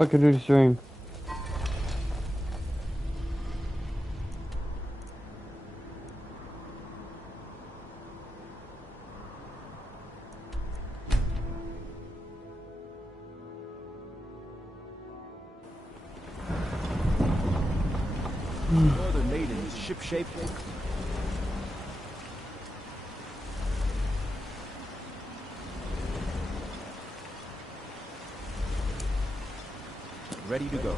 I could do the stream. Northern Maiden is ship-shape. Ready to go.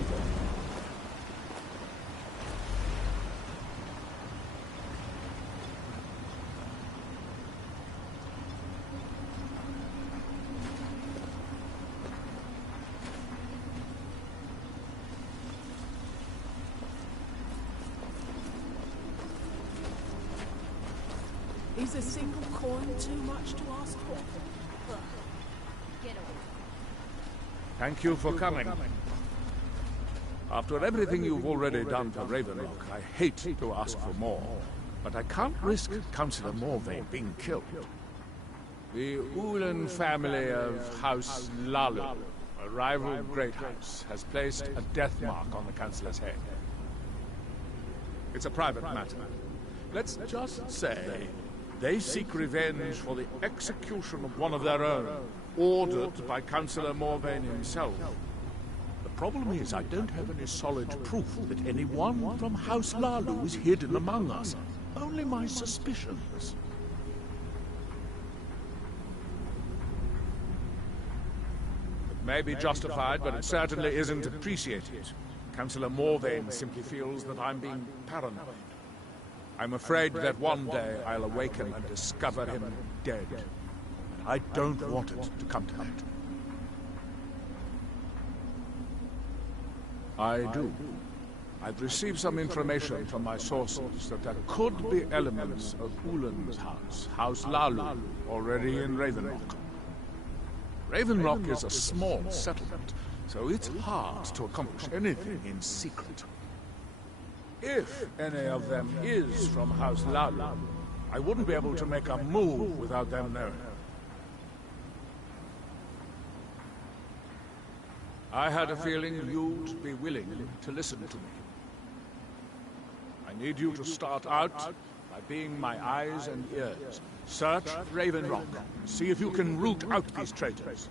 Is a single coin too much to ask for? Get away. Thank you for coming. After everything you've already done for Ravenlock, I hate to ask for more, but I can't risk Councillor Morvayn being killed. The Ulan family of House Lalu, a rival great house, has placed a death mark on the Councillor's head. It's a private matter. Let's just say they seek revenge for the execution of one of their own, ordered by Councillor Morvayn himself. The problem is I don't have any solid proof that anyone from House Lalu is hidden among us. Only my suspicions. It may be justified, but it certainly isn't appreciated. Councillor Morvayn simply feels that I'm being paranoid. I'm afraid that one day I'll awaken and discover him dead. And I don't want it to come to that. I do. I've received some information from my sources that there could be elements of Ulan's house, House Lalu, already in Ravenlock. Ravenlock is a small settlement, so it's hard to accomplish anything in secret. If any of them is from House Lalu, I wouldn't be able to make a move without them knowing. I had a feeling you'd be willing to listen to me. I need you to start out by being my eyes and ears. Search Ravenlock. See if you can root out these traitors.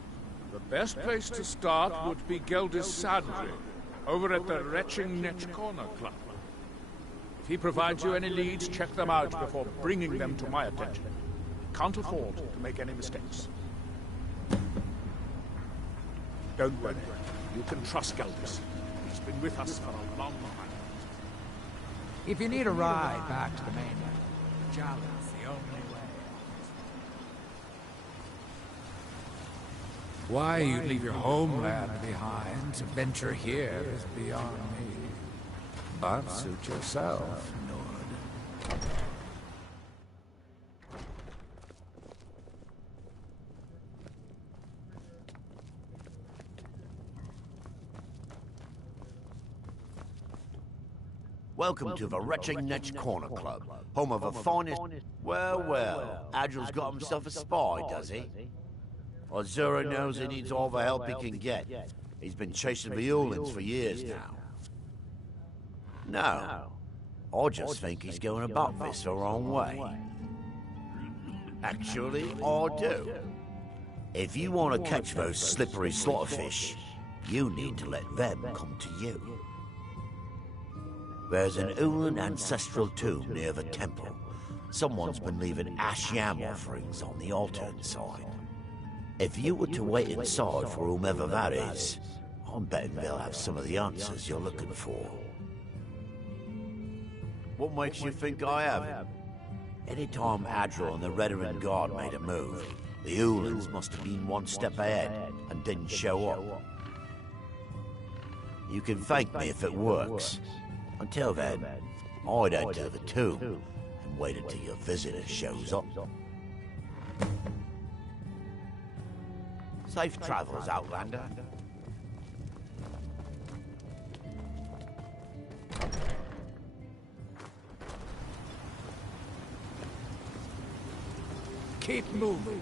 The best place to start would be Geldis Sadri, over at the Retching Netch Corner Club. If he provides you any leads, check them out before bringing them to my attention. Can't afford to make any mistakes. Don't worry. You can trust Geldis. He's been with us for a long time. If you need a ride back to the mainland, Jalen's the only way. Why you'd leave your homeland behind to venture here is beyond me. But suit yourself, Nord. Welcome to the Retching Netch Corner Club, home of the finest... Well, well, Adril's got himself a spy, does he? Azura knows he needs all the help he can get. He's been chasing the Ulans for years now. No, I just think he's going about this the wrong way. Actually, I do. If you want to catch those slippery slaughterfish, you need to let them come to you. There's an Ulan ancestral tomb near the temple. Someone's been leaving ash yam offerings on the altar inside. If you were to wait inside for whomever that is, I'm betting they'll have some of the answers you're looking for. What makes you think I have? Anytime Adril and the Redoran Guard made a move, the Ulans must have been one step ahead and didn't show up. You can thank me if it works. Until then, I'd enter the tomb and wait until your visitor shows up. Safe travels, Outlander. Keep moving.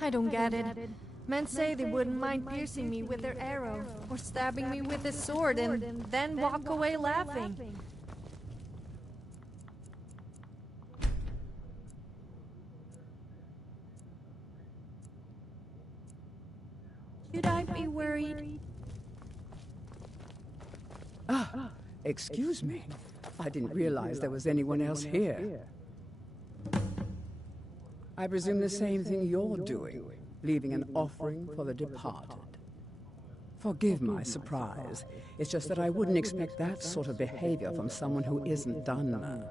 I don't get it. Men say they wouldn't mind piercing me with their arrow, or stabbing me with a sword, and then walk away laughing. Should I be worried? Ah, excuse me. I didn't realize there was anyone else here. I presume the same thing you're doing, leaving an offering for the departed. Forgive my surprise. It's just that I wouldn't expect that sort of behavior from someone who isn't Dunmer.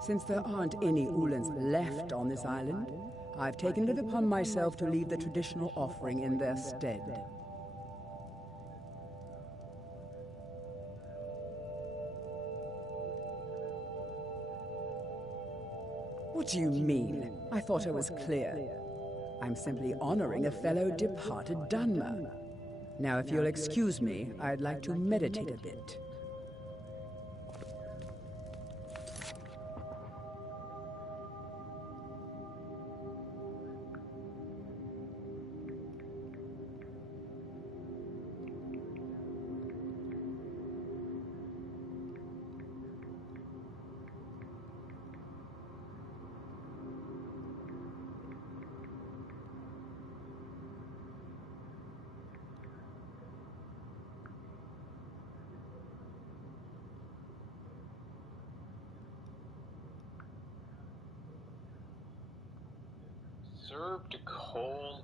Since there aren't any Ulans left on this island, I've taken it upon myself to leave the traditional offering in their stead. What do you mean? I thought I was clear. I'm simply honoring a fellow departed Dunmer. Now, if you'll excuse me, I'd like to meditate a bit. Served cold.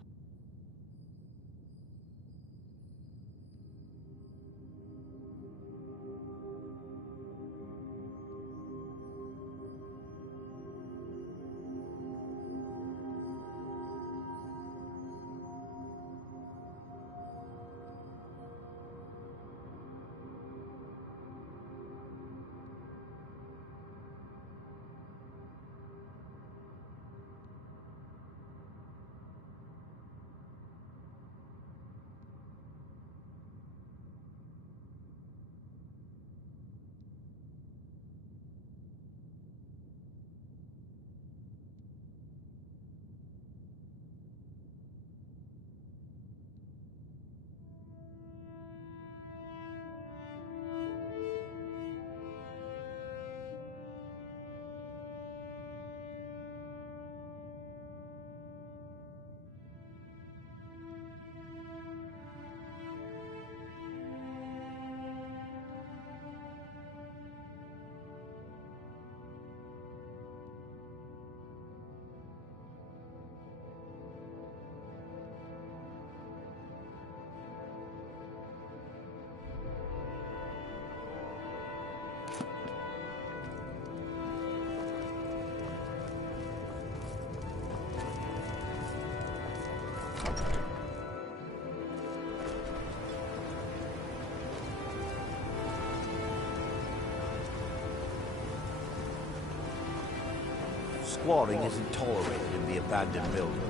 Squatting isn't tolerated in the abandoned building.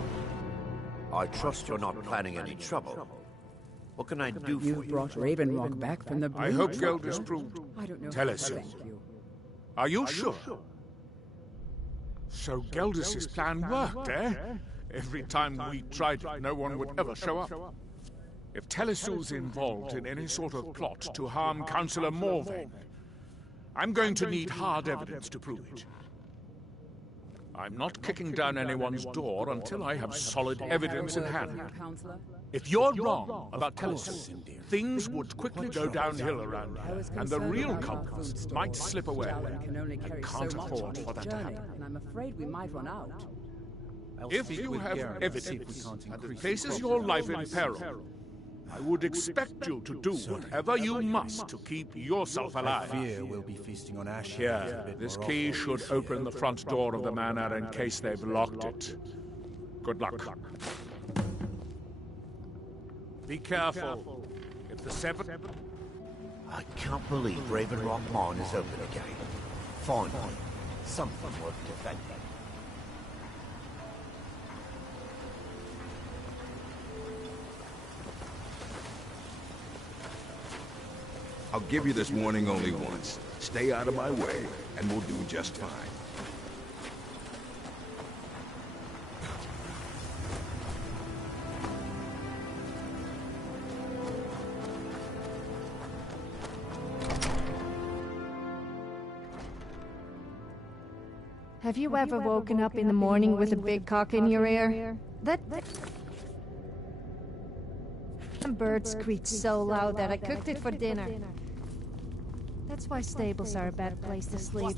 I trust you're not planning any trouble. What can I do for you? You brought Ravenrock back from the brink. I hope Geld is proved. I don't know. Tell us. Thank you. Are you sure? So Geldis's plan worked, eh? Every time we tried it, no one would ever show up. If Telesu's involved in any sort of plot to harm Councillor Morvain, I'm going to need hard evidence to prove it. I'm not kicking down anyone's door until I have solid evidence in hand. If you're wrong about Telesu, things would quickly go downhill around here, and the real culprits might slip away. I can't afford for that to happen. And I'm afraid we might run out. If you have evidence that it places your life in peril, I would expect you to do whatever you must to keep yourself alive. I fear we'll be feasting on ash. Here, this key should open the front door of the manor in case they've locked it. Good luck. Be careful. If the seven... I can't believe Ravenrock Mine is open again. Finally, something worth defending. I'll give you this warning only once. Stay out of my way, and we'll do just fine. Have you ever woken up in the morning with a big cock in your ear? That Birds screech so loud that I cooked it for dinner. That's why stables are a bad place to sleep.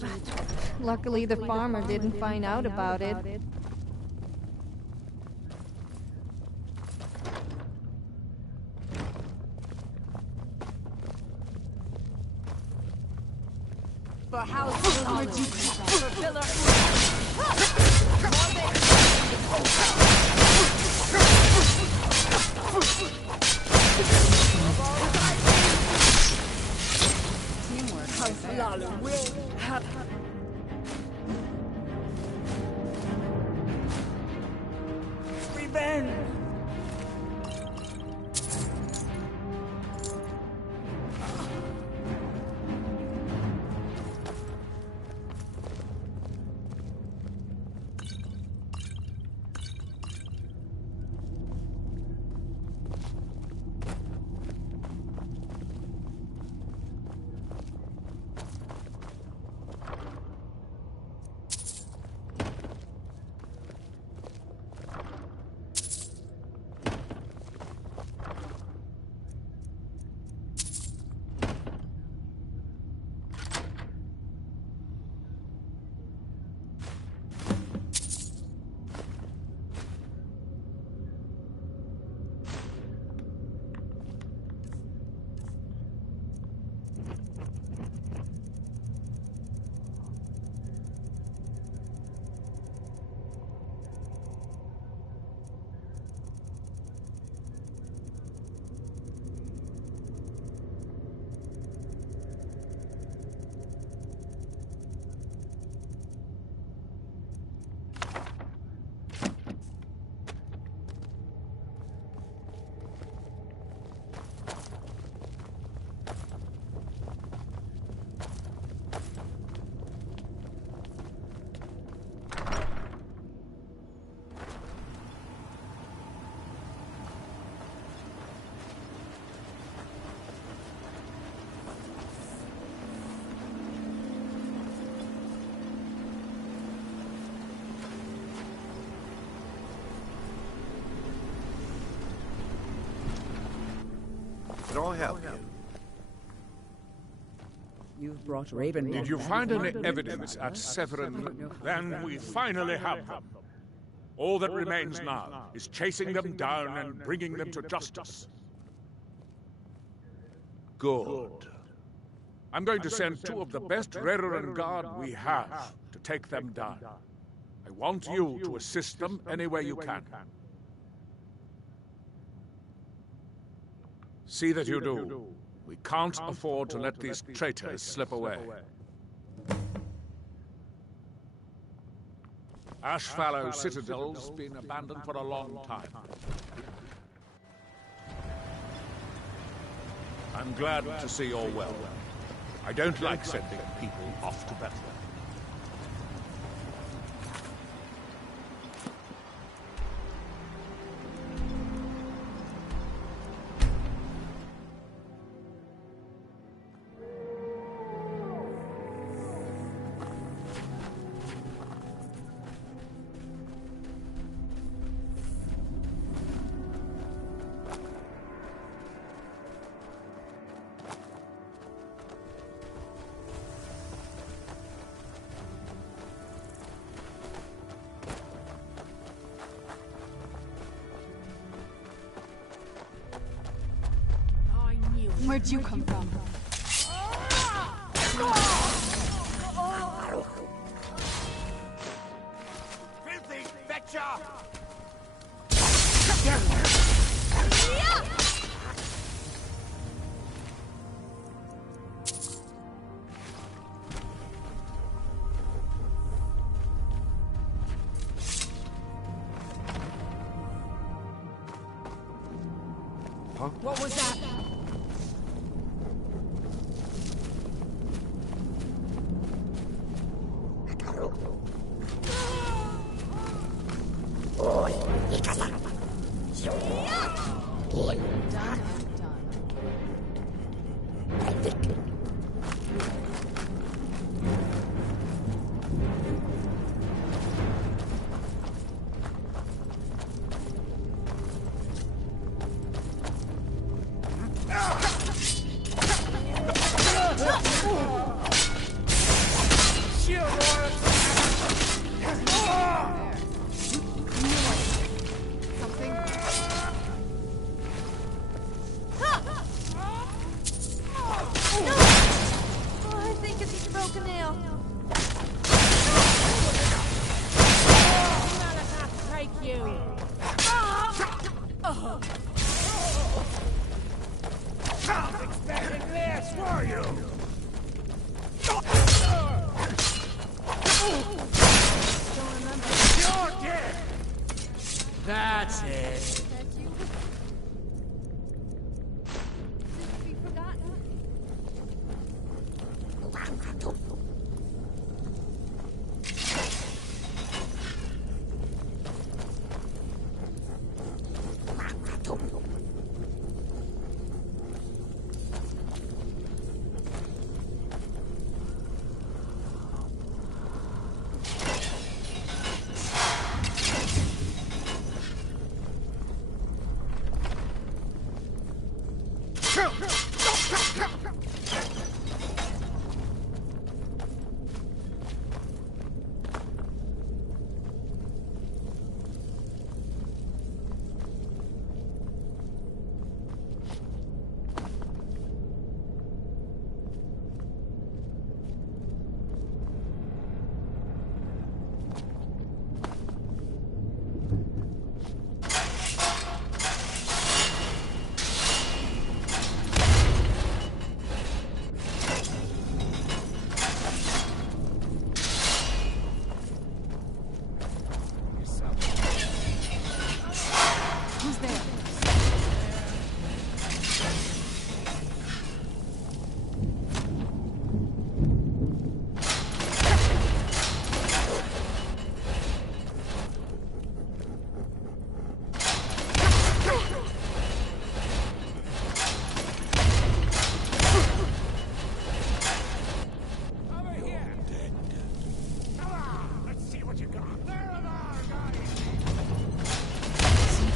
Luckily, the farmer didn't find out about it. For house knowledge, for pillar. Teamwork. Revenge! Can I help you? You've brought Raven. Did you find any evidence at Severin? Then we finally have them. All that remains now is chasing them down and bringing them to justice. Good. I'm going to send two of the best Rerenn Guard we have to take them down. I want you to assist them any way you can. See that you do. We can't afford to let these traitors slip away. Ashfallow Citadel's been abandoned for a long time. I'm glad to see you're well. I don't like sending people off to battle. Where'd you come from? Filthy fetcher! What was that? That's it.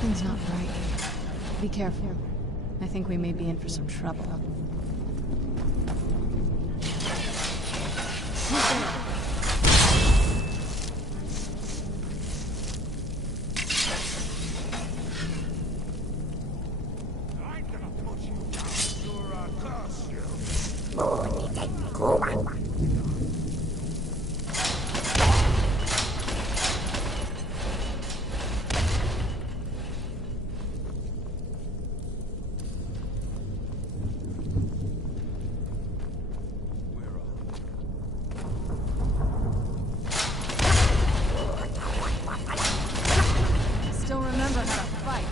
Something's not right. Be careful. I think we may be in for some trouble. Still remember how to fight.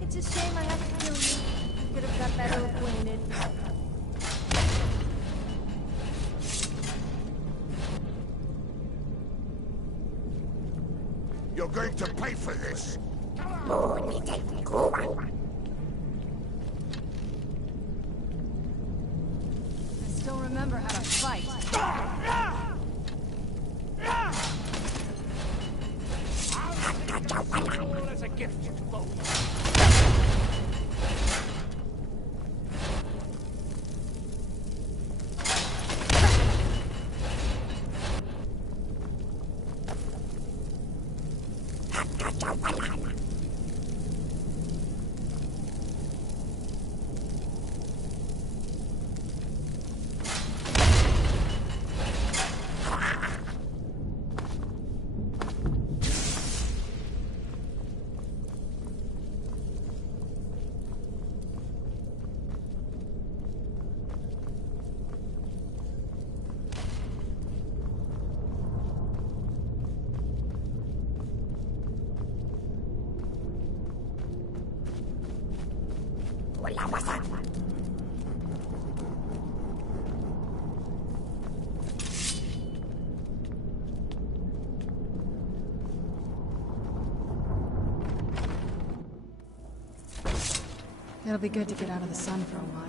It's a shame I have to kill you. Could have got better acquainted. You're going to pay for this! I still remember how to fight. As a gift to both. It'll be good to get out of the sun for a while.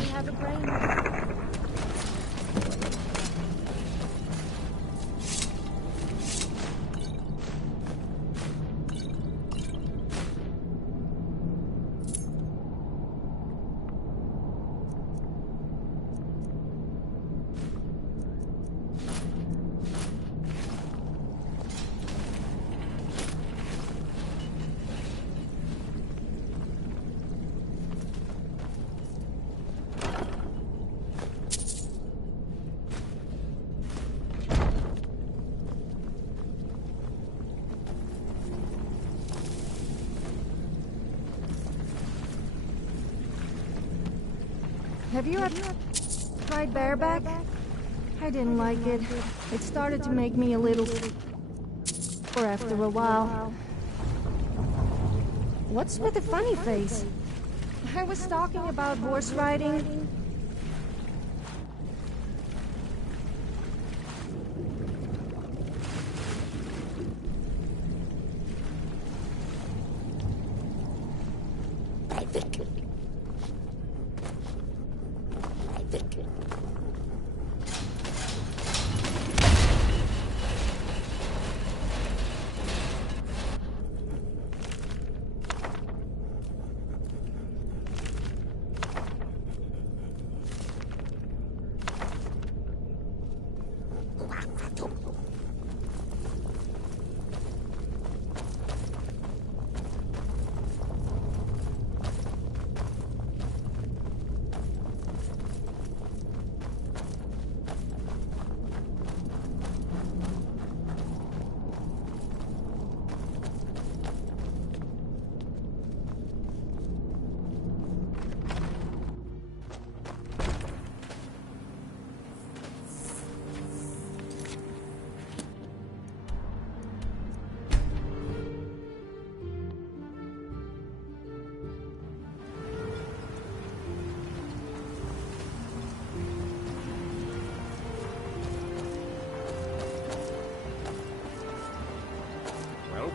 We have a brain. Have you ever tried bareback? I didn't like it. It started to make me a little... or after a while. What's with the funny face? I was talking about horse riding.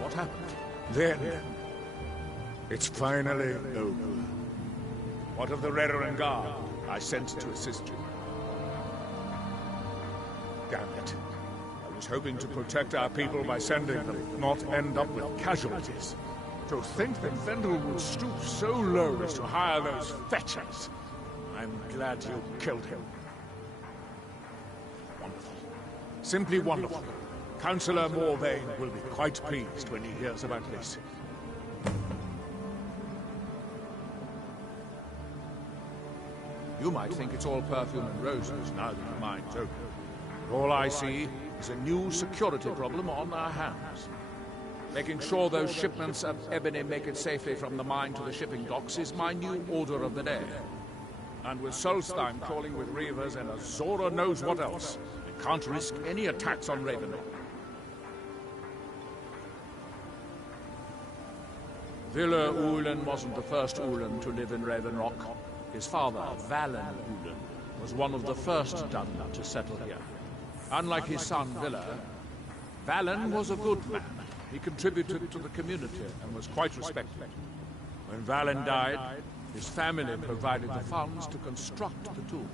What happened? Then, it's finally over. What of the Reverend Guard I sent to assist you? Damn it. I was hoping to protect our people by sending them, not end up with casualties. To think that Vendel would stoop so low as to hire those fetchers. I'm glad you killed him. Wonderful. Simply wonderful. Councillor Morvain will be quite pleased when he hears about this. You might think it's all perfume and roses now that the mine's open. All I see is a new security problem on our hands. Making sure those shipments of ebony make it safely from the mine to the shipping docks is my new order of the day. And with Solstheim crawling with reavers and Azora knows what else, we can't risk any attacks on Ravenloft. Villa Ulen wasn't the first Ulen to live in Ravenrock. His father, Valen Ulen, was one of the first Dunmer to settle here. Unlike his son, Villa, Valen was a good man. He contributed to the community and was quite respected. When Valen died, his family provided the funds to construct the tomb.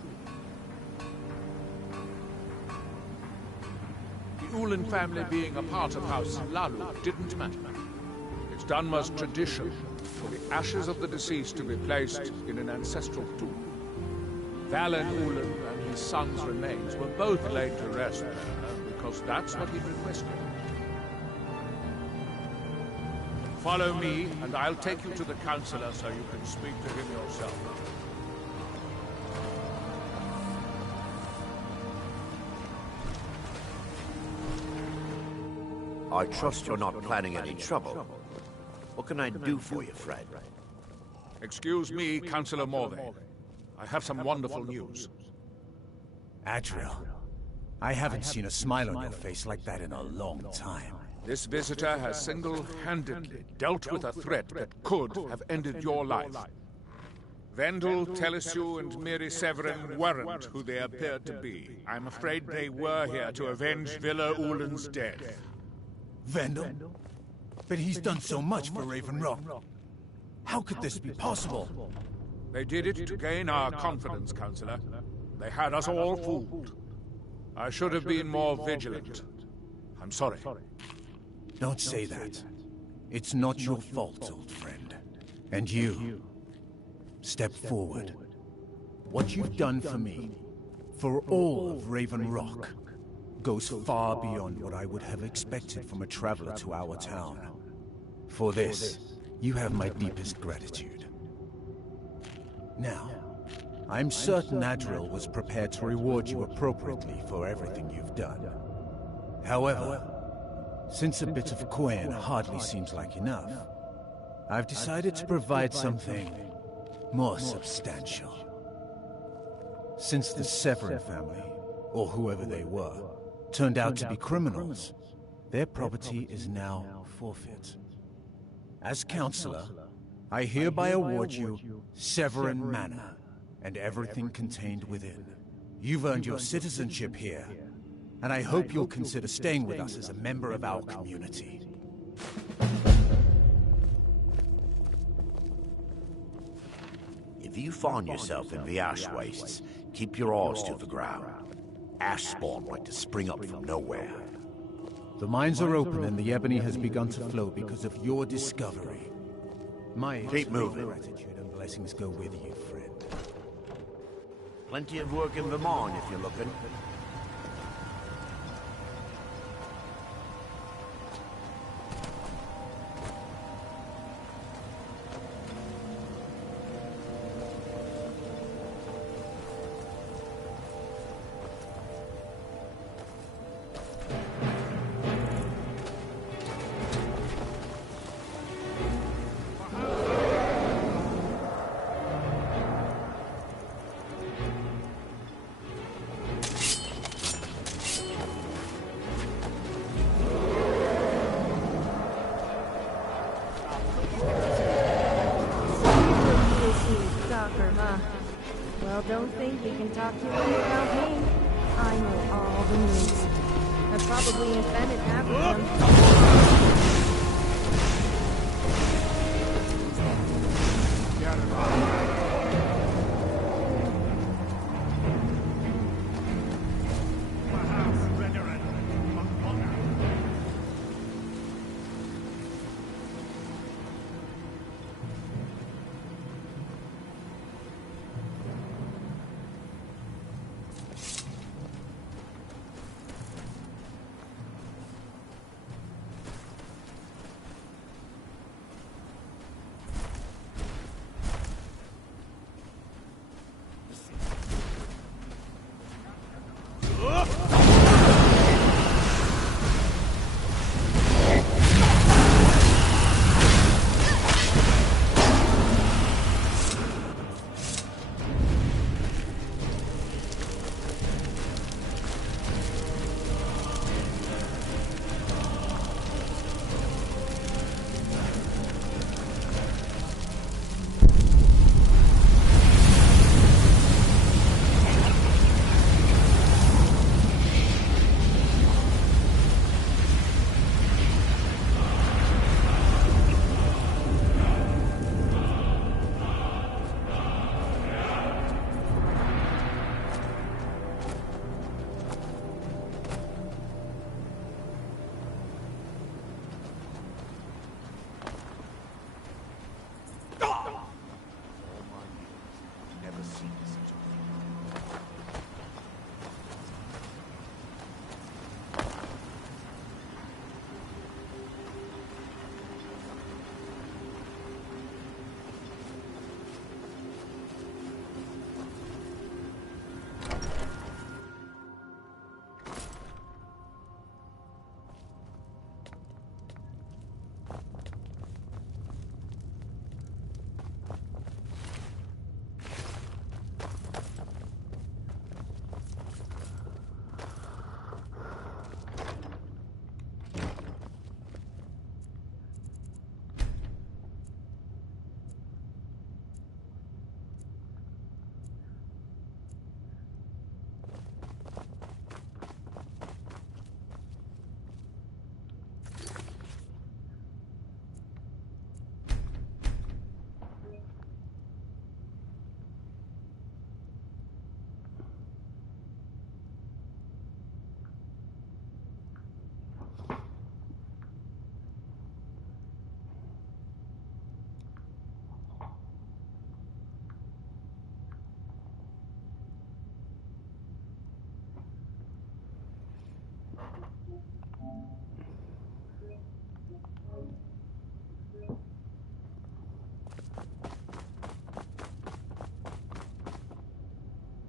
The Ulen family being a part of House Lalu didn't matter. It's Dunmer's tradition for the ashes of the deceased to be placed in an ancestral tomb. Valen Ulen and his son's remains were both laid to rest there because that's what he'd requested. Follow me, and I'll take you to the Councillor so you can speak to him yourself. I trust you're not planning any trouble. What can I do for you, Fred? Excuse me, Councillor Morvain. I have some wonderful news. Adriel, I haven't seen a smile on your face like that in a long time. This visitor has single-handedly dealt with a threat that could have ended your life. Vendel, Telesue, and Miri Severin weren't who they appeared to be. I'm afraid they were here to avenge Villa Ulen's death. Vendel? But he's done so much for Raven Rock. How could this be possible? They did it to gain our confidence, Counselor. They had us all fooled. I should have been more vigilant. I'm sorry. Don't say that. It's not your fault, old friend. And you, step forward. What you've done for me, for all of Raven Rock, goes far beyond what I would have expected from a traveler to our town. For this, you have my deepest gratitude. Now, I'm certain Adril was prepared to reward you appropriately for everything you've done. However, since a bit of coin hardly seems like enough, I've decided to provide something more substantial. Since the Severin family, or whoever they were, turned out to be criminals, their property is now forfeit. As Counselor, I hereby award you Severin Manor, and everything contained within. You've earned your citizenship here, and I hope you'll consider staying with us as a member of our community. If you find yourself in the ash wastes, keep your eyes to the ground. Ash spawn like to spring up from nowhere. The mines are open and the ebony has begun to flow because of your discovery. My Keep moving. Gratitude and blessings go with you, friend. Plenty of work in the mine if you're looking. Well, don't think you can talk to me without me. I know all the moves. I've probably invented half of them.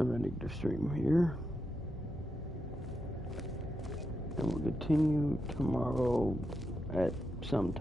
I'm ending the stream here. And we'll continue tomorrow at some time.